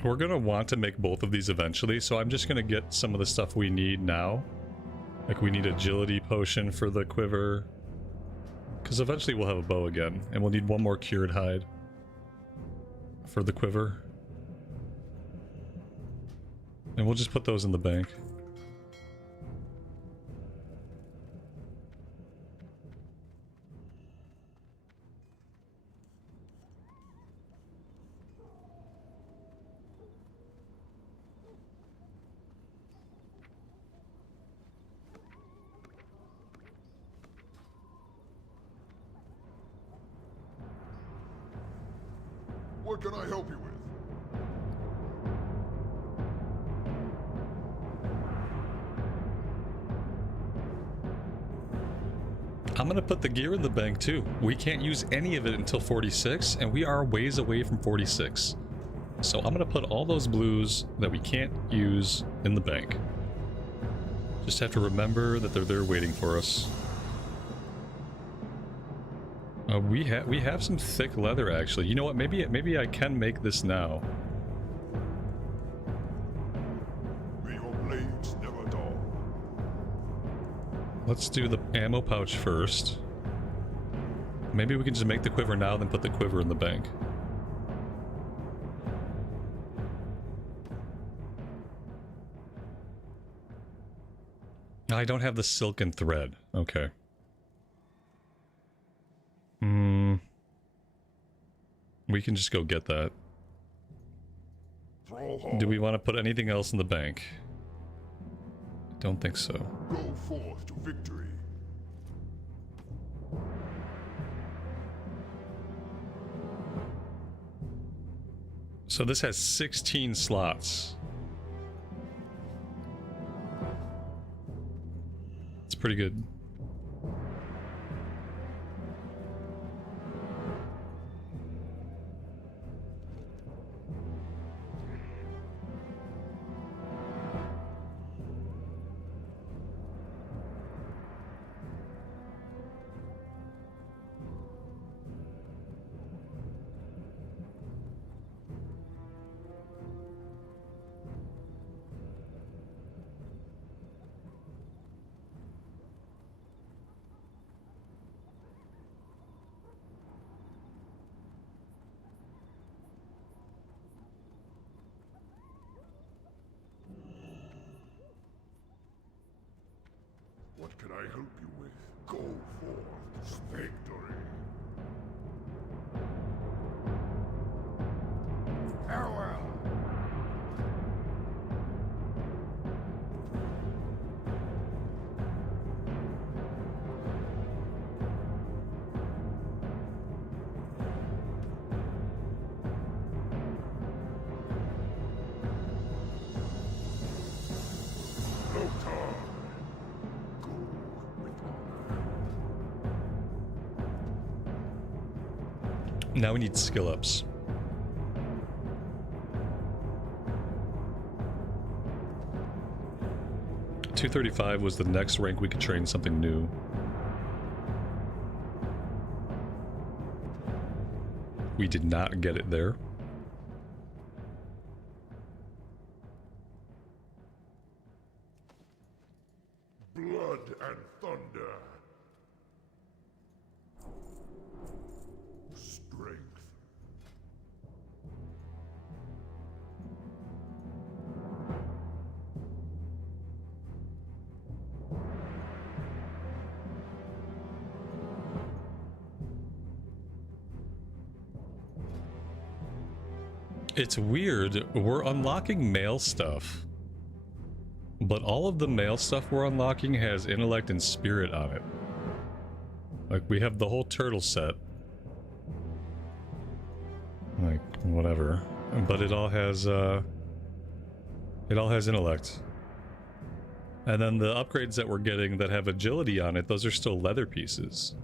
We're gonna want to make both of these eventually, so I'm just gonna get some of the stuff we need now. Like we need agility potion for the quiver, because eventually we'll have a bow again, and we'll need one more cured hide for the quiver. And we'll just put those in the bank. What can I help you with? I'm gonna put the gear in the bank too. We can't use any of it until 46, and we are ways away from 46. So I'm gonna put all those blues that we can't use in the bank. Just have to remember that they're there waiting for us. We have some thick leather actually. You know what? Maybe I can make this now. May your blades never dull. Let's do the ammo pouch first. Maybe we can just make the quiver now, then put the quiver in the bank. I don't have the silken thread. Okay. We can just go get that. Do we want to put anything else in the bank? Don't think so. Go forth to victory. So this has 16 slots. It's pretty good. What can I help you with? Go forth, victory. Farewell. Now we need skill ups. $235 was the next rank we could train something new. We did not get it there. Blood and thunder. Strength. It's weird, we're unlocking male stuff, but all of the male stuff we're unlocking has intellect and spirit on it. Like, we have the whole turtle set. Like, whatever. But it all has intellect. And then the upgrades that we're getting that have agility on it, those are still leather pieces.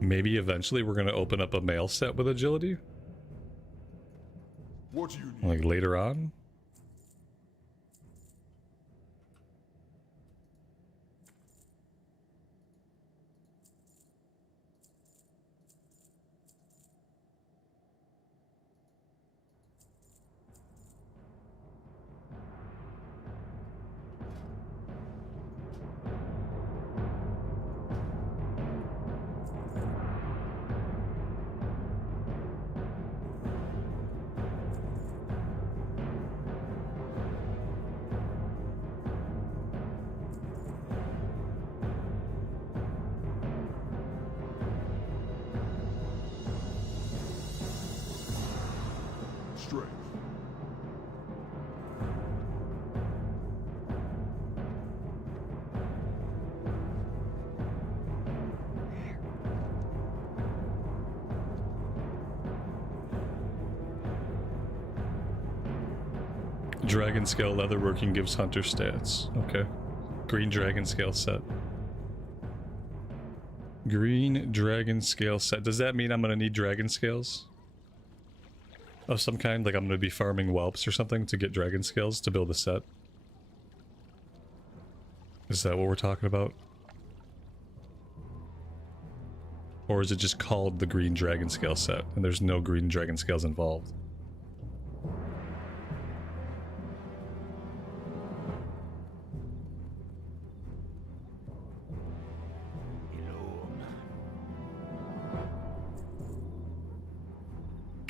Maybe eventually we're going to open up a male set with agility? What do you need? Like later on? Dragon scale leatherworking gives hunter stats. Okay. Green dragon scale set. Green dragon scale set. Does that mean I'm gonna need dragon scales? Of some kind? Like I'm gonna be farming whelps or something to get dragon scales to build a set? Is that what we're talking about? Or is it just called the green dragon scale set and there's no green dragon scales involved?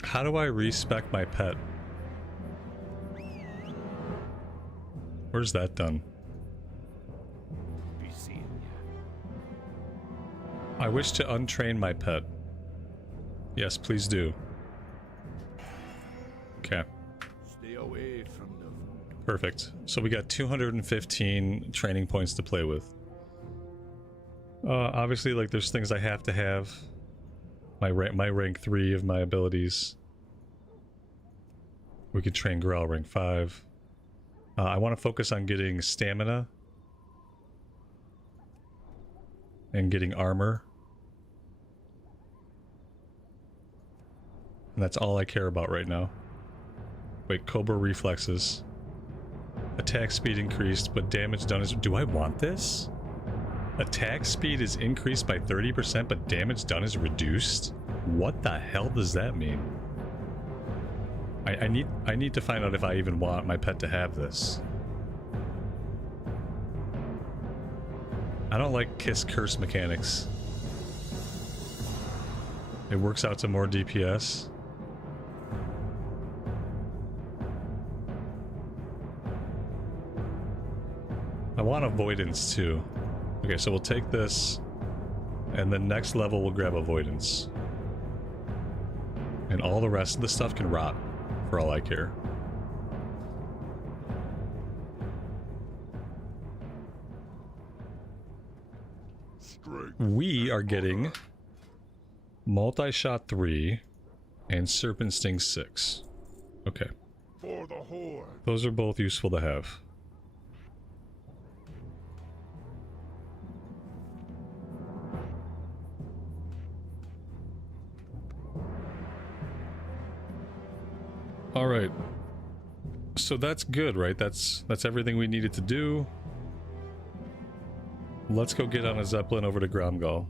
How do I respec my pet? Where's that done? I wish to untrain my pet. Yes, please do. Okay. Stay away from the food. Perfect. So we got 215 training points to play with. Obviously, like, there's things I have to have. My rank 3 of my abilities. We could train Growl rank 5. I want to focus on getting stamina. And getting armor. And that's all I care about right now. Wait, Cobra reflexes. Attack speed increased, but damage done is... Do I want this? Attack speed is increased by 30%, but damage done is reduced? What the hell does that mean? I need to find out if I even want my pet to have this. I don't like kiss curse mechanics. It works out to more DPS. I want avoidance too. Okay, so we'll take this, and then next level we'll grab avoidance. And all the rest of the stuff can rot, for all I care. We are getting multi-shot 3 and serpent sting 6. Okay. For the horde. Those are both useful to have. All right. So that's good, right? That's everything we needed to do. Let's go get on a Zeppelin over to Gromgal.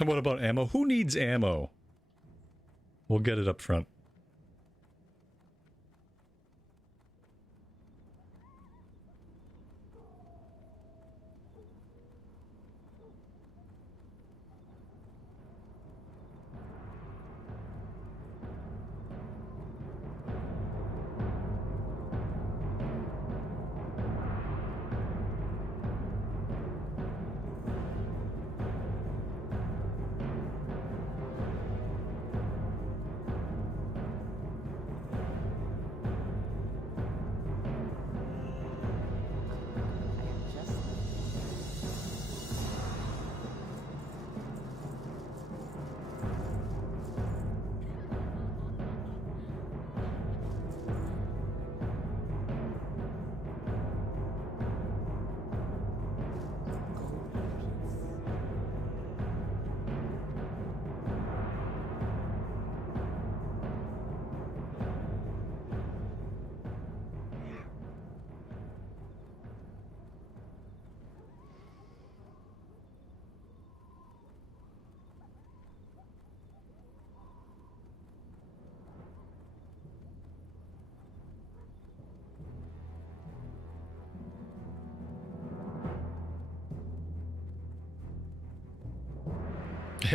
And what about ammo? Who needs ammo? We'll get it up front.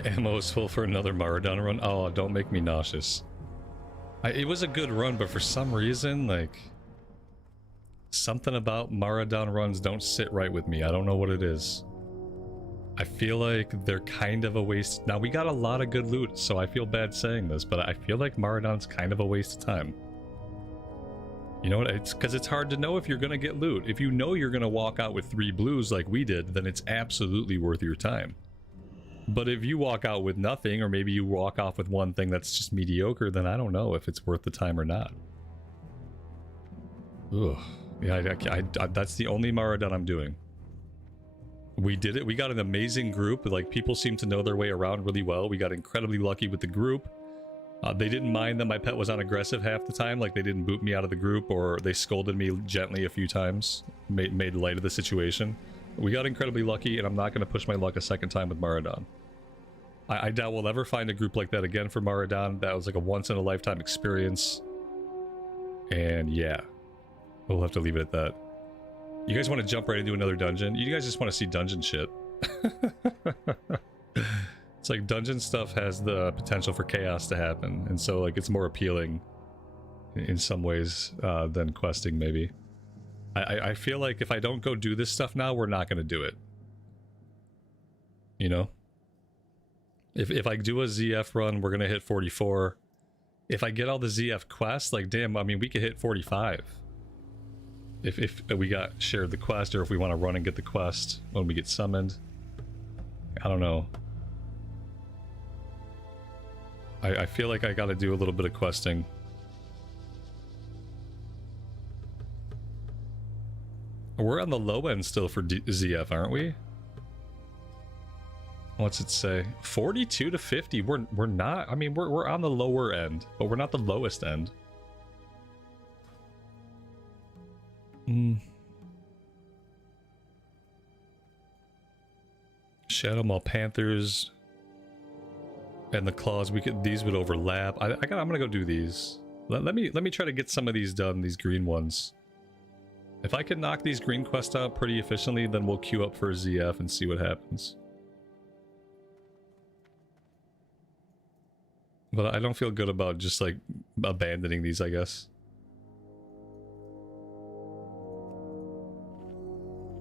Ammo is full for another Maradona run. Oh, don't make me nauseous. It was a good run, but for some reason, like... Something about Maraudon runs don't sit right with me. I don't know what it is. I feel like they're kind of a waste. Now, we got a lot of good loot, so I feel bad saying this, but I feel like Maraudon's kind of a waste of time. You know what? It's because it's hard to know if you're going to get loot. If you know you're going to walk out with 3 blues like we did, then it's absolutely worth your time. But if you walk out with nothing, or maybe you walk off with one thing that's just mediocre, then I don't know if it's worth the time or not. Ugh. Yeah, that's the only Maraudon I'm doing. We did it. We got an amazing group. Like, people seem to know their way around really well. We got incredibly lucky with the group. They didn't mind that my pet was unaggressive half the time. Like, they didn't boot me out of the group, or they scolded me gently a few times. Made light of the situation. We got incredibly lucky, and I'm not going to push my luck a second time with Maraudon. I doubt we'll ever find a group like that again for Maraudon. That was like a once-in-a-lifetime experience. And yeah. We'll have to leave it at that. You guys want to jump right into another dungeon? You guys just want to see dungeon shit. It's like dungeon stuff has the potential for chaos to happen, and so like it's more appealing in some ways than questing maybe. I feel like if I don't go do this stuff now, we're not going to do it. You know? If I do a ZF run, we're going to hit 44. If I get all the ZF quests, like damn, I mean we could hit 45. If we got shared the quest, or if we want to run and get the quest when we get summoned. I don't know. I feel like I gotta do a little bit of questing. We're on the low end still for ZF, aren't we? What's it say? 42 to 50. We're not. I mean, we're on the lower end, but we're not the lowest end. Shadow Maw Panthers and the claws. These would overlap. I'm gonna go do these. Let me try to get some of these done. These green ones. If I can knock these green quests out pretty efficiently, then we'll queue up for a ZF and see what happens. But I don't feel good about just like abandoning these, I guess.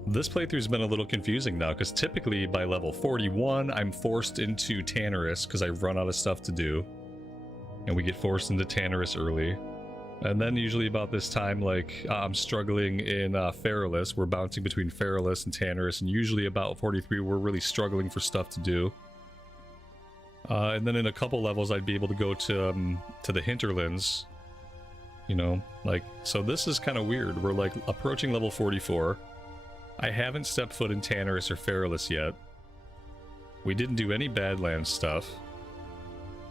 This playthrough's been a little confusing now, because typically by level 41, I'm forced into Tannerus because I run out of stuff to do. And we get forced into Tannerus early. And then usually about this time, like, I'm struggling in Feralus. We're bouncing between Feralus and Tannerus, and usually about 43, we're really struggling for stuff to do. And then in a couple levels, I'd be able to go to the hinterlands. You know, like, so this is kind of weird. We're like approaching level 44. I haven't stepped foot in Tannerus or Feralus yet. We didn't do any Badlands stuff.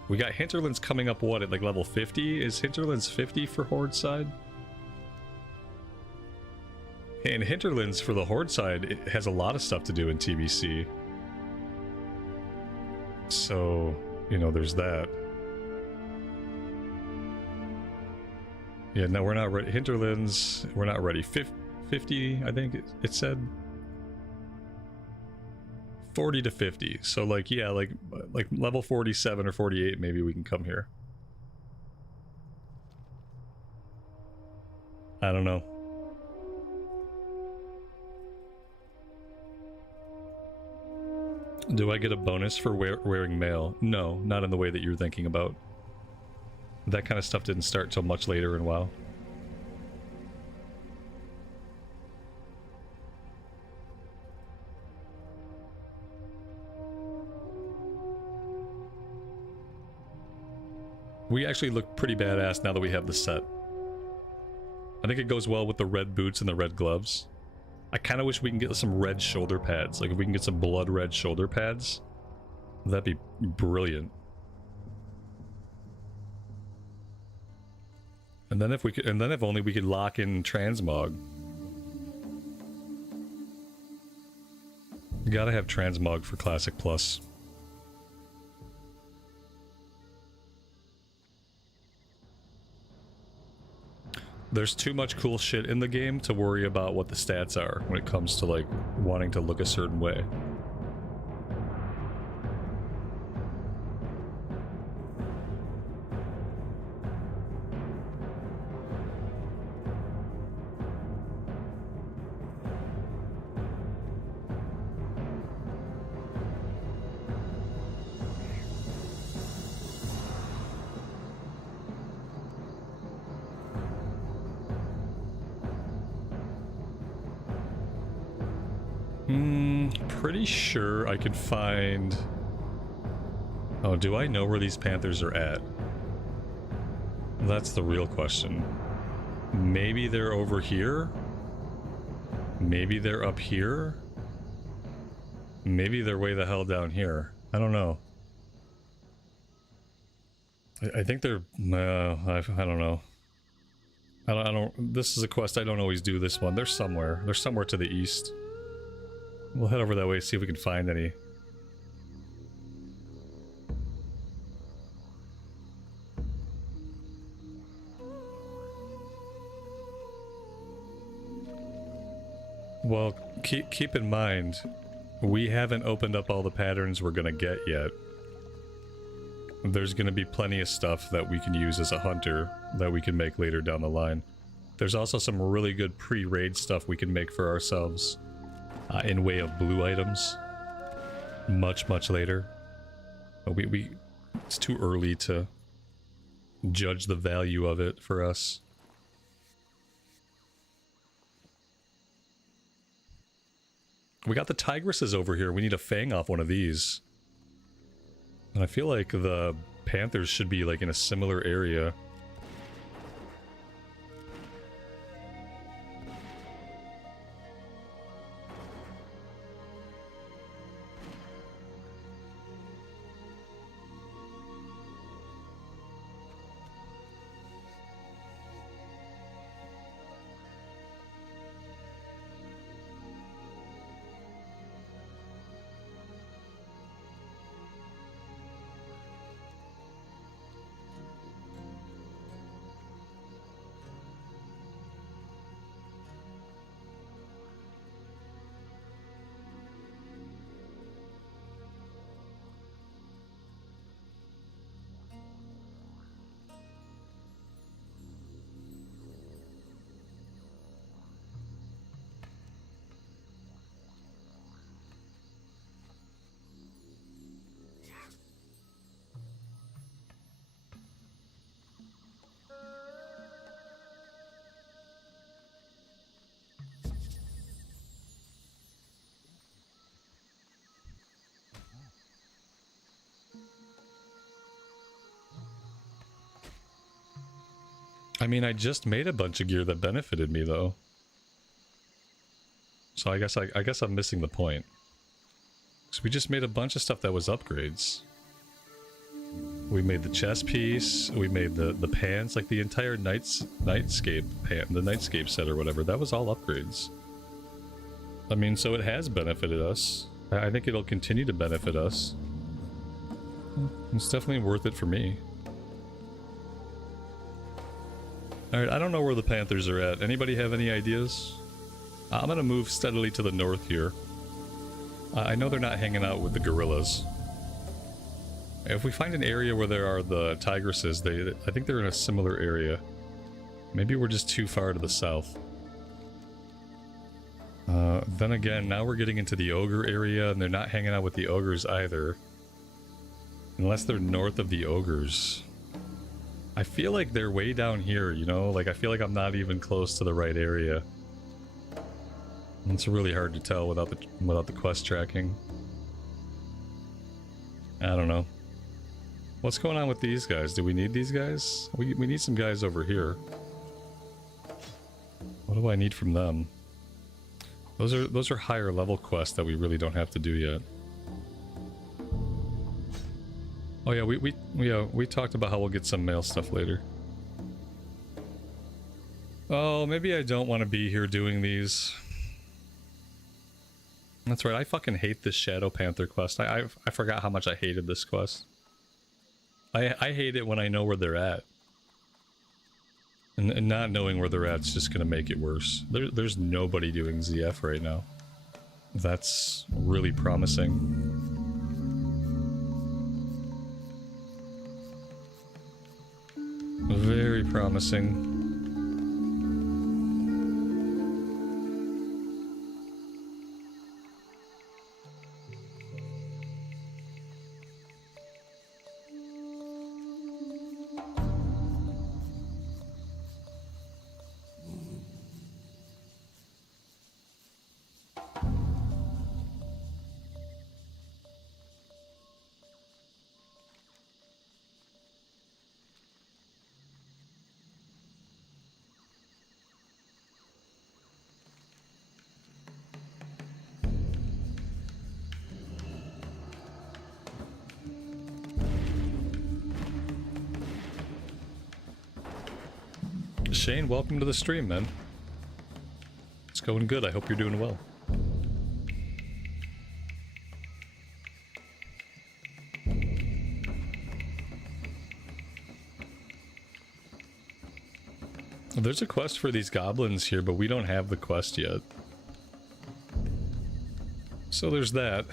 We got Hinterlands coming up, what, at like level 50? Is Hinterlands 50 for Horde side? And Hinterlands for the Horde side, it has a lot of stuff to do in TBC. So, you know, there's that. Yeah, no, we're not ready. Hinterlands, we're not ready. 50, I think it said. 40 to 50. So like, yeah, like level 47 or 48, maybe we can come here. I don't know. Do I get a bonus for wearing mail? No, not in the way that you're thinking about. That kind of stuff didn't start till much later in WoW. We actually look pretty badass now that we have the set. I think it goes well with the red boots and the red gloves. I kind of wish we can get some red shoulder pads. Like if we can get some blood red shoulder pads, that'd be brilliant. And then if we could, and then if only we could lock in transmog. You gotta have transmog for Classic Plus. There's too much cool shit in the game to worry about what the stats are when it comes to like wanting to look a certain way. Pretty sure I could find... Oh, do I know where these panthers are at? That's the real question. Maybe they're over here? Maybe they're up here? Maybe they're way the hell down here. I don't know. I think they're... I don't know. I don't... This is a quest. I don't always do this one. They're somewhere. They're somewhere to the east. We'll head over that way, see if we can find any. Well, keep in mind, we haven't opened up all the patterns we're gonna get yet. There's gonna be plenty of stuff that we can use as a hunter that we can make later down the line. There's also some really good pre-raid stuff we can make for ourselves in way of blue items much later. But it's too early to judge the value of it for us. We got the tigresses over here. We need a fang off one of these. And I feel like the panthers should be like in a similar area. I mean, I just made a bunch of gear that benefited me, though. So I guess I'm missing the point. So we just made a bunch of stuff that was upgrades. We made the chest piece, we made the pants, like the entire nightscape pant, the nightscape set or whatever, that was all upgrades. I mean, so it has benefited us. I think it'll continue to benefit us. It's definitely worth it for me. Alright, I don't know where the panthers are at. Anybody have any ideas? I'm gonna move steadily to the north here. I know they're not hanging out with the gorillas. If we find an area where there are the tigresses, I think they're in a similar area. Maybe we're just too far to the south. Then again, now we're getting into the ogre area, and they're not hanging out with the ogres either. Unless they're north of the ogres. I feel like they're way down here, you know? Like, I feel like I'm not even close to the right area. It's really hard to tell without the quest tracking. I don't know. What's going on with these guys? Do we need these guys? We need some guys over here. What do I need from them? Those are higher level quests that we really don't have to do yet. Oh yeah, we talked about how we'll get some mail stuff later. Oh, maybe I don't want to be here doing these. That's right, I fucking hate this Shadow Panther quest. I forgot how much I hated this quest. I hate it when I know where they're at. And not knowing where they're at is just gonna make it worse. There's nobody doing ZF right now. That's really promising. Very promising. Shane, welcome to the stream, man. It's going good. I hope you're doing well. There's a quest for these goblins here, but we don't have the quest yet. So there's that.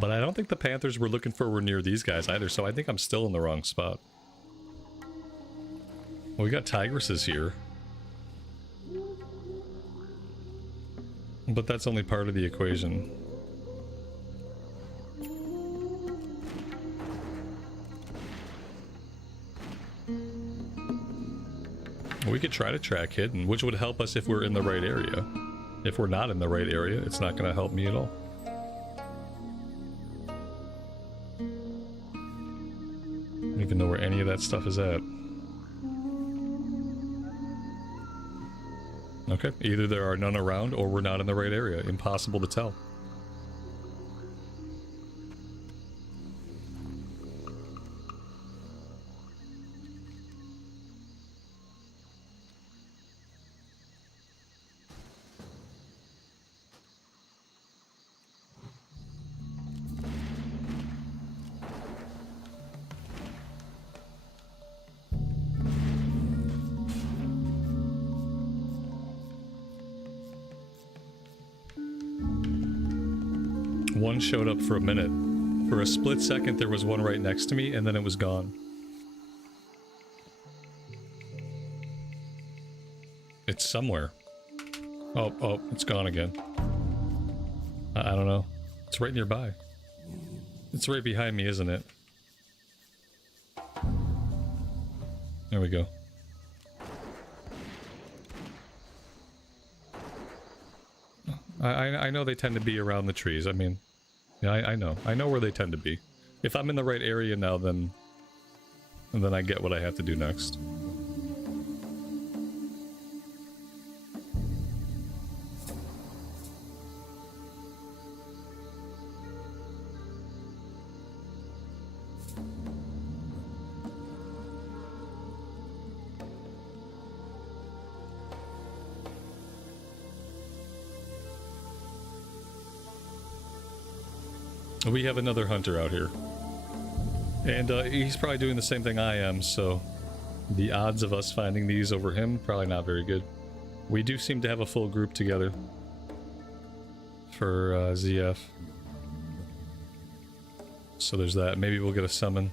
But I don't think the Panthers we're looking for were near these guys either, so I think I'm still in the wrong spot. Well, we got tigresses here. But that's only part of the equation. We could try to track hidden, which would help us if we're in the right area. If we're not in the right area, it's not going to help me at all. I don't even know where any of that stuff is at. Okay, either there are none around or we're not in the right area. Impossible to tell. One showed up for a minute. For a split second, there was one right next to me, and then it was gone. It's somewhere. Oh, it's gone again. I don't know. It's right nearby. It's right behind me, isn't it? There we go. I know they tend to be around the trees. I mean... Yeah, I know. I know where they tend to be. If I'm in the right area now, then I get what I have to do next. We have another hunter out here. And he's probably doing the same thing I am, so the odds of us finding these over him, probably not very good. We do seem to have a full group together for ZF. So there's that. Maybe we'll get a summon.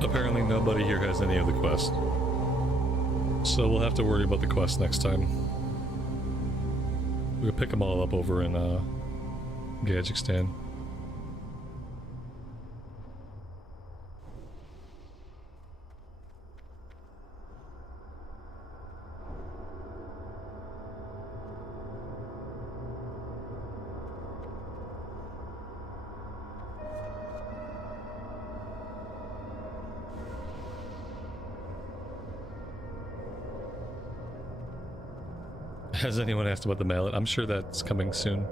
Apparently nobody here has any of the quest. So we'll have to worry about the quest next time. We'll pick them all up over in Gadgekstan. Has anyone asked about the mallet? I'm sure that's coming soon.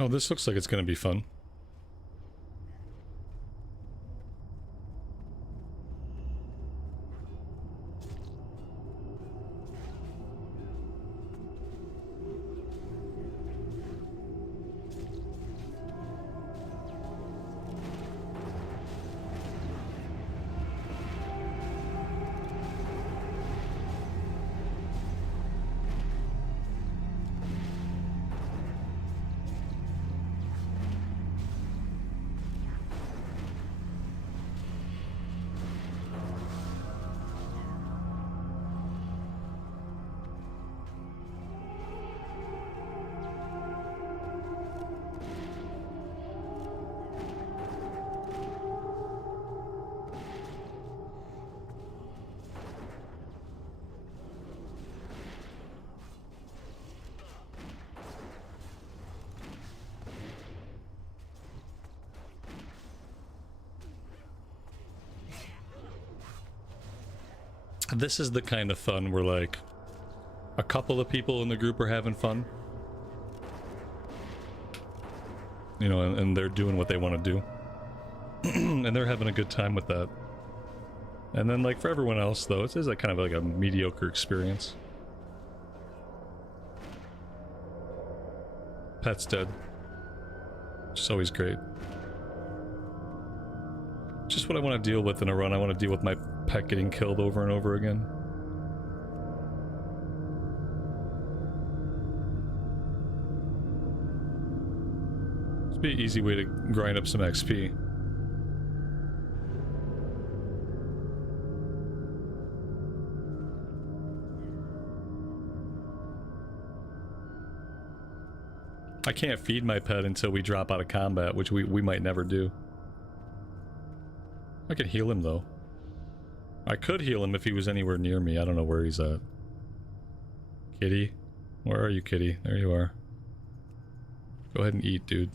Oh, this looks like it's going to be fun. This is the kind of fun where, like, a couple of people in the group are having fun. You know, and they're doing what they want to do. And they're having a good time with that. And then, like, for everyone else, though, it is like kind of like a mediocre experience. Pet's dead. Which is always great. Just what I want to deal with in a run. I want to deal with my pet getting killed over and over again. It'd be an easy way to grind up some XP. I can't feed my pet until we drop out of combat, which we might never do. I could heal him though. I could heal him if he was anywhere near me. I don't know where he's at. Kitty? Where are you, kitty? There you are. Go ahead and eat, dude.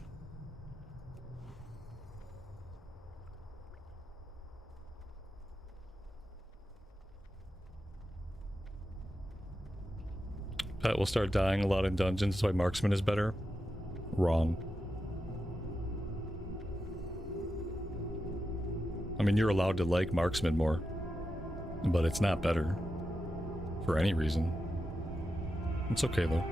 Pet will start dying a lot in dungeons, that's why marksman is better. Wrong. I mean, you're allowed to like marksman more, but it's not better for any reason. It's okay though.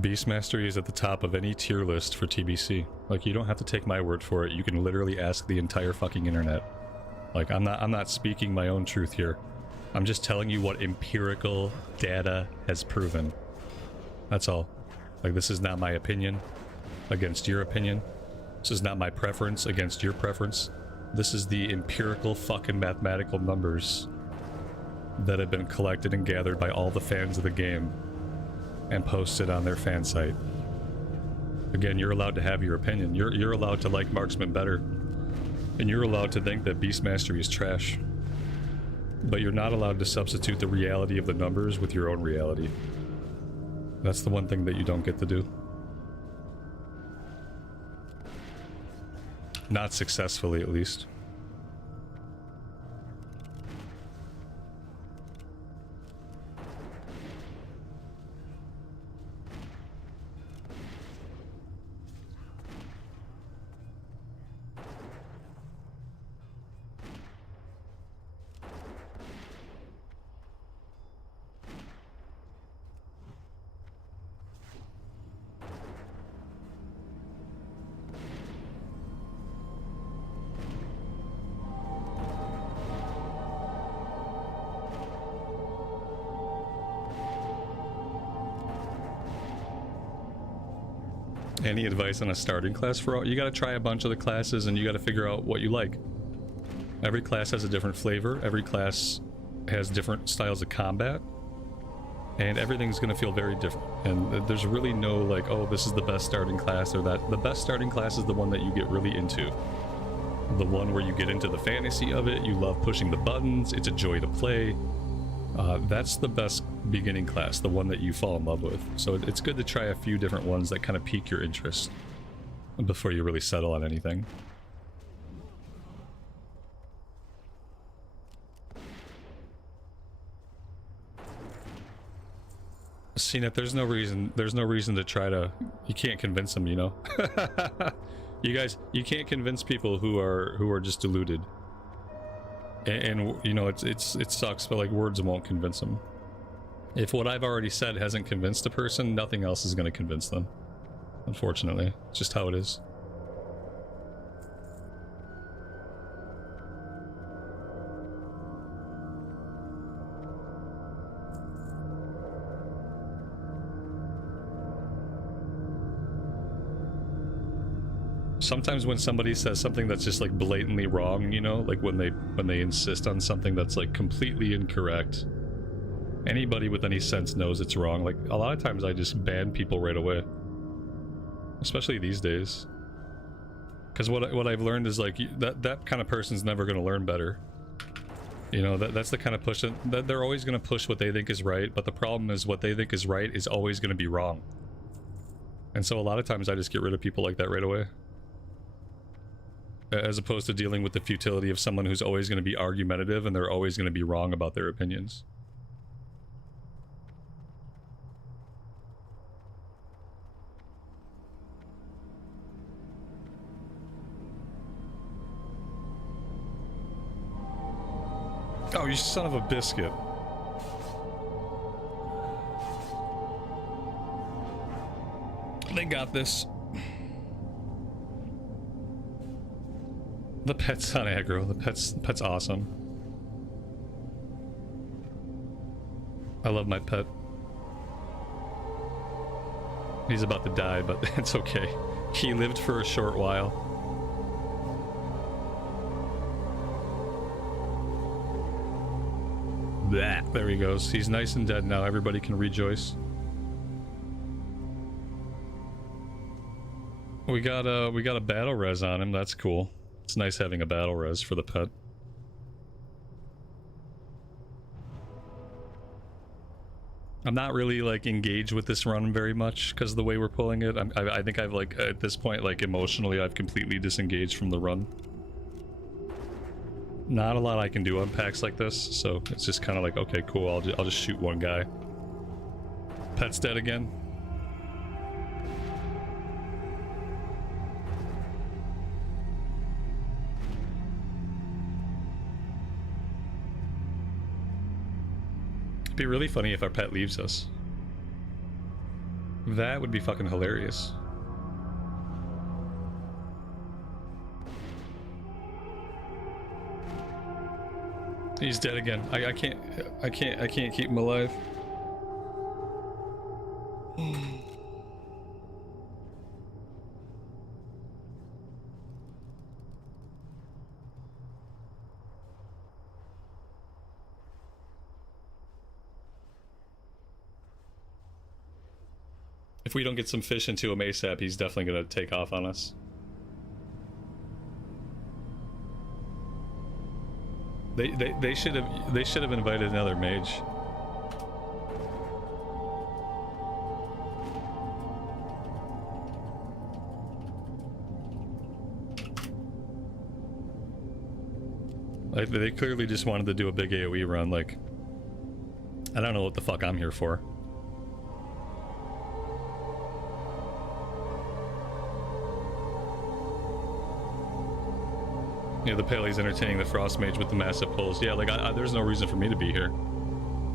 Beast Mastery is at the top of any tier list for TBC. Like, you don't have to take my word for it. You can literally ask the entire fucking internet. Like, I'm not speaking my own truth here. I'm just telling you what empirical data has proven. That's all. Like, this is not my opinion against your opinion. This is not my preference against your preference. This is the empirical fucking mathematical numbers that have been collected and gathered by all the fans of the game and posted on their fan site. Again, you're allowed to have your opinion. You're allowed to like marksman better, and you're allowed to think that Beast Mastery is trash. But you're not allowed to substitute the reality of the numbers with your own reality. That's the one thing that you don't get to do. Not successfully, at least. Any advice on a starting class for all? You gotta try a bunch of the classes and you gotta figure out what you like. Every class has a different flavor, every class has different styles of combat, and everything's gonna feel very different. And there's really no like, oh, this is the best starting class or that. The best starting class is the one that you get really into. The one where you get into the fantasy of it, you love pushing the buttons, it's a joy to play. That's the best beginning class, the one that you fall in love with. So it's good to try a few different ones that kind of pique your interest before you really settle on anything. CNET, there's no reason to try to, you can't convince them, you know. You guys, you can't convince people who are just deluded. And you know, it sucks, but like words won't convince them. If what I've already said hasn't convinced a person, nothing else is going to convince them. Unfortunately, it's just how it is. Sometimes when somebody says something that's just like blatantly wrong, you know, like when they insist on something that's like completely incorrect, Anybody with any sense knows it's wrong. Like, a lot of times I just ban people right away. Especially these days. Because what I've learned is, like, that kind of person's never going to learn better. You know, that's the kind of push that they're always going to push what they think is right, but the problem is what they think is right is always going to be wrong. And so a lot of times I just get rid of people like that right away. As opposed to dealing with the futility of someone who's always going to be argumentative and they're always going to be wrong about their opinions. Oh, you son of a biscuit. They got this. The pet's on aggro. The pet's awesome. I love my pet. He's about to die, but it's okay. He lived for a short while. Blah. There he goes. He's nice and dead now. Everybody can rejoice. We got a battle res on him. That's cool. It's nice having a battle res for the pet. I'm not really like engaged with this run very much because of the way we're pulling it. I think I've like at this point, like emotionally, I've completely disengaged from the run. Not a lot I can do on packs like this, so it's just kind of like, okay, cool. I'll just shoot one guy. Pet's dead again. It'd be really funny if our pet leaves us. That would be fucking hilarious. He's dead again. I can't keep him alive. If we don't get some fish into him ASAP, he's definitely gonna take off on us. They should have invited another mage. Like, they clearly just wanted to do a big AoE run. Like, I don't know what the fuck I'm here for. Yeah, the Paley's entertaining the Frost Mage with the massive pulls. Yeah, like, there's no reason for me to be here.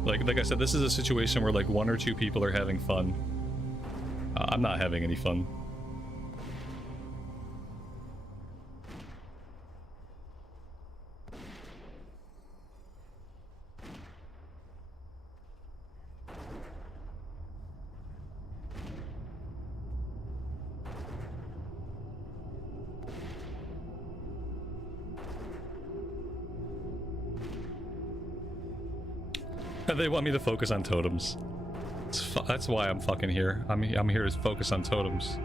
Like I said, this is a situation where, like, 1 or 2 people are having fun. I'm not having any fun. They want me to focus on totems. That's why I'm fucking here. I'm here to focus on totems.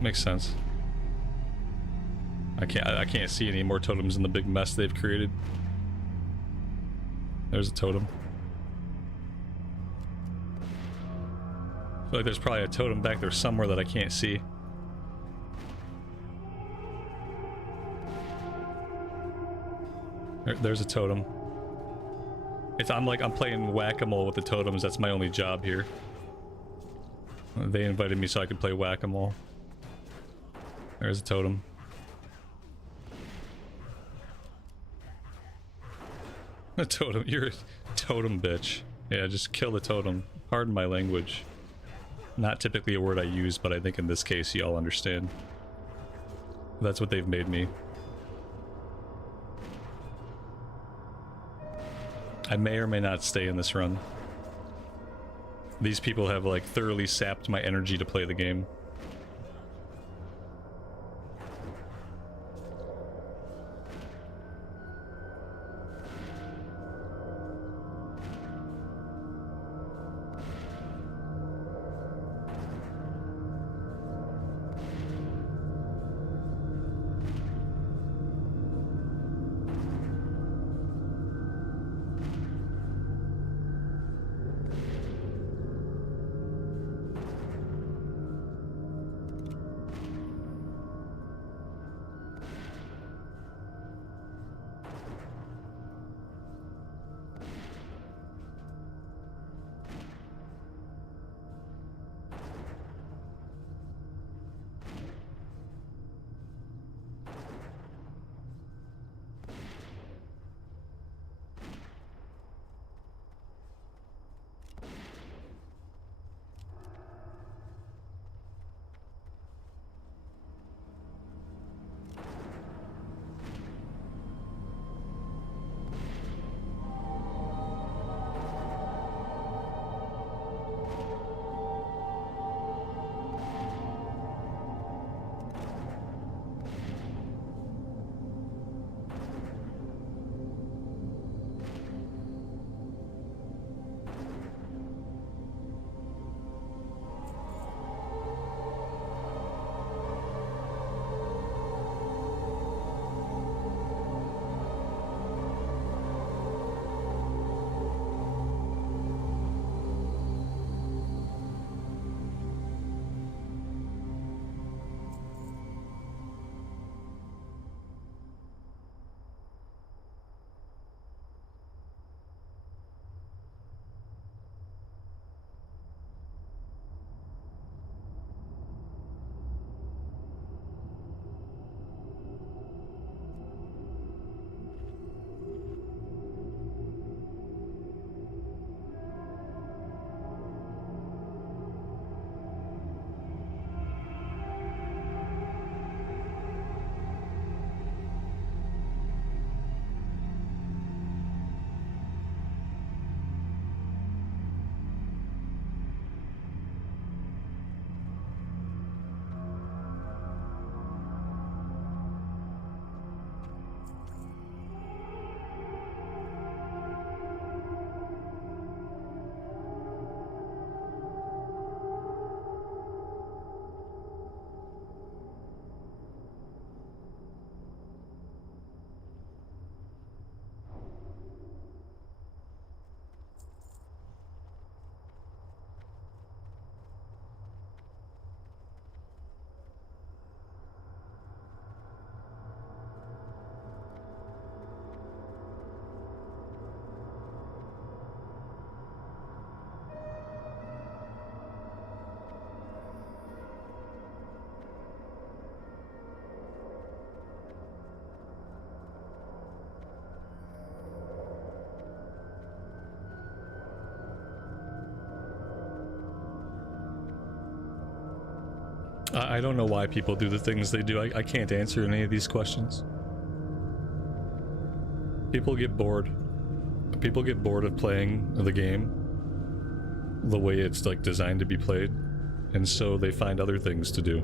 Makes sense. I can't see any more totems in the big mess they've created. There's a totem. I feel like there's probably a totem back there somewhere that I can't see. There's a totem. I'm playing whack-a-mole with the totems. That's my only job here. They invited me so I could play whack-a-mole. There's a totem. A totem. You're a totem bitch. Yeah, just kill the totem. Pardon my language. Not typically a word I use, but I think in this case y'all understand. That's what they've made me. I may or may not stay in this run. These people have, like, thoroughly sapped my energy to play the game. I don't know why people do the things they do. I can't answer any of these questions. People get bored. People get bored of playing the game the way it's like designed to be played, and so they find other things to do.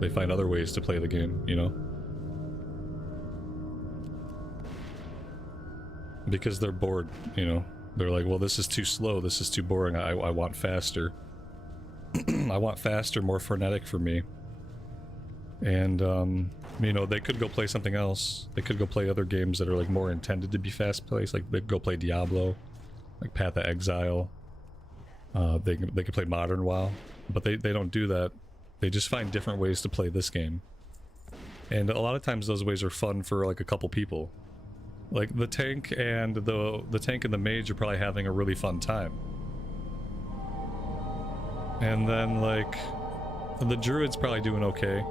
They find other ways to play the game, you know? Because they're bored, you know? They're like, well, this is too slow, this is too boring, I want faster. I want faster, more frenetic for me. And, you know, they could go play something else. They could go play other games that are like more intended to be fast-paced, like they could go play Diablo, like Path of Exile. They could play Modern WoW, but they don't do that. They just find different ways to play this game. And a lot of times those ways are fun for like a couple people. Like the tank and the mage are probably having a really fun time. And then like the druid's probably doing okay.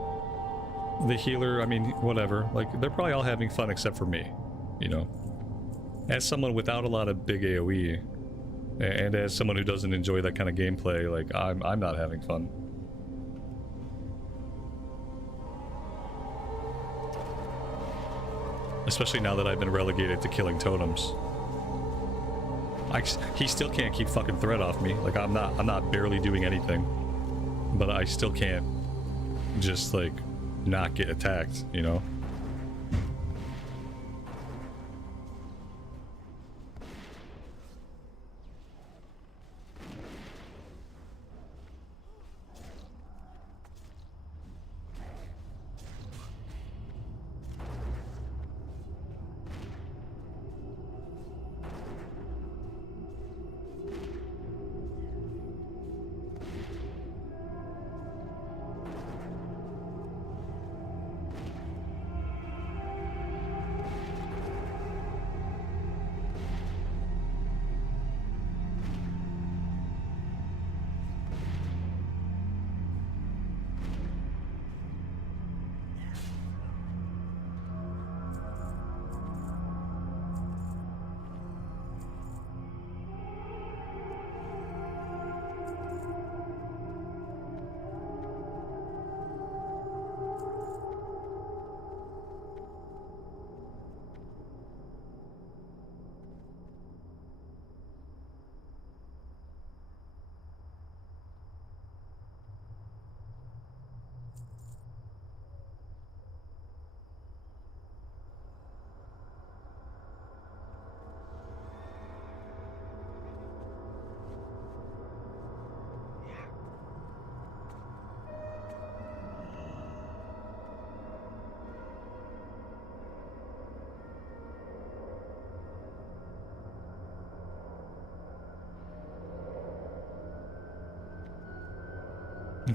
The healer, I mean, whatever. Like they're probably all having fun except for me, you know. As someone without a lot of big AoE, and as someone who doesn't enjoy that kind of gameplay, like I'm not having fun. Especially now that I've been relegated to killing totems. He still can't keep fucking threat off me. Like I'm not barely doing anything. But I still can't just like not get attacked, you know?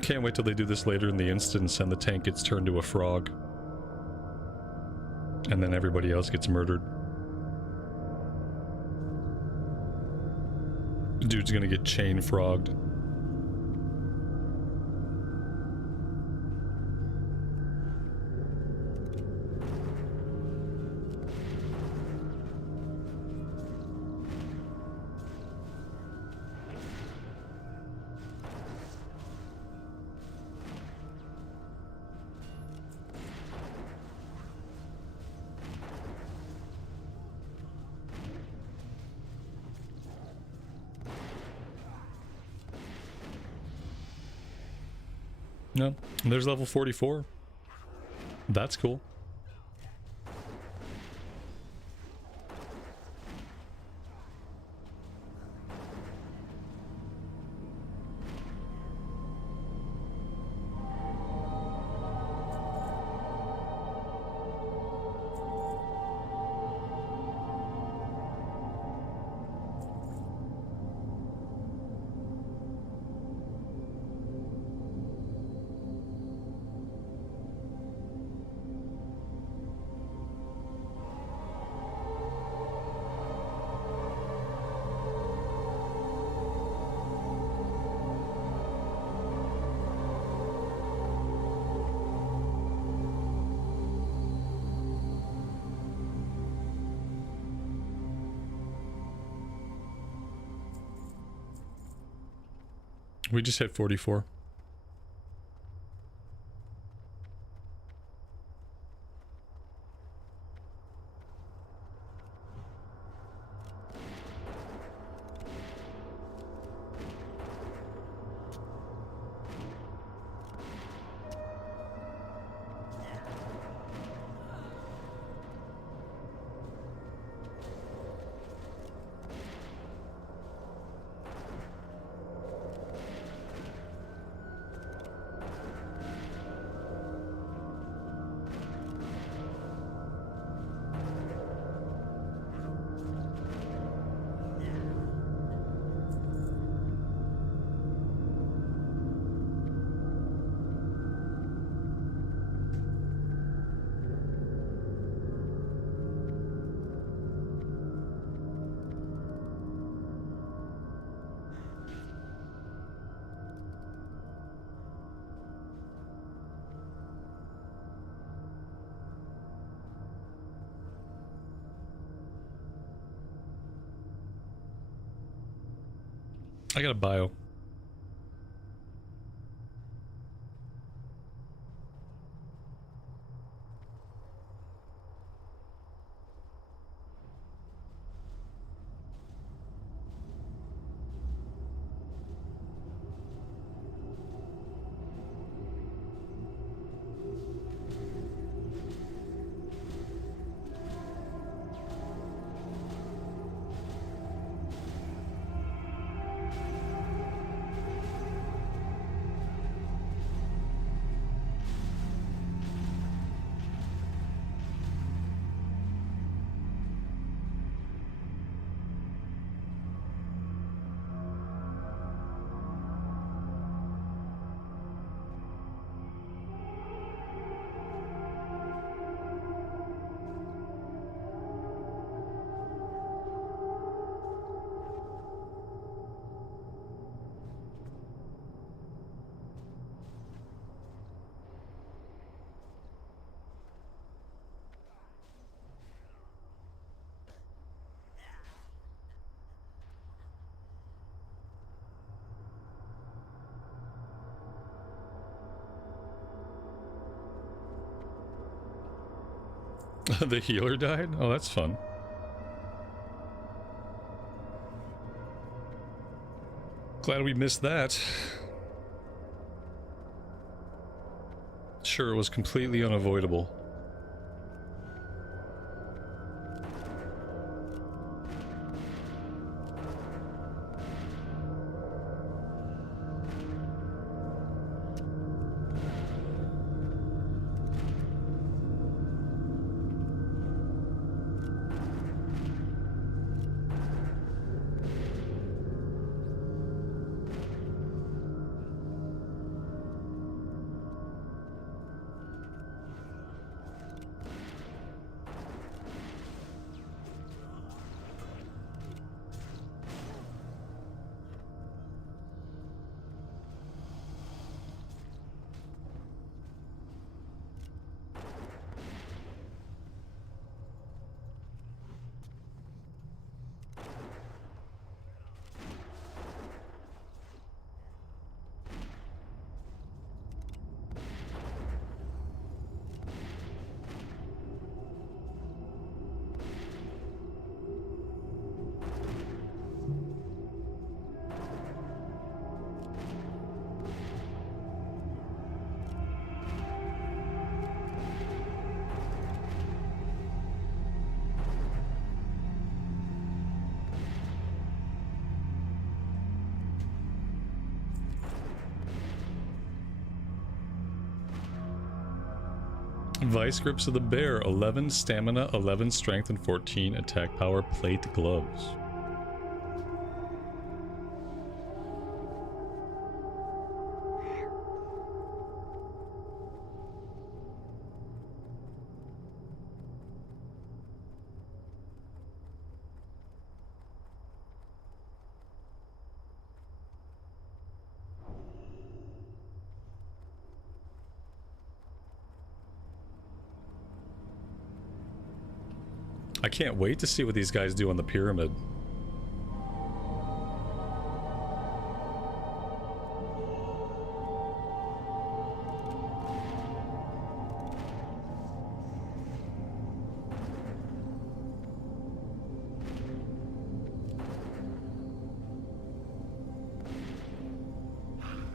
Can't wait till they do this later in the instance and the tank gets turned to a frog. And then everybody else gets murdered. Dude's gonna get chain frogged. No, there's level 44. That's cool. We just hit 44. I got a bio. The healer died? Oh, that's fun. Glad we missed that. Sure, it was completely unavoidable. Vice grips of the bear, 11 stamina, 11 strength, and 14 attack power plate gloves. I can't wait to see what these guys do on the pyramid.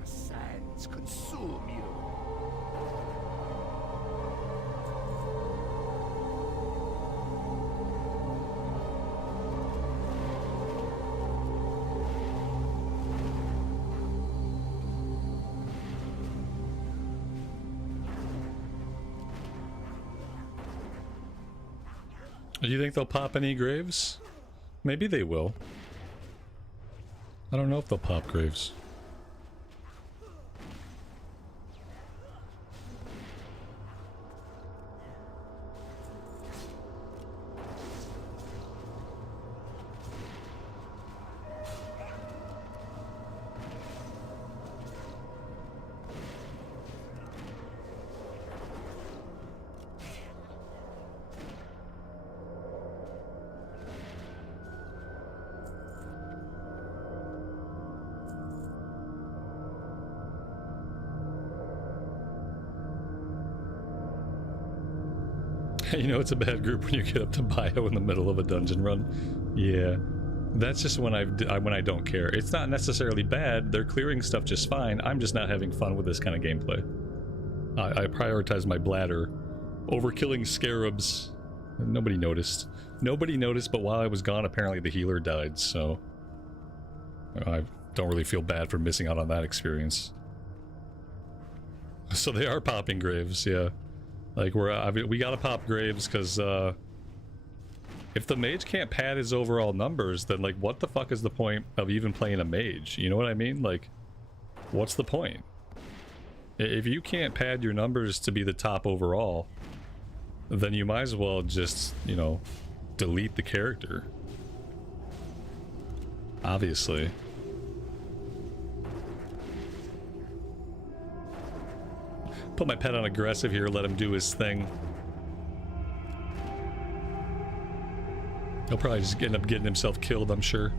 Sands consume you. Do you think they'll pop any graves? Maybe they will. I don't know if they'll pop graves. You know it's a bad group when you get up to bio in the middle of a dungeon run. Yeah, that's just when I don't care. It's not necessarily bad. They're clearing stuff just fine. I'm just not having fun with this kind of gameplay. I prioritize my bladder over killing scarabs. Nobody noticed. Nobody noticed, but while I was gone, apparently the healer died, so I don't really feel bad for missing out on that experience. So they are popping graves, yeah. Like, we gotta pop graves, because, if the mage can't pad his overall numbers, then, like, what the fuck is the point of even playing a mage? You know what I mean? Like, what's the point? If you can't pad your numbers to be the top overall, then you might as well just, you know, delete the character. Obviously. Put my pet on aggressive here, let him do his thing. He'll probably just end up getting himself killed, I'm sure.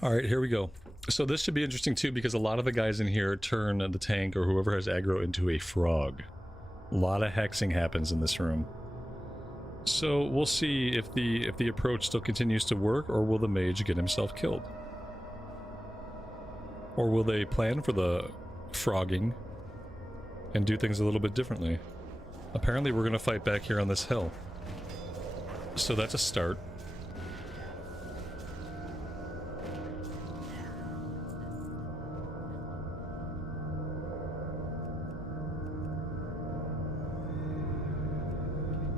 All right, here we go. So this should be interesting too, because a lot of the guys in here turn the tank or whoever has aggro into a frog. A lot of hexing happens in this room. So we'll see if the approach still continues to work, or will the mage get himself killed? Or will they plan for the frogging and do things a little bit differently. Apparently we're gonna fight back here on this hill. So that's a start.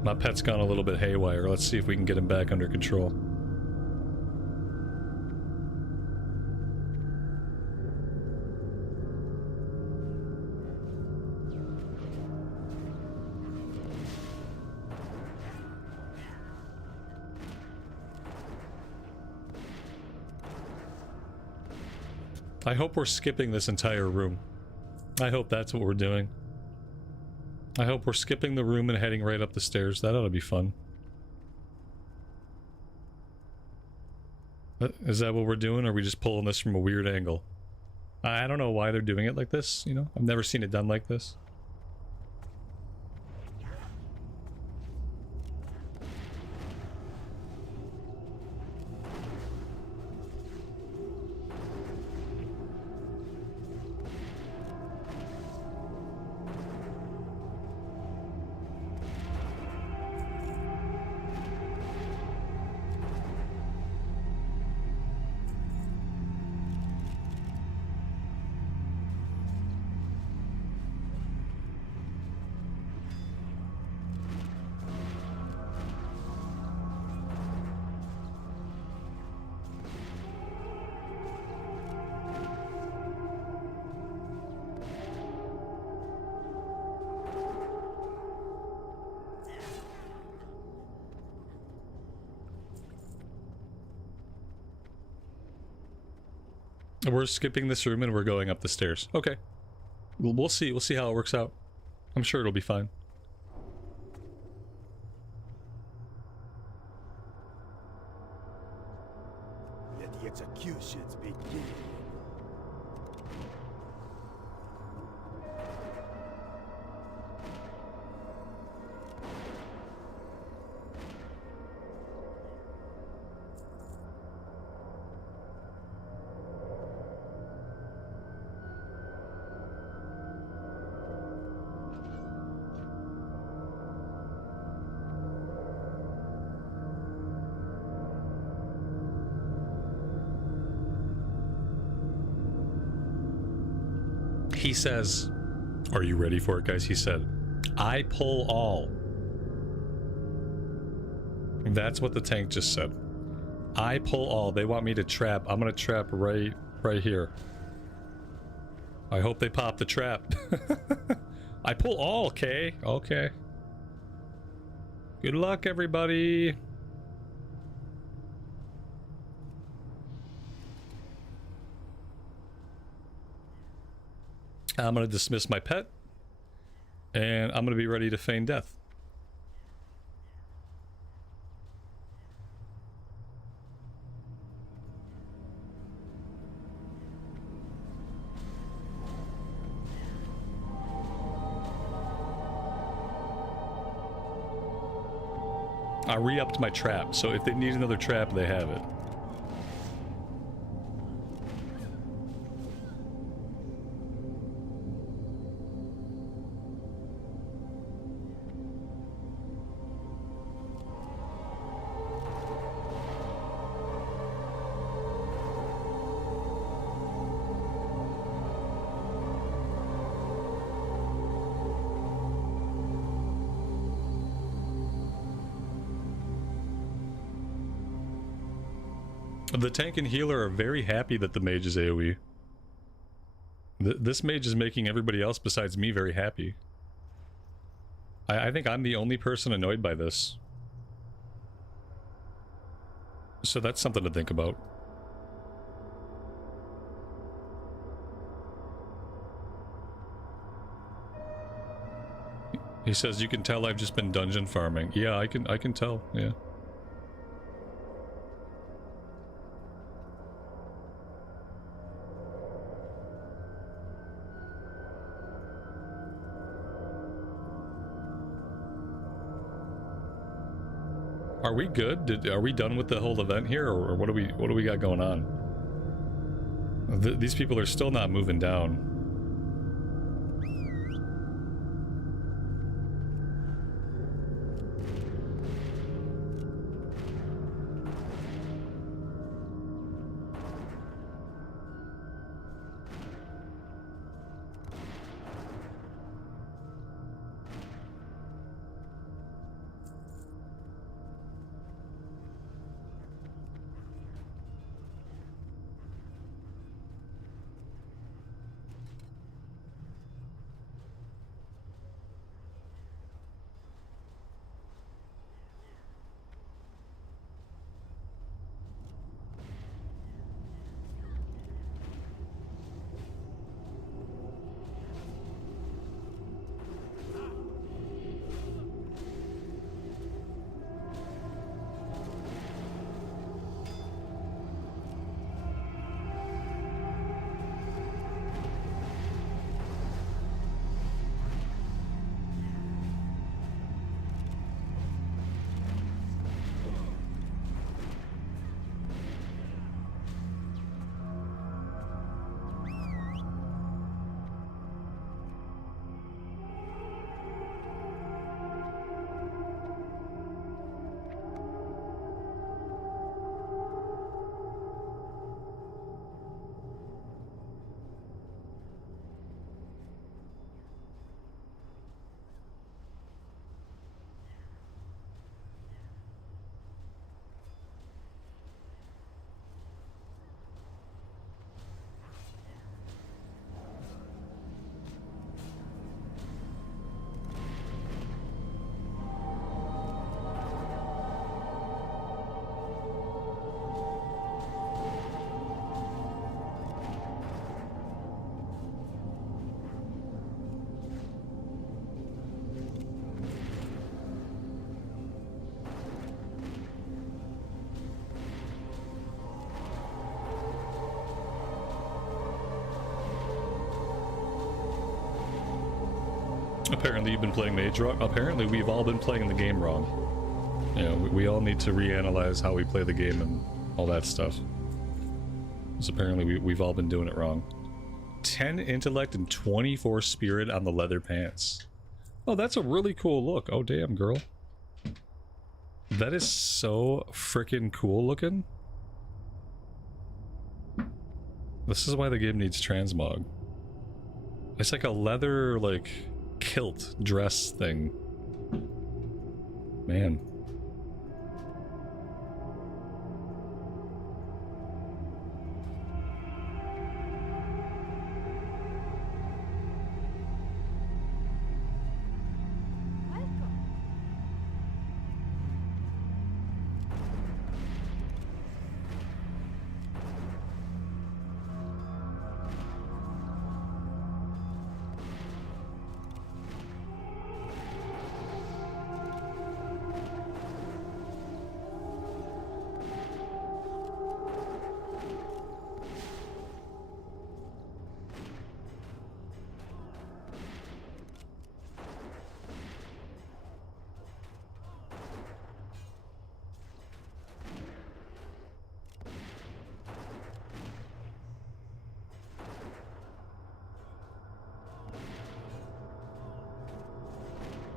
My pet's gone a little bit haywire. Let's see if we can get him back under control. I hope we're skipping this entire room. I hope that's what we're doing. I hope we're skipping the room and heading right up the stairs. That ought to be fun. Is that what we're doing, or are we just pulling this from a weird angle? I don't know why they're doing it like this, you know? I've never seen it done like this. We're skipping this room and we're going up the stairs. Okay. We'll see. We'll see how it works out. I'm sure it'll be fine. Let the executions begin. He says, are you ready for it, guys? He said, I pull all. That's what the tank just said. I pull all. They want me to trap. I'm gonna trap right here. I hope they pop the trap. I pull all, okay? Okay. Good luck, everybody. I'm going to dismiss my pet, and I'm going to be ready to feign death. I re-upped my trap, so if they need another trap, they have it. The tank and healer are very happy that the mage is AoE. This mage is making everybody else besides me very happy. I think I'm the only person annoyed by this. So that's something to think about. He says, you can tell I've just been dungeon farming. Yeah, I can tell, yeah. Are we good? Are we done with the whole event here, or what do we got going on? These people are still not moving down. Apparently you've been playing Mage wrong. Apparently we've all been playing the game wrong. You know, we all need to reanalyze how we play the game and all that stuff. Because apparently we've all been doing it wrong. 10 intellect and 24 spirit on the leather pants. Oh, that's a really cool look. Oh, damn, girl. That is so freaking cool looking. This is why the game needs transmog. It's like a leather, like, kilt dress thing. Man.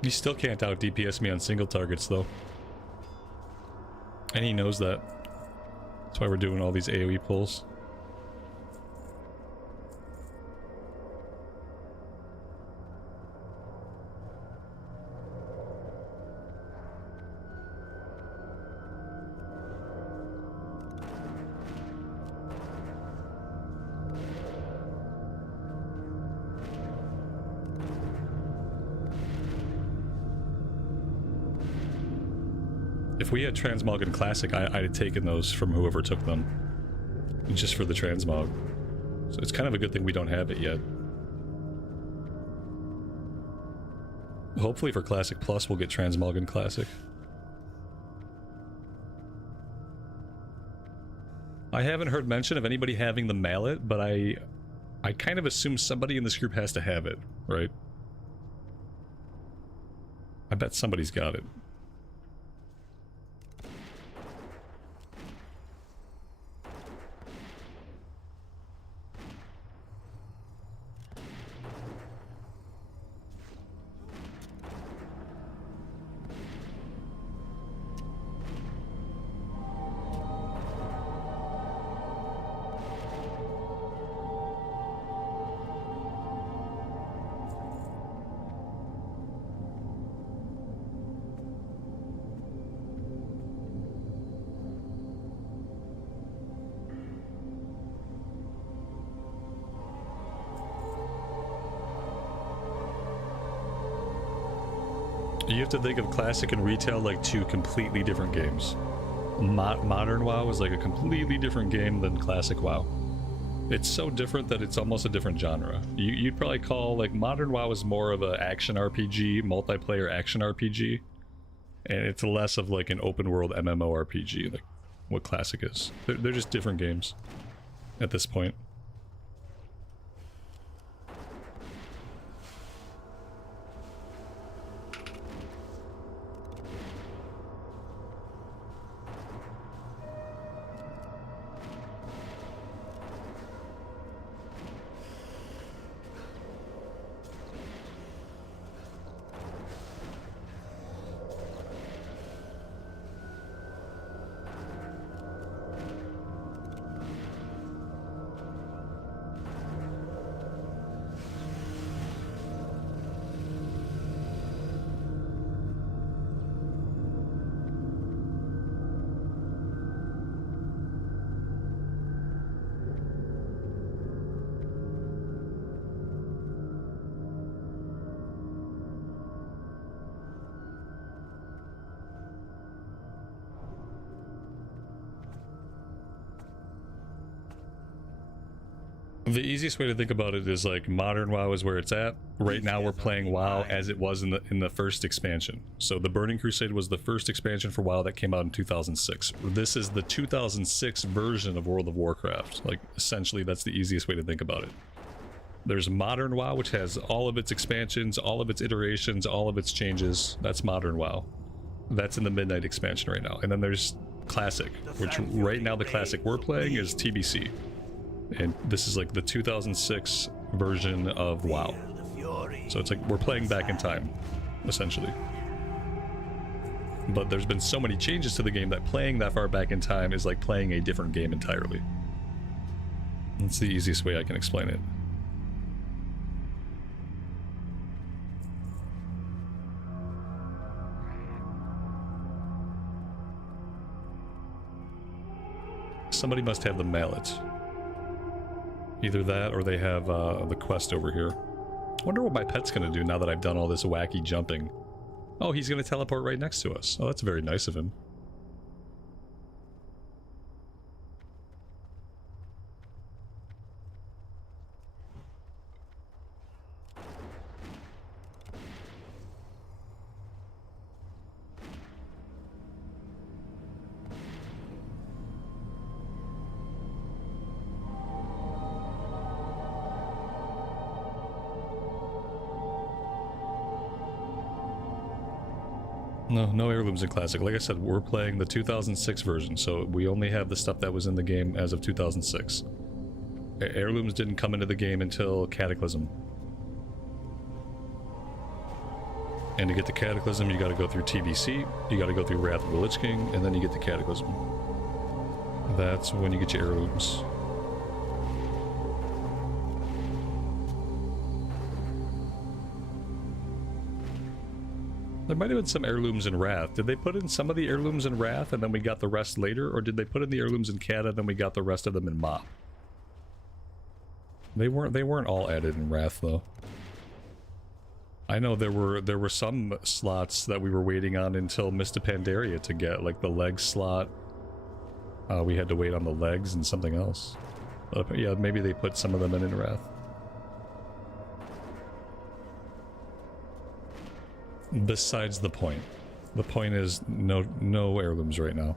You still can't out DPS me on single targets though. And he knows that. That's why we're doing all these AoE pulls. If we had Transmog and Classic, I'd have taken those from whoever took them. Just for the Transmog. So it's kind of a good thing we don't have it yet. Hopefully for Classic Plus we'll get Transmog and Classic. I haven't heard mention of anybody having the mallet, but I kind of assume somebody in this group has to have it, right? I bet somebody's got it. You have to think of Classic and Retail like two completely different games. Modern WoW is like a completely different game than Classic WoW. It's so different that it's almost a different genre. You'd probably call, like, Modern WoW is more of an action RPG, multiplayer action RPG, and it's less of like an open world MMORPG, like what Classic is. They're just different games at this point. The easiest way to think about it is like modern WoW is where it's at. Right now we're playing WoW as it was in the first expansion. So the Burning Crusade was the first expansion for WoW that came out in 2006. This is the 2006 version of World of Warcraft. Like, essentially that's the easiest way to think about it. There's Modern WoW, which has all of its expansions, all of its iterations, all of its changes. That's Modern WoW. That's in the Midnight expansion right now. And then there's Classic, which right now the Classic we're playing is TBC. And this is like the 2006 version of WoW. So it's like we're playing back in time, essentially. But there's been so many changes to the game that playing that far back in time is like playing a different game entirely. That's the easiest way I can explain it. Somebody must have the mallet. Either that or they have the quest over here. I wonder what my pet's gonna do now that I've done all this wacky jumping. Oh, he's gonna teleport right next to us. Oh, that's very nice of him. No heirlooms in Classic. Like I said, we're playing the 2006 version, so we only have the stuff that was in the game as of 2006. Heirlooms didn't come into the game until Cataclysm. And to get the Cataclysm, you gotta go through TBC, you gotta go through Wrath of the Lich King, and then you get the Cataclysm. That's when you get your heirlooms. There might have been some heirlooms in Wrath. Did they put in some of the heirlooms in Wrath and then we got the rest later? Or did they put in the heirlooms in Cata and then we got the rest of them in Mop? They weren't all added in Wrath though. I know there were some slots that we were waiting on until Mist of Pandaria to get, like the leg slot. We had to wait on the legs and something else. Yeah, maybe they put some of them in Wrath. Besides the point. The point is no heirlooms right now.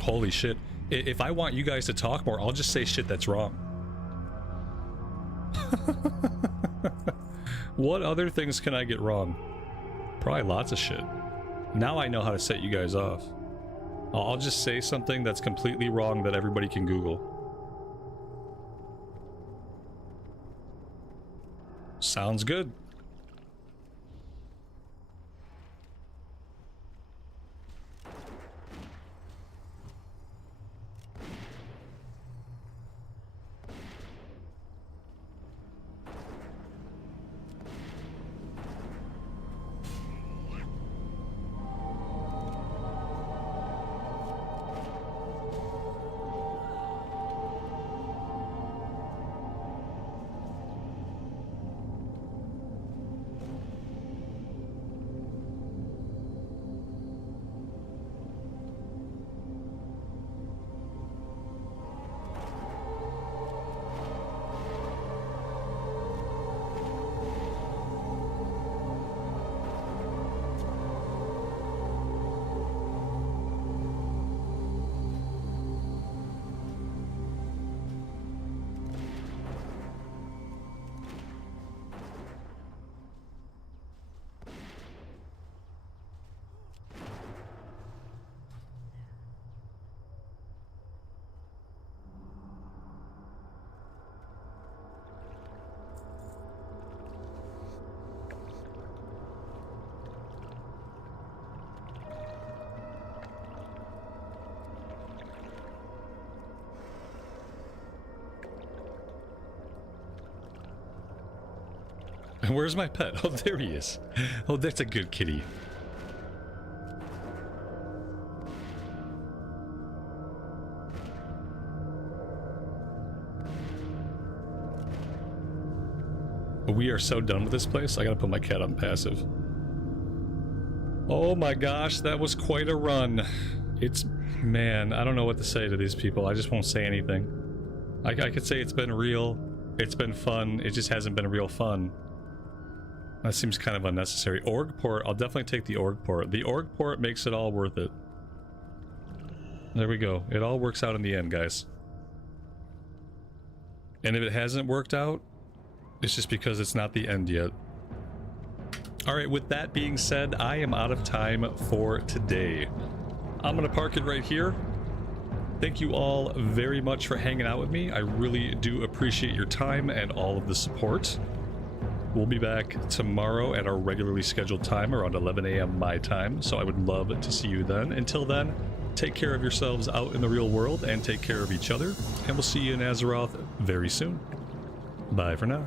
Holy shit. If I want you guys to talk more, I'll just say shit that's wrong. What other things can I get wrong? Probably lots of shit. Now I know how to set you guys off. I'll just say something that's completely wrong that everybody can Google. Sounds good. Where's my pet? Oh, there he is. Oh, that's a good kitty. We are so done with this place. I gotta put my cat on passive. Oh my gosh, that was quite a run. It's... man, I don't know what to say to these people. I just won't say anything. I could say it's been real. It's been fun. It just hasn't been real fun. That seems kind of unnecessary. Org port, I'll definitely take the org port. The org port makes it all worth it. There we go. It all works out in the end, guys. And if it hasn't worked out, it's just because it's not the end yet. Alright, with that being said, I am out of time for today. I'm gonna park it right here. Thank you all very much for hanging out with me. I really do appreciate your time and all of the support. We'll be back tomorrow at our regularly scheduled time around 11 a.m. my time, so I would love to see you then. Until then, take care of yourselves out in the real world and take care of each other, and we'll see you in Azeroth very soon. Bye for now.